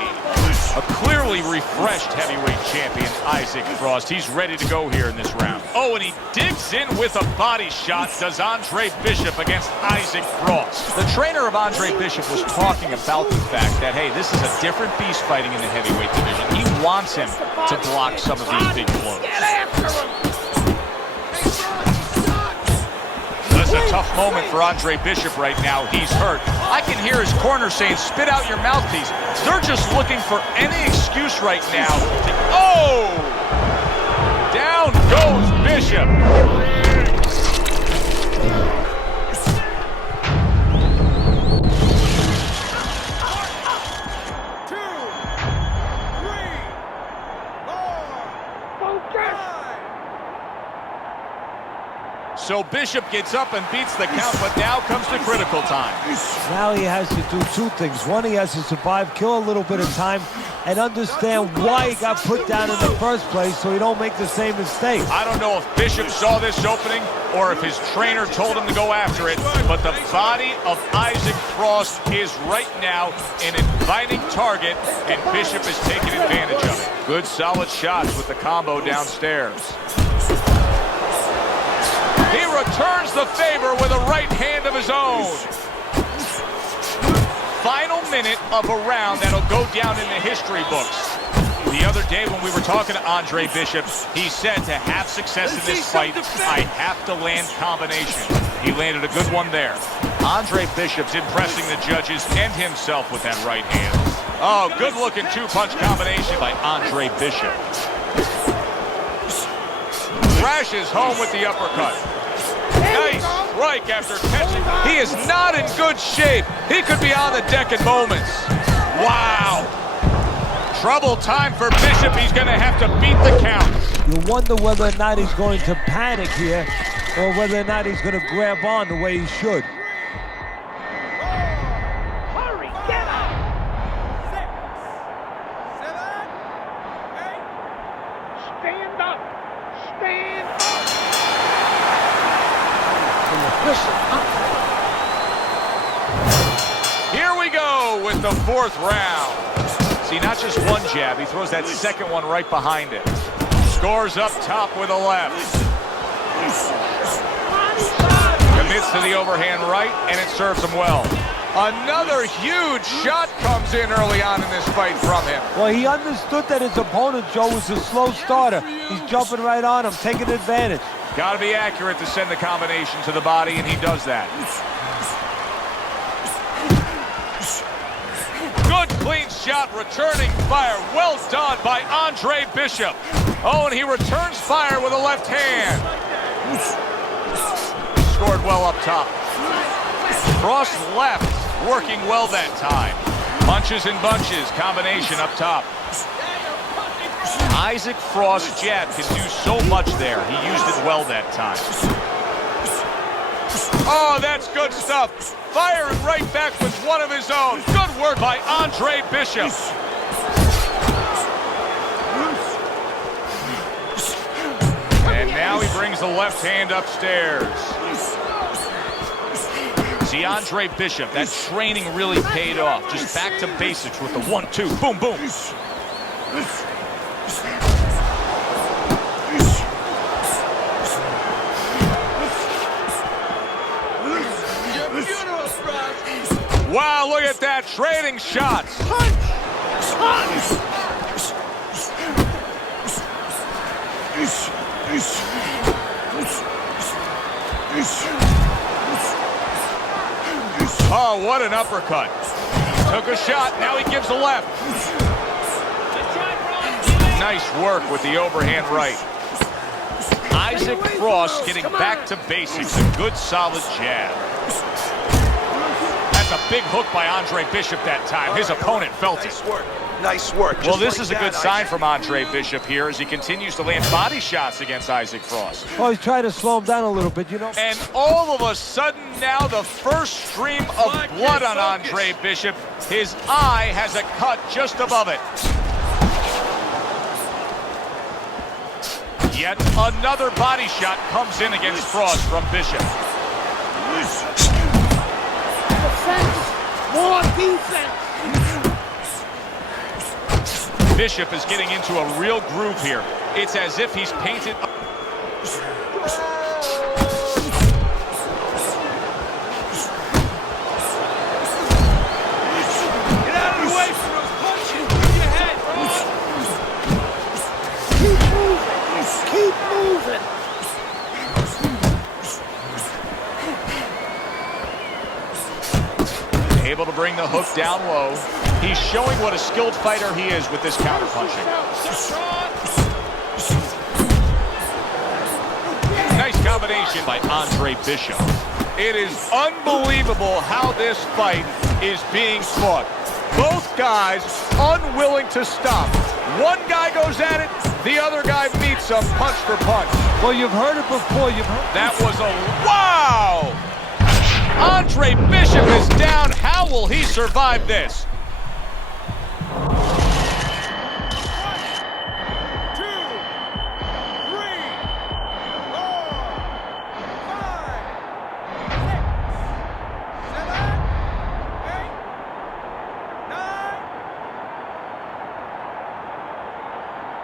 A clearly refreshed heavyweight champion, Isaac Frost. He's ready to go here in this round. Oh, and he digs in with a body shot, does Andre Bishop against Isaac Frost. The trainer of Andre Bishop was talking about the fact that, hey, this is a different beast fighting in the heavyweight division. He wants him to block some of these big blows. Get after him. That's a tough moment for Andre Bishop right now. He's hurt. I can hear his corner saying, spit out your mouthpiece. They're just looking for any excuse right now. Oh! Down goes Bishop. So Bishop gets up and beats the count, but now comes the critical time. Now he has to do two things. One, he has to survive, kill a little bit of time, and understand why he got put down in the first place so he don't make the same mistake. I don't know if Bishop saw this opening or if his trainer told him to go after it, but the body of Isaac Frost is right now an inviting target, and Bishop is taking advantage of it. Good solid shots with the combo downstairs. He returns the favor with a right hand of his own. Final minute of a round that'll go down in the history books. The other day when we were talking to Andre Bishop, he said to have success in this fight, I have to land combination. He landed a good one there. Andre Bishop's impressing the judges and himself with that right hand. Oh, good-looking two-punch combination by Andre Bishop. Crashes home with the uppercut. Nice strike after catching. He is not in good shape. He could be on the deck in moments. Wow. Trouble time for Bishop. He's going to have to beat the count. You wonder whether or not he's going to panic here or whether or not he's going to grab on the way he should. Hurry, get up! 6, 7, 8. Stand up! Stand up! Here we go with the fourth round. See, not just one jab, he throws that second one right behind it. Scores up top with a left. Commits to the overhand right, and it serves him well. Another huge shot comes in early on in this fight from him. Well, he understood that his opponent, Joe, was a slow starter. He's jumping right on him, taking advantage. Got to be accurate to send the combination to the body, and he does that. Good clean shot, returning fire. Well done by Andre Bishop. Oh, and he returns fire with a left hand. Scored well up top. Cross left, working well that time. Punches and bunches, combination up top. Isaac Frost's jab can do so much there. He used it well that time. Oh, that's good stuff. Firing right back with one of his own. Good work by Andre Bishop. And now he brings the left hand upstairs. See, Andre Bishop, that training really paid off. Just back to basics with the 1-2. Boom, boom. Wow, look at that, trading shots. Punch! Oh, what an uppercut. Took a shot, now he gives a left. Nice work with the overhand right. Isaac Frost getting back to basics. A good, solid jab. That's a big hook by Andre Bishop that time. His opponent felt it. Nice work. Well, this is a good sign from Andre Bishop here as he continues to land body shots against Isaac Frost. Oh, he's trying to slow him down a little bit, you know. And all of a sudden now the first stream of blood on Andre Bishop. His eye has a cut just above it. Yet another body shot comes in against Frost from Bishop. Defense! More defense! Bishop is getting into a real groove here. It's as if he's painted. Get out of the way from those punches! Move your head, bro! Keep moving! Able to bring the hook down low. He's showing what a skilled fighter he is with this counterpunching. Nice combination by Andre Bishop. It is unbelievable how this fight is being fought. Both guys unwilling to stop. One guy goes at it, the other guy meets him punch for punch. Well, you've heard it before. That was a wow! Andre Bishop is down. How will he survive this?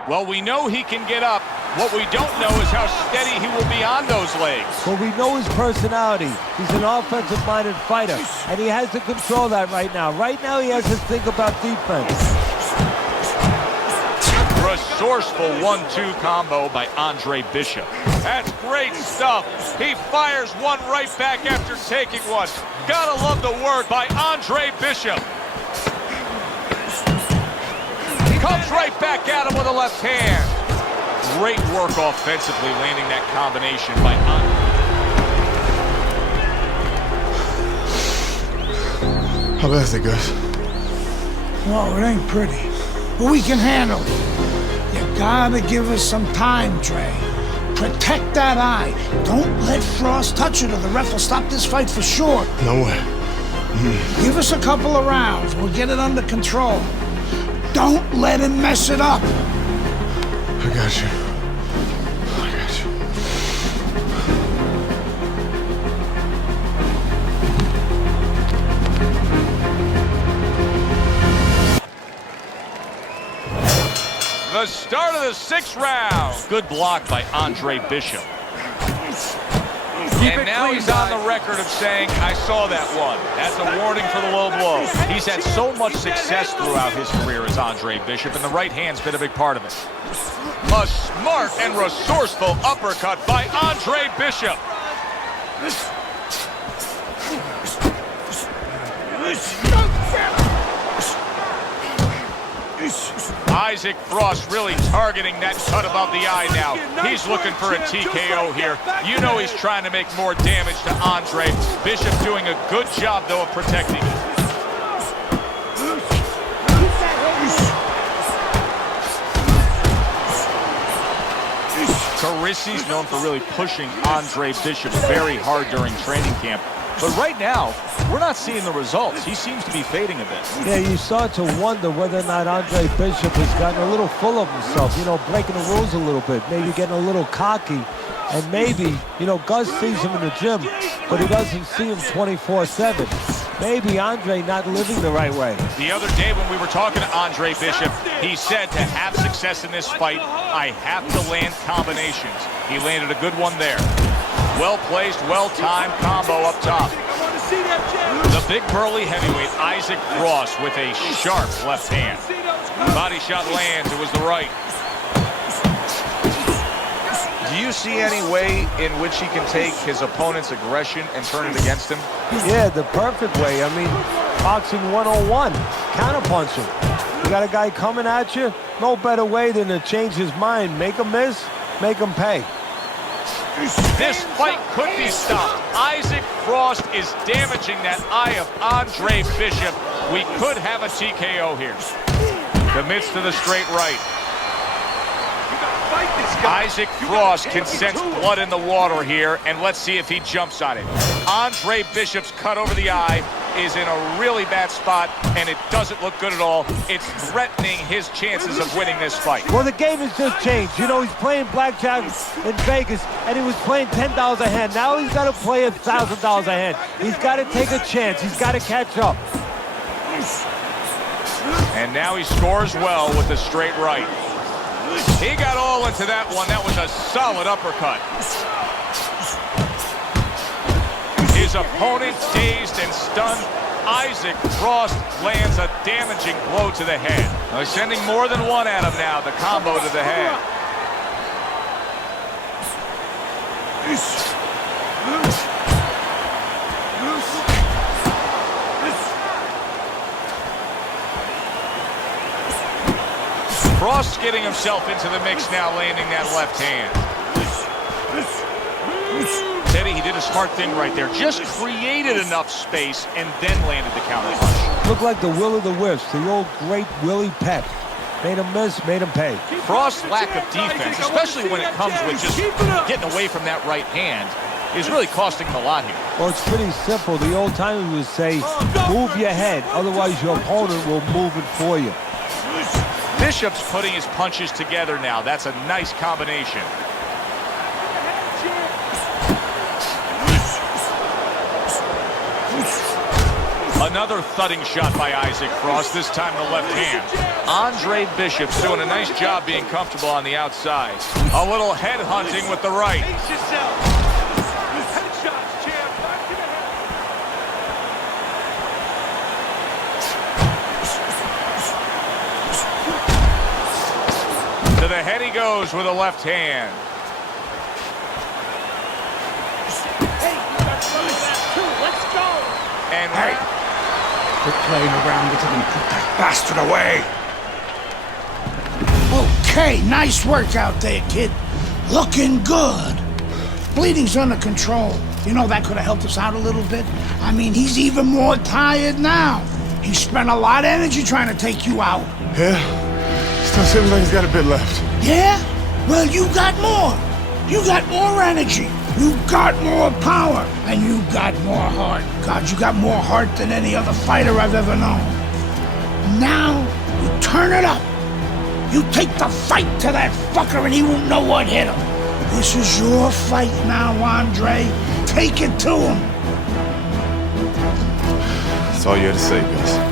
Well, we know he can get up. What we don't know is how steady he will be on those legs. Well, we know his personality. He's an offensive-minded fighter, and he has to control that right now. Right now, he has to think about defense. Resourceful 1-2 combo by Andre Bishop. That's great stuff. He fires one right back after taking one. Gotta love the work by Andre Bishop. Comes right back at him with a left hand. Great work offensively, landing that combination by How bad is it, Gus? Well, it ain't pretty, but we can handle it. You gotta give us some time, Dre. Protect that eye. Don't let Frost touch it or the ref will stop this fight for sure. No way. Give us a couple of rounds. We'll get it under control. Don't let him mess it up. I got you. I got you. the start of the 6th round. Good block by Andre Bishop. And now he's on the record of saying, I saw that one. That's a warning for the low blow. He's had so much success throughout his career as Andre Bishop, and the right hand's been a big part of it. A smart and resourceful uppercut by Andre Bishop. Isaac Frost really targeting that cut above the eye now. He's looking for a TKO here. You know he's trying to make more damage to Andre. Bishop doing a good job, though, of protecting it. Carisi's known for really pushing Andre Bishop very hard during training camp. But right now, we're not seeing the results. He seems to be fading a bit. Yeah, you start to wonder whether or not Andre Bishop has gotten a little full of himself, you know, breaking the rules a little bit, maybe getting a little cocky. And maybe, you know, Gus sees him in the gym, but he doesn't see him 24/7. Maybe Andre not living the right way. The other day when we were talking to Andre Bishop, he said to have success in this fight, I have to land combinations. He landed a good one there. Well-placed, well-timed combo up top. The big burly heavyweight, Isaac Frost, with a sharp left hand. Body shot lands, it was the right. Do you see any way in which he can take his opponent's aggression and turn it against him? Yeah, the perfect way. I mean, boxing 101, counterpunching. You got a guy coming at you, no better way than to change his mind. Make him miss, make him pay. This fight could be stopped. Isaac Frost is damaging that eye of Andre Bishop. We could have a TKO here. Commits to the straight right. Isaac Frost can sense blood in the water here, and let's see if he jumps on it. Andre Bishop's cut over the eye is in a really bad spot, and it doesn't look good at all. It's threatening his chances of winning this fight. Well, the game has just changed. You know, he's playing blackjack in Vegas, and he was playing $10 a hand. Now he's got to play $1,000 a hand. He's got to take a chance. He's got to catch up. And now he scores well with the straight right. He got all into that one. That was a solid uppercut. His opponent dazed and stunned. Isaac Frost lands a damaging blow to the head. They're sending more than one at him now. The combo to the head. Frost getting himself into the mix now, landing that left hand. Teddy, he did a smart thing right there. Just created enough space and then landed the counter punch. Looked like the will of the wisps, the old great Willie Peck. Made him miss, made him pay. Frost's lack of defense, especially when it comes with just getting away from that right hand, is really costing him a lot here. Well, it's pretty simple. The old timers would say, move your head, otherwise your opponent will move it for you. Bishop's putting his punches together now. That's a nice combination. Another thudding shot by Isaac Frost, this time the left hand. Andre Bishop's doing a nice job being comfortable on the outside. A little head hunting with the right. To the head he goes with a left hand. Let's go. And Quit playing around with him and put that bastard away. Okay, nice work out there, kid. Looking good. Bleeding's under control. You know, that could have helped us out a little bit. I mean, he's even more tired now. He spent a lot of energy trying to take you out. Yeah? Still seems like he's got a bit left. Yeah? Well, you got more. You got more energy. You got more power. And you got more heart. God, you got more heart than any other fighter I've ever known. Now, you turn it up. You take the fight to that fucker and he won't know what hit him. This is your fight now, Andre. Take it to him. That's all you had to say, Gus.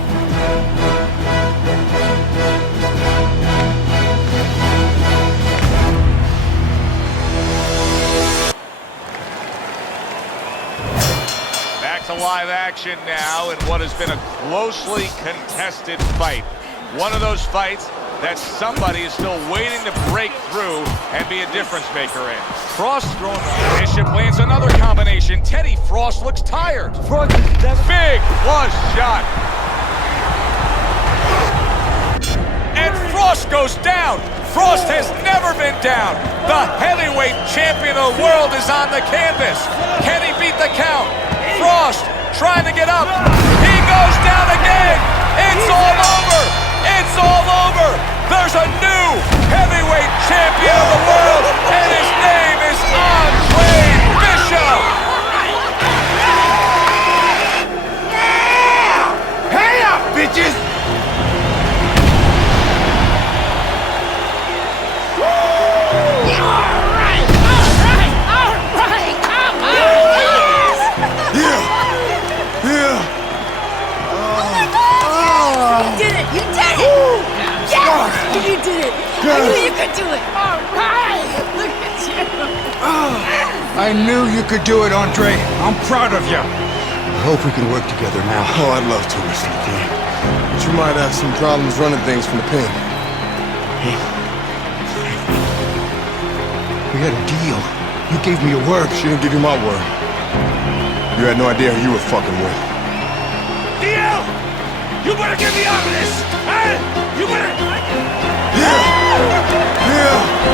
back to live action now in what has been a closely contested fight. One of those fights that somebody is still waiting to break through and be a difference maker in. Frost throwing Bishop lands another combination. Teddy Frost looks tired. Frost is big was shot. And Frost goes down. Frost has never been down. The heavyweight champion of the world is on the canvas. Can he beat the count? Frost trying to get up. He goes down again. It's all over. It's all over. There's a new heavyweight champion of the world, and his name is Andre Bishop. Hey up, bitches! You did it! I knew you could do it! All right! Look at you! I knew you could do it, Andre. I'm proud of you. I hope we can work together now. Oh, I'd love to, Mr. McQueen. But you might have some problems running things from the pen. We had a deal. You gave me your word. She didn't give you my word. You had no idea who you were fucking with. Deal! You better get me out of this! Huh? You better... Yeah!